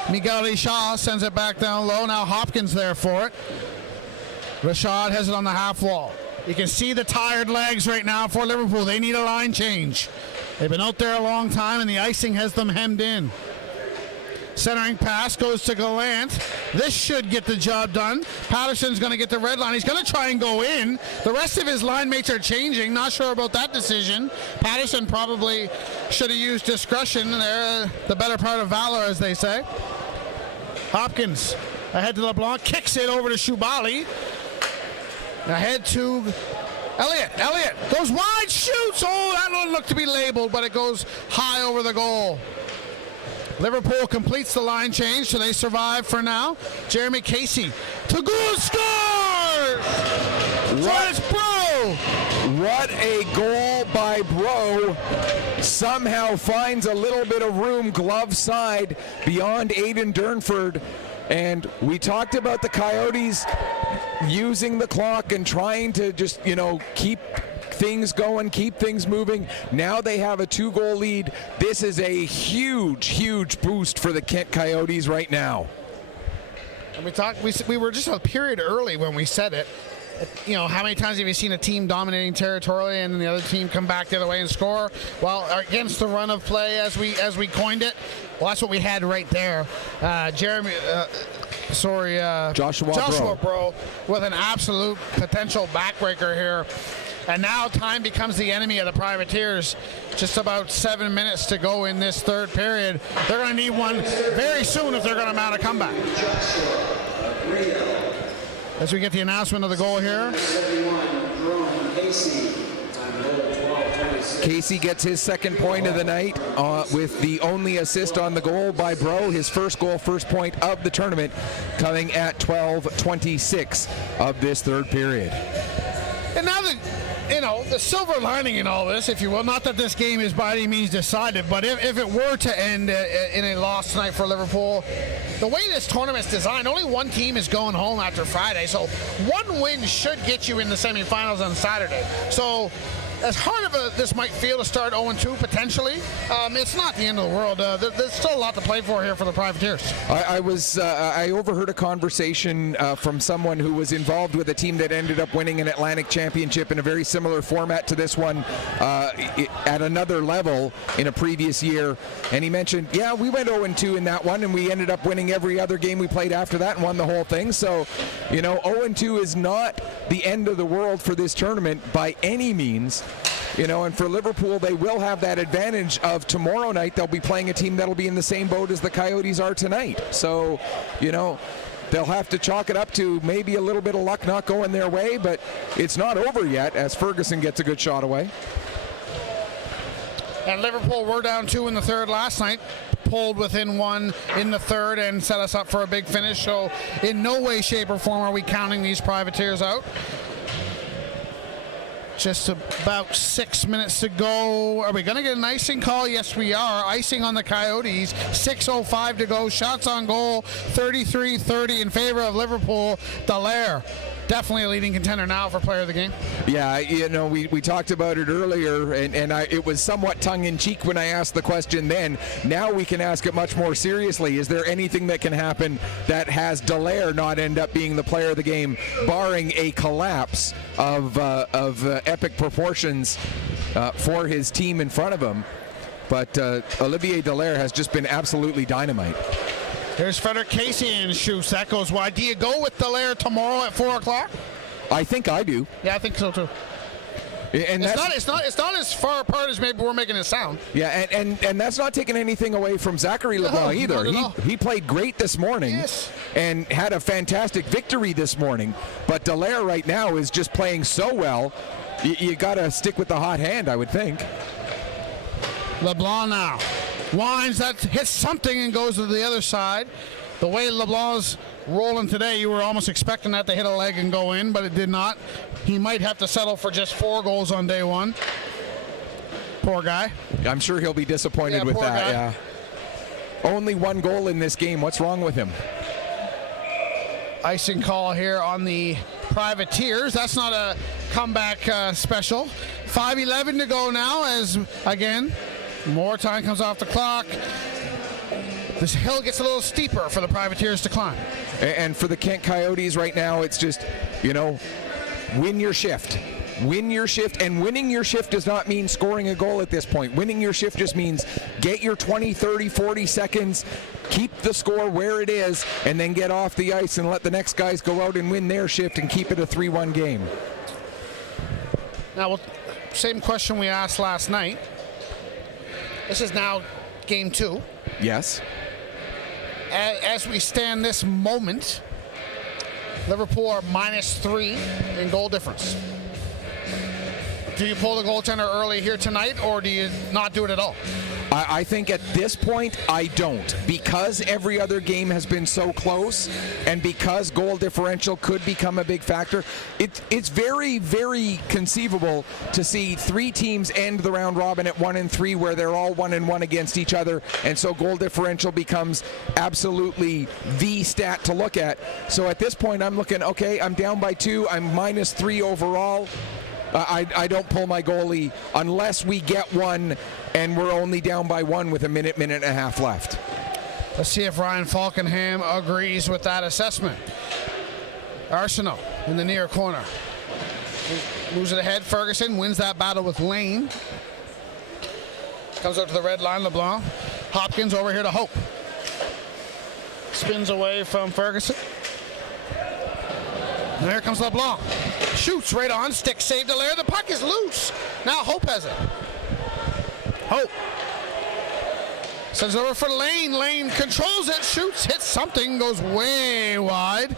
Miguel Richard sends it back down low. Now Hopkins there for it. Richard has it on the half wall. You can see the tired legs right now for Liverpool. They need a line change. They've been out there a long time, and the icing has them hemmed in. Centering pass goes to Gallant. This should get the job done. Patterson's going to get the red line. He's going to try and go in. The rest of his line mates are changing. Not sure about that decision. Patterson probably should have used discretion there. The better part of valor, as they say. Hopkins ahead to LeBlanc. Kicks it over to Shubali. Ahead to Elliott. Elliott goes wide, shoots. Oh, that one looked to be labeled, but it goes high over the goal. Liverpool completes the line change, so they survive for now. Jeremy Casey to goal, scores! What? Bro! What a goal by Bro. Somehow finds a little bit of room glove side beyond Aiden Durnford. And we talked about the Coyotes using the clock and trying to just, keep things going, keep things moving. Now they have a 2-goal lead. This is a huge, huge boost for the Kent Coyotes right now. And we were just a period early when we said it. How many times have you seen a team dominating territorially and then the other team come back the other way and score? Well, against the run of play, as we coined it, well, that's what we had right there. Joshua Bro with an absolute potential backbreaker here. And now time becomes the enemy of the Privateers. Just about 7 minutes to go in this third period. They're going to need one very soon if they're going to mount a comeback. As we get the announcement of the goal here. Casey gets his second point of the night with the only assist on the goal by Bro. His first goal, first point of the tournament, coming at 12:26 of this third period. And now that, the silver lining in all this, if you will, not that this game is by any means decided, but if it were to end in a loss tonight for Liverpool, the way this tournament's designed, only one team is going home after Friday, so one win should get you in the semifinals on Saturday. So as hard of this might feel to start 0-2 potentially, it's not the end of the world. There's still a lot to play for here for the Privateers. I overheard a conversation from someone who was involved with a team that ended up winning an Atlantic Championship in a very similar format to this one at another level in a previous year, and he mentioned, we went 0-2 in that one, and we ended up winning every other game we played after that and won the whole thing. So, 0-2 is not the end of the world for this tournament by any means. And for Liverpool, they will have that advantage of tomorrow night. They'll be playing a team that'll be in the same boat as the Coyotes are tonight. So, they'll have to chalk it up to maybe a little bit of luck not going their way, but it's not over yet as Ferguson gets a good shot away. And Liverpool were down 2 in the third last night, pulled within 1 in the third and set us up for a big finish. So in no way, shape, or form are we counting these Privateers out. Just about 6 minutes to go. Are we going to get an icing call? Yes, we are. Icing on the Coyotes. 6:05 to go. Shots on goal. 33-30 in favor of Liverpool. Dallaire, definitely a leading contender now for player of the game. Yeah, we talked about it earlier, and it was somewhat tongue-in-cheek when I asked the question then. Now we can ask it much more seriously. Is there anything that can happen that has Dallaire not end up being the player of the game, barring a collapse of epic proportions for his team in front of him? But Olivier Dallaire has just been absolutely dynamite. Here's Frederick Casey and shoots. That goes wide. Do you go with Dallaire tomorrow at 4 o'clock? I think I do. Yeah, I think so too. And it's not as far apart as maybe we're making it sound. Yeah, and that's not taking anything away from Zachary LeBlanc either. He played great this morning, yes, and had a fantastic victory this morning. But Dallaire right now is just playing so well. You got to stick with the hot hand, I would think. LeBlanc now winds, that hits something and goes to the other side. The way LeBlanc's rolling today, you were almost expecting that to hit a leg and go in, but it did not. He might have to settle for just 4 goals on day one. Poor guy. I'm sure he'll be disappointed with that. Guy. Yeah. Only 1 goal in this game. What's wrong with him? Icing call here on the Privateers. That's not a comeback special. 5:11 to go now as, again, more time comes off the clock. This hill gets a little steeper for the Privateers to climb. And for the Kent Coyotes right now, it's just, win your shift. Win your shift, and winning your shift does not mean scoring a goal at this point. Winning your shift just means get your 20, 30, 40 seconds, keep the score where it is, and then get off the ice and let the next guys go out and win their shift and keep it a 3-1 game. Now, same question we asked last night. This is now game 2. Yes. As we stand this moment, Liverpool are -3 in goal difference. Do you pull the goaltender early here tonight, or do you not do it at all? I think at this point, I don't. Because every other game has been so close, and because goal differential could become a big factor, it's very, very conceivable to see 3 teams end the round robin at 1-3, where they're all 1-1 against each other, and so goal differential becomes absolutely the stat to look at. So at this point, I'm looking, okay, I'm down by 2, I'm -3 overall. I don't pull my goalie unless we get one and we're only down by 1 with a minute and a half left. Let's see if Ryan Falkenham agrees with that assessment. Arsenault in the near corner. Moves it ahead. Ferguson wins that battle with Lane. Comes out to the red line, LeBlanc. Hopkins over here to Hope. Spins away from Ferguson. And there comes LeBlanc. Shoots right on. Stick save Dallaire. The puck is loose. Now Hope has it. Hope. Sends it over for Lane. Lane controls it. Shoots. Hits something. Goes way wide.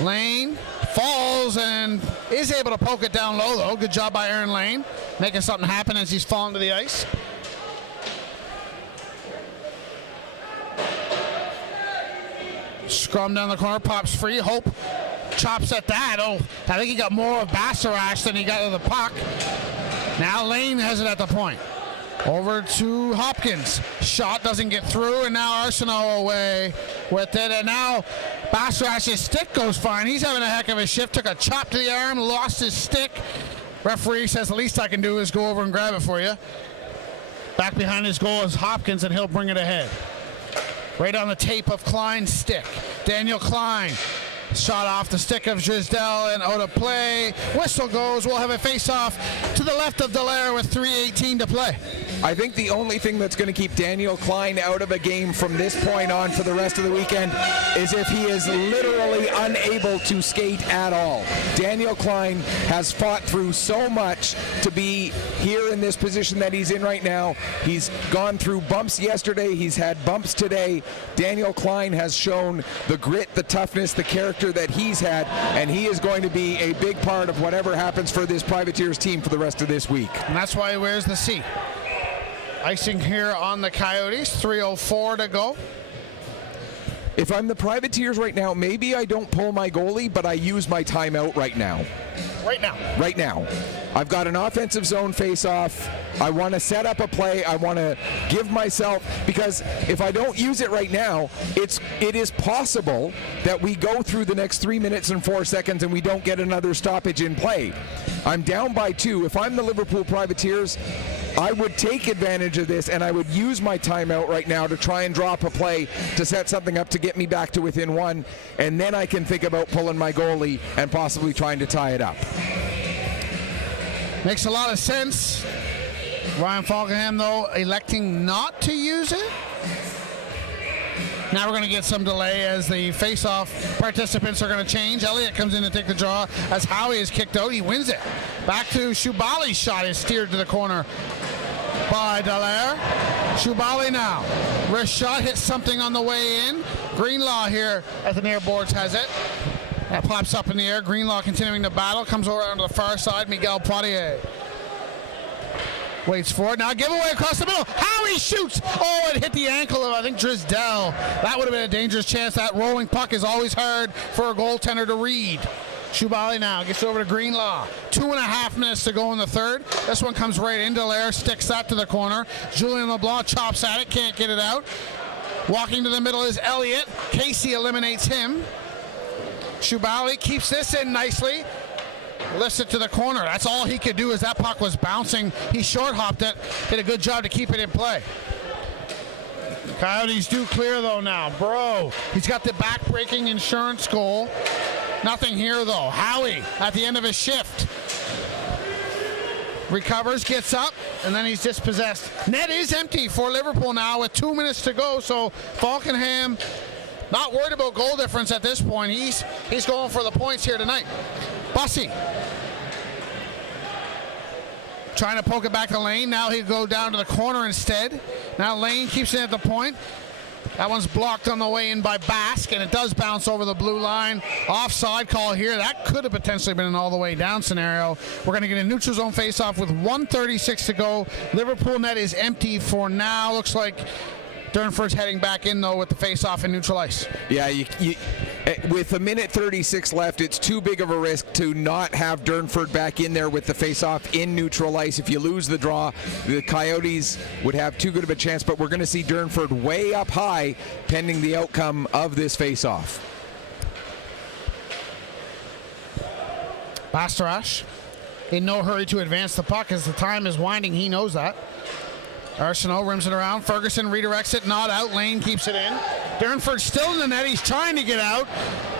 Lane falls and is able to poke it down low, though. Good job by Aaron Lane. Making something happen as he's falling to the ice. Scrum down the corner, pops free. Hope chops at that. Oh, I think he got more of Bassarash than he got of the puck. Now Lane has it at the point. Over to Hopkins. Shot doesn't get through, and now Arsenault away with it. And now Bassarash's stick goes fine. He's having a heck of a shift. Took a chop to the arm, lost his stick. Referee says the least I can do is go over and grab it for you. Back behind his goal is Hopkins, and he'll bring it ahead. Right on the tape of Klein's stick. Daniel Klein. Shot off the stick of Drisdell and out of play. Whistle goes. We'll have a face-off to the left of Dallaire with 3:18 to play. I think the only thing that's going to keep Daniel Klein out of a game from this point on for the rest of the weekend is if he is literally unable to skate at all. Daniel Klein has fought through so much to be here in this position that he's in right now. He's gone through bumps yesterday. He's had bumps today. Daniel Klein has shown the grit, the toughness, the character that he's had, and he is going to be a big part of whatever happens for this Privateers team for the rest of this week. And that's why he wears the C. Icing here on the Coyotes, 3:04 to go. If I'm the Privateers right now, maybe I don't pull my goalie, but I use my timeout right now. Right now. I've got an offensive zone face-off. I want to set up a play. I want to give myself, because if I don't use it right now, it is possible that we go through the next 3 minutes and 4 seconds and we don't get another stoppage in play. I'm down by 2. If I'm the Liverpool Privateers, I would take advantage of this and I would use my timeout right now to try and drop a play to set something up to get me back to within 1, and then I can think about pulling my goalie and possibly trying to tie it up. Makes a lot of sense. Ryan Falkenham, though, electing not to use it. Now we're going to get some delay as the face-off participants are going to change. Elliott comes in to take the draw as Howie is kicked out. He wins it. Back to Shubali's shot is steered to the corner by Dallaire. Shubali now. Wrist shot hits something on the way in. Greenlaw here at the near boards has it. That pops up in the air. Greenlaw continuing the battle. Comes over onto the far side. Miguel Poirier waits for it. Now giveaway across the middle. Howie shoots. Oh, it hit the ankle of, I think, Drisdell. That would have been a dangerous chance. That rolling puck is always hard for a goaltender to read. Shubali now gets over to Greenlaw. 2.5 minutes to go in the third. This one comes right in. Dallaire sticks that to the corner. Julien LeBlanc chops at it. Can't get it out. Walking to the middle is Elliott. Casey eliminates him. Shubali keeps this in nicely. Lifts it to the corner. That's all he could do as that puck was bouncing. He short-hopped it. Did a good job to keep it in play. Coyotes do clear, though, now. Bro, he's got the back-breaking insurance goal. Nothing here, though. Howie at the end of his shift. Recovers, gets up, and then he's dispossessed. Net is empty for Liverpool now with 2 minutes to go, so Falkenham not worried about goal difference at this point. He's going for the points here tonight. Bussy trying to poke it back to Lane. Now he'll go down to the corner instead. Now Lane keeps it at the point. That one's blocked on the way in by Basque, and it does bounce over the blue line. Offside call here. That could have potentially been an all the way down scenario. We're going to get a neutral zone face-off with 1:36 to go. Liverpool net is empty for now. Looks like Durnford's heading back in, though, with the face-off in neutral ice. Yeah, with a minute 36 left, it's too big of a risk to not have Durnford back in there with the face-off in neutral ice. If you lose the draw, the Coyotes would have too good of a chance, but we're going to see Durnford way up high pending the outcome of this face-off. Bastarash in no hurry to advance the puck as the time is winding. He knows that. Arsenault rims it around. Ferguson redirects it, not out. Lane keeps it in. Durnford still in the net. He's trying to get out,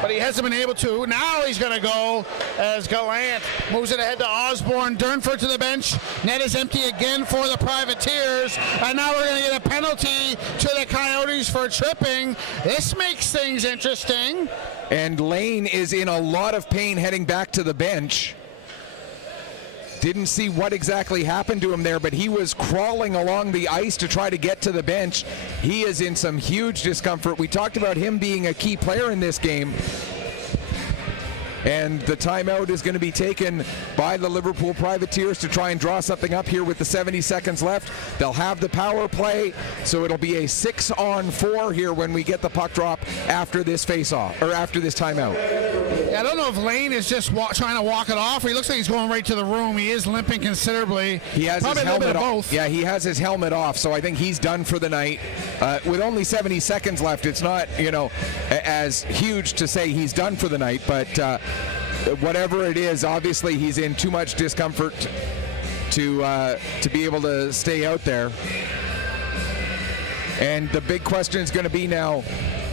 but he hasn't been able to. Now he's going to go as Gallant moves it ahead to Osborne. Durnford to the bench. Net is empty again for the Privateers, and now we're going to get a penalty to the Coyotes for tripping. This makes things interesting. And Lane is in a lot of pain heading back to the bench. Didn't see what exactly happened to him there, but he was crawling along the ice to try to get to the bench. He is in some huge discomfort. We talked about him being a key player in this game. And the timeout is going to be taken by the Liverpool Privateers to try and draw something up here with the 70 seconds left. They'll have the power play, so it'll be a 6-on-4 here when we get the puck drop after this face-off, or after this timeout. Yeah, I don't know if Lane is just trying to walk it off. He looks like he's going right to the room. He is limping considerably. He has probably his helmet off. Yeah, he has his helmet off, so I think he's done for the night. With only 70 seconds left, it's not, as huge to say he's done for the night, but whatever it is, obviously he's in too much discomfort to be able to stay out there. And the big question is going to be now,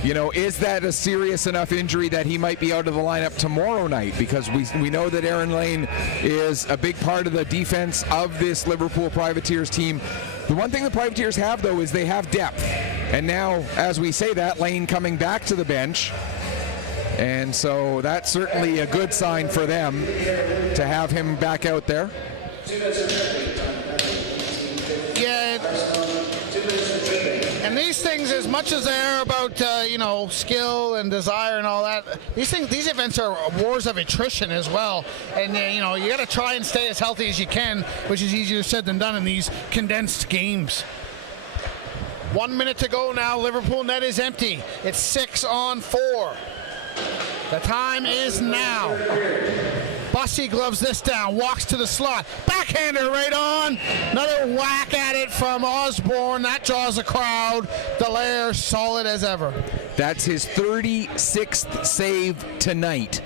is that a serious enough injury that he might be out of the lineup tomorrow night? Because we know that Aaron Lane is a big part of the defense of this Liverpool Privateers team. The one thing the Privateers have, though, is they have depth. And now, as we say that, Lane coming back to the bench. And so that's certainly a good sign for them to have him back out there. Yeah. And these things, as much as they're about skill and desire and all that, these events are wars of attrition as well. And you got to try and stay as healthy as you can, which is easier said than done in these condensed games. 1 minute to go now. Liverpool net is empty. It's 6-on-4. The time is now. Bussy gloves this down, walks to the slot. Backhander right on. Another whack at it from Osborne. That draws a crowd. Dallaire solid as ever. That's his 36th save tonight.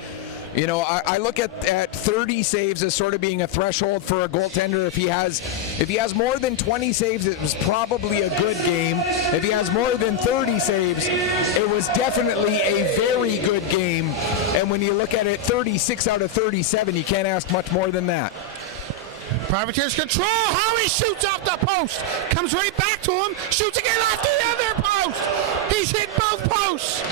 I look at 30 saves as sort of being a threshold for a goaltender. If he has more than 20 saves, it was probably a good game. If he has more than 30 saves, it was definitely a very good game. And when you look at it, 36 out of 37, you can't ask much more than that. Privateers control. Howie shoots off the post. Comes right back to him. Shoots again off the other post. He's hit both posts.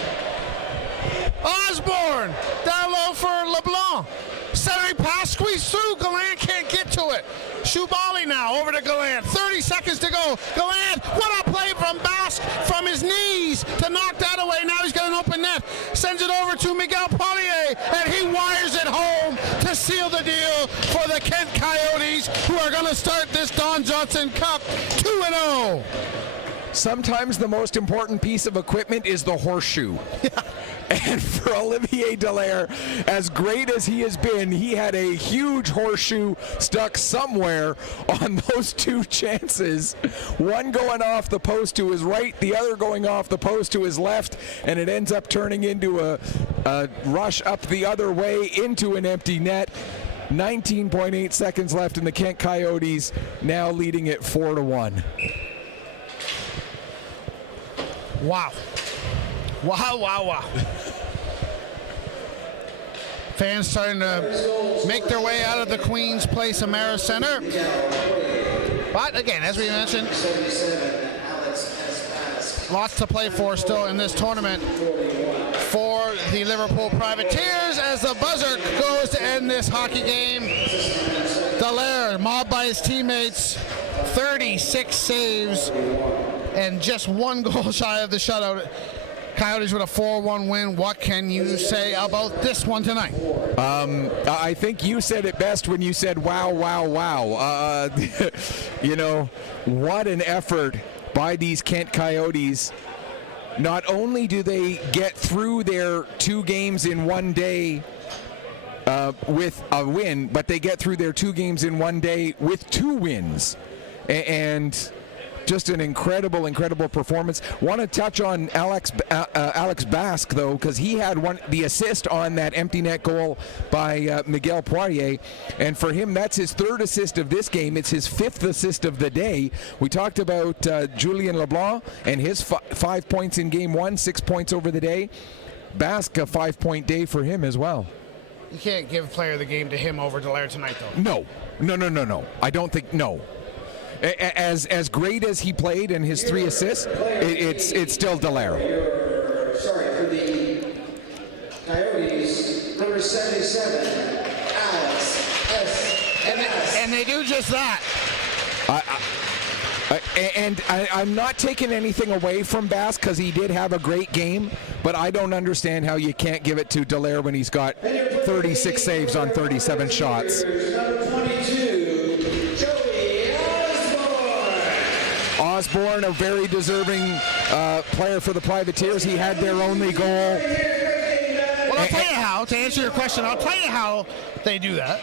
Osborne down low for LeBlanc. Centering pass, squeeze through. Gallant can't get to it. Shubali now over to Gallant. 30 seconds to go. Gallant, what a play from Basque from his knees to knock that away. Now he's got an open net. Sends it over to Miguel Pollier, and he wires it home to seal the deal for the Kent Coyotes, who are going to start this Don Johnson Cup 2-0. Sometimes the most important piece of equipment is the horseshoe. And for Olivier Dallaire, as great as he has been, he had a huge horseshoe stuck somewhere on those two chances. One going off the post to his right, the other going off the post to his left, and it ends up turning into a rush up the other way into an empty net. 19.8 seconds left, and the Kent Coyotes now leading it 4-1. Wow. Wow. Fans starting to make their way out of the Queen's Place Amera Center. But again, as we mentioned, lots to play for still in this tournament for the Liverpool Privateers as the buzzer goes to end this hockey game. Dallaire mobbed by his teammates, 36 saves, and just 1 goal shy of the shutout. Coyotes with a 4-1 win. What can you say about this one tonight? I think you said it best when you said, wow, wow, wow. You know, what an effort by these Kent Coyotes. Not only do they get through their 2 games in one day with a win, but they get through their 2 games in one day with 2 wins. And just an incredible performance. Want to touch on Alex Basque, though, because he had the assist on that empty net goal by Miguel Poirier. And for him, that's his 3rd assist of this game. It's his 5th assist of the day. We talked about Julien Leblanc and his 5 points in game 1, 6 points over the day. Basque, a 5-point day for him as well. You can't give player of the game to him over Dallaire tonight, though. No. I don't think, no. As great as he played and his 3 assists, it's still Dallaire. Sorry, for the Coyotes, number 77, Alex S. And they do just that. I'm not taking anything away from Basque because he did have a great game, but I don't understand how you can't give it to Dallaire when he's got 36 saves on 37 shots. Number 22, Osborne, a very deserving player for the Privateers. He had their only goal. Well, I'll tell you how, to answer your question, I'll tell you how they do that.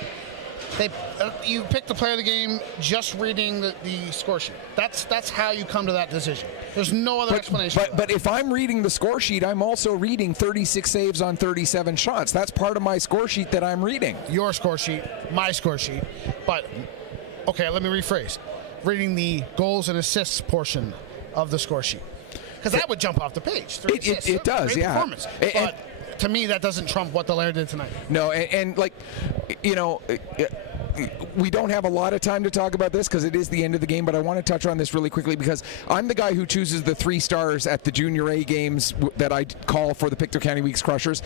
You pick the player of the game just reading the score sheet. That's how you come to that decision. There's no other explanation. But if I'm reading the score sheet, I'm also reading 36 saves on 37 shots. That's part of my score sheet that I'm reading. Your score sheet, my score sheet. But, okay, let me rephrase. Reading the goals and assists portion of the score sheet. Because that would jump off the page. It does, great yeah. Performance. But to me, that doesn't trump what Dallaire did tonight. No, and like, you know, we don't have a lot of time to talk about this because it is the end of the game, but I want to touch on this really quickly because I'm the guy who chooses the 3 stars at the Junior A games that I call for the Pictou County Weeks Crushers.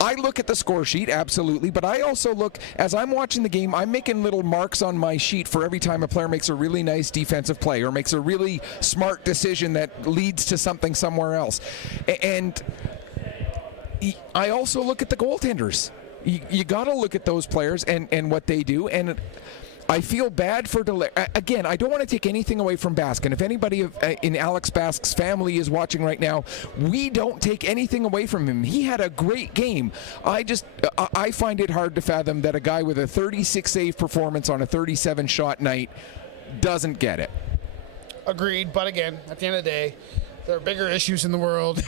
I look at the score sheet, absolutely, but I also look, as I'm watching the game, I'm making little marks on my sheet for every time a player makes a really nice defensive play or makes a really smart decision that leads to something somewhere else. And I also look at the goaltenders. You got to look at those players and what they do, and I feel bad for Dallaire. Again, I don't want to take anything away from Basque, and if anybody in Alex Basque's family is watching right now, we don't take anything away from him. He had a great game. I find it hard to fathom that a guy with a 36 save performance on a 37 shot night doesn't get it. Agreed, but again, at the end of the day, there are bigger issues in the world.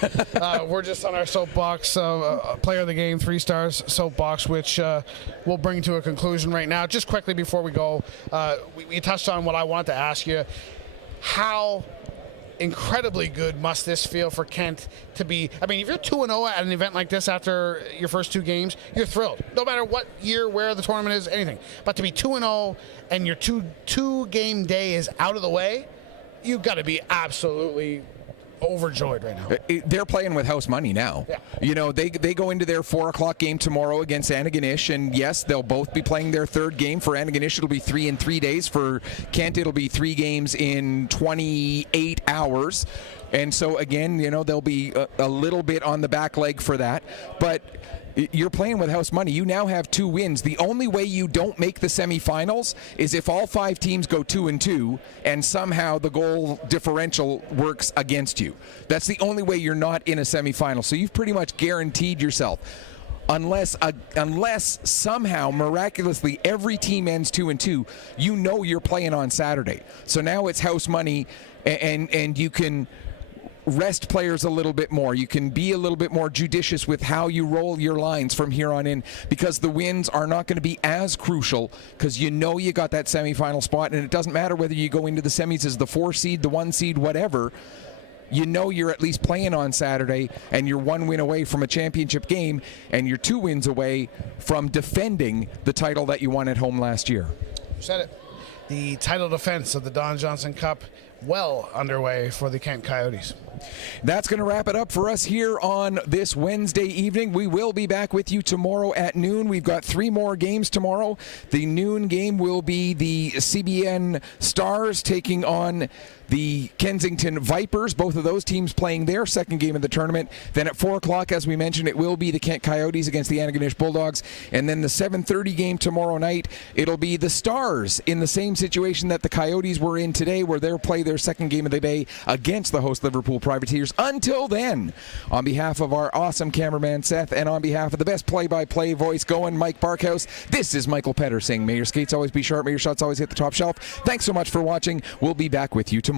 We're just on our soapbox, player of the game, 3 stars soapbox, which we'll bring to a conclusion right now. Just quickly before we go, we touched on what I wanted to ask you. How incredibly good must this feel for Kent to be? I mean, if you're 2-0 at an event like this after your first 2 games, you're thrilled. No matter what year, where the tournament is, anything. But to be 2-0 and your two game day is out of the way, you've got to be absolutely overjoyed right now. They're playing with house money now. Yeah. You know, they go into their 4 o'clock game tomorrow against Antigonish, and yes, they'll both be playing their 3rd game. For Antigonish, it'll be 3 in 3 days. For Kent, it'll be 3 games in 28 hours. And so, again, you know, they'll be a little bit on the back leg for that. But you're playing with house money. You now have 2 wins. The only way you don't make the semifinals is if all 5 teams go 2-2 and somehow the goal differential works against you. That's the only way you're not in a semifinal. So you've pretty much guaranteed yourself. Unless somehow miraculously every team ends 2-2, you know you're playing on Saturday. So now it's house money, and you can rest players a little bit more. You can be a little bit more judicious with how you roll your lines from here on in, because the wins are not going to be as crucial, because you know you got that semifinal spot, and it doesn't matter whether you go into the semis as the 4 seed, the 1 seed, whatever. You know you're at least playing on Saturday, and you're 1 win away from a championship game, and you're 2 wins away from defending the title that you won at home last year. You said it. The title defense of the Don Johnson Cup well underway for the Kent Coyotes. That's going to wrap it up for us here on this Wednesday evening. We will be back with you tomorrow at noon. We've got 3 more games tomorrow. The noon game will be the CBN Stars taking on the Kensington Vipers, both of those teams playing their second game of the tournament. Then at 4 o'clock, as we mentioned, it will be the Kent Coyotes against the Antigonish Bulldogs. And then the 7:30 game tomorrow night, it'll be the Stars in the same situation that the Coyotes were in today, where they'll play their second game of the day against the host Liverpool Privateers. Until then, on behalf of our awesome cameraman Seth, and on behalf of the best play-by-play voice going, Mike Barkhouse, this is Michael Petter saying, may your skates always be sharp, may your shots always hit the top shelf. Thanks so much for watching. We'll be back with you tomorrow.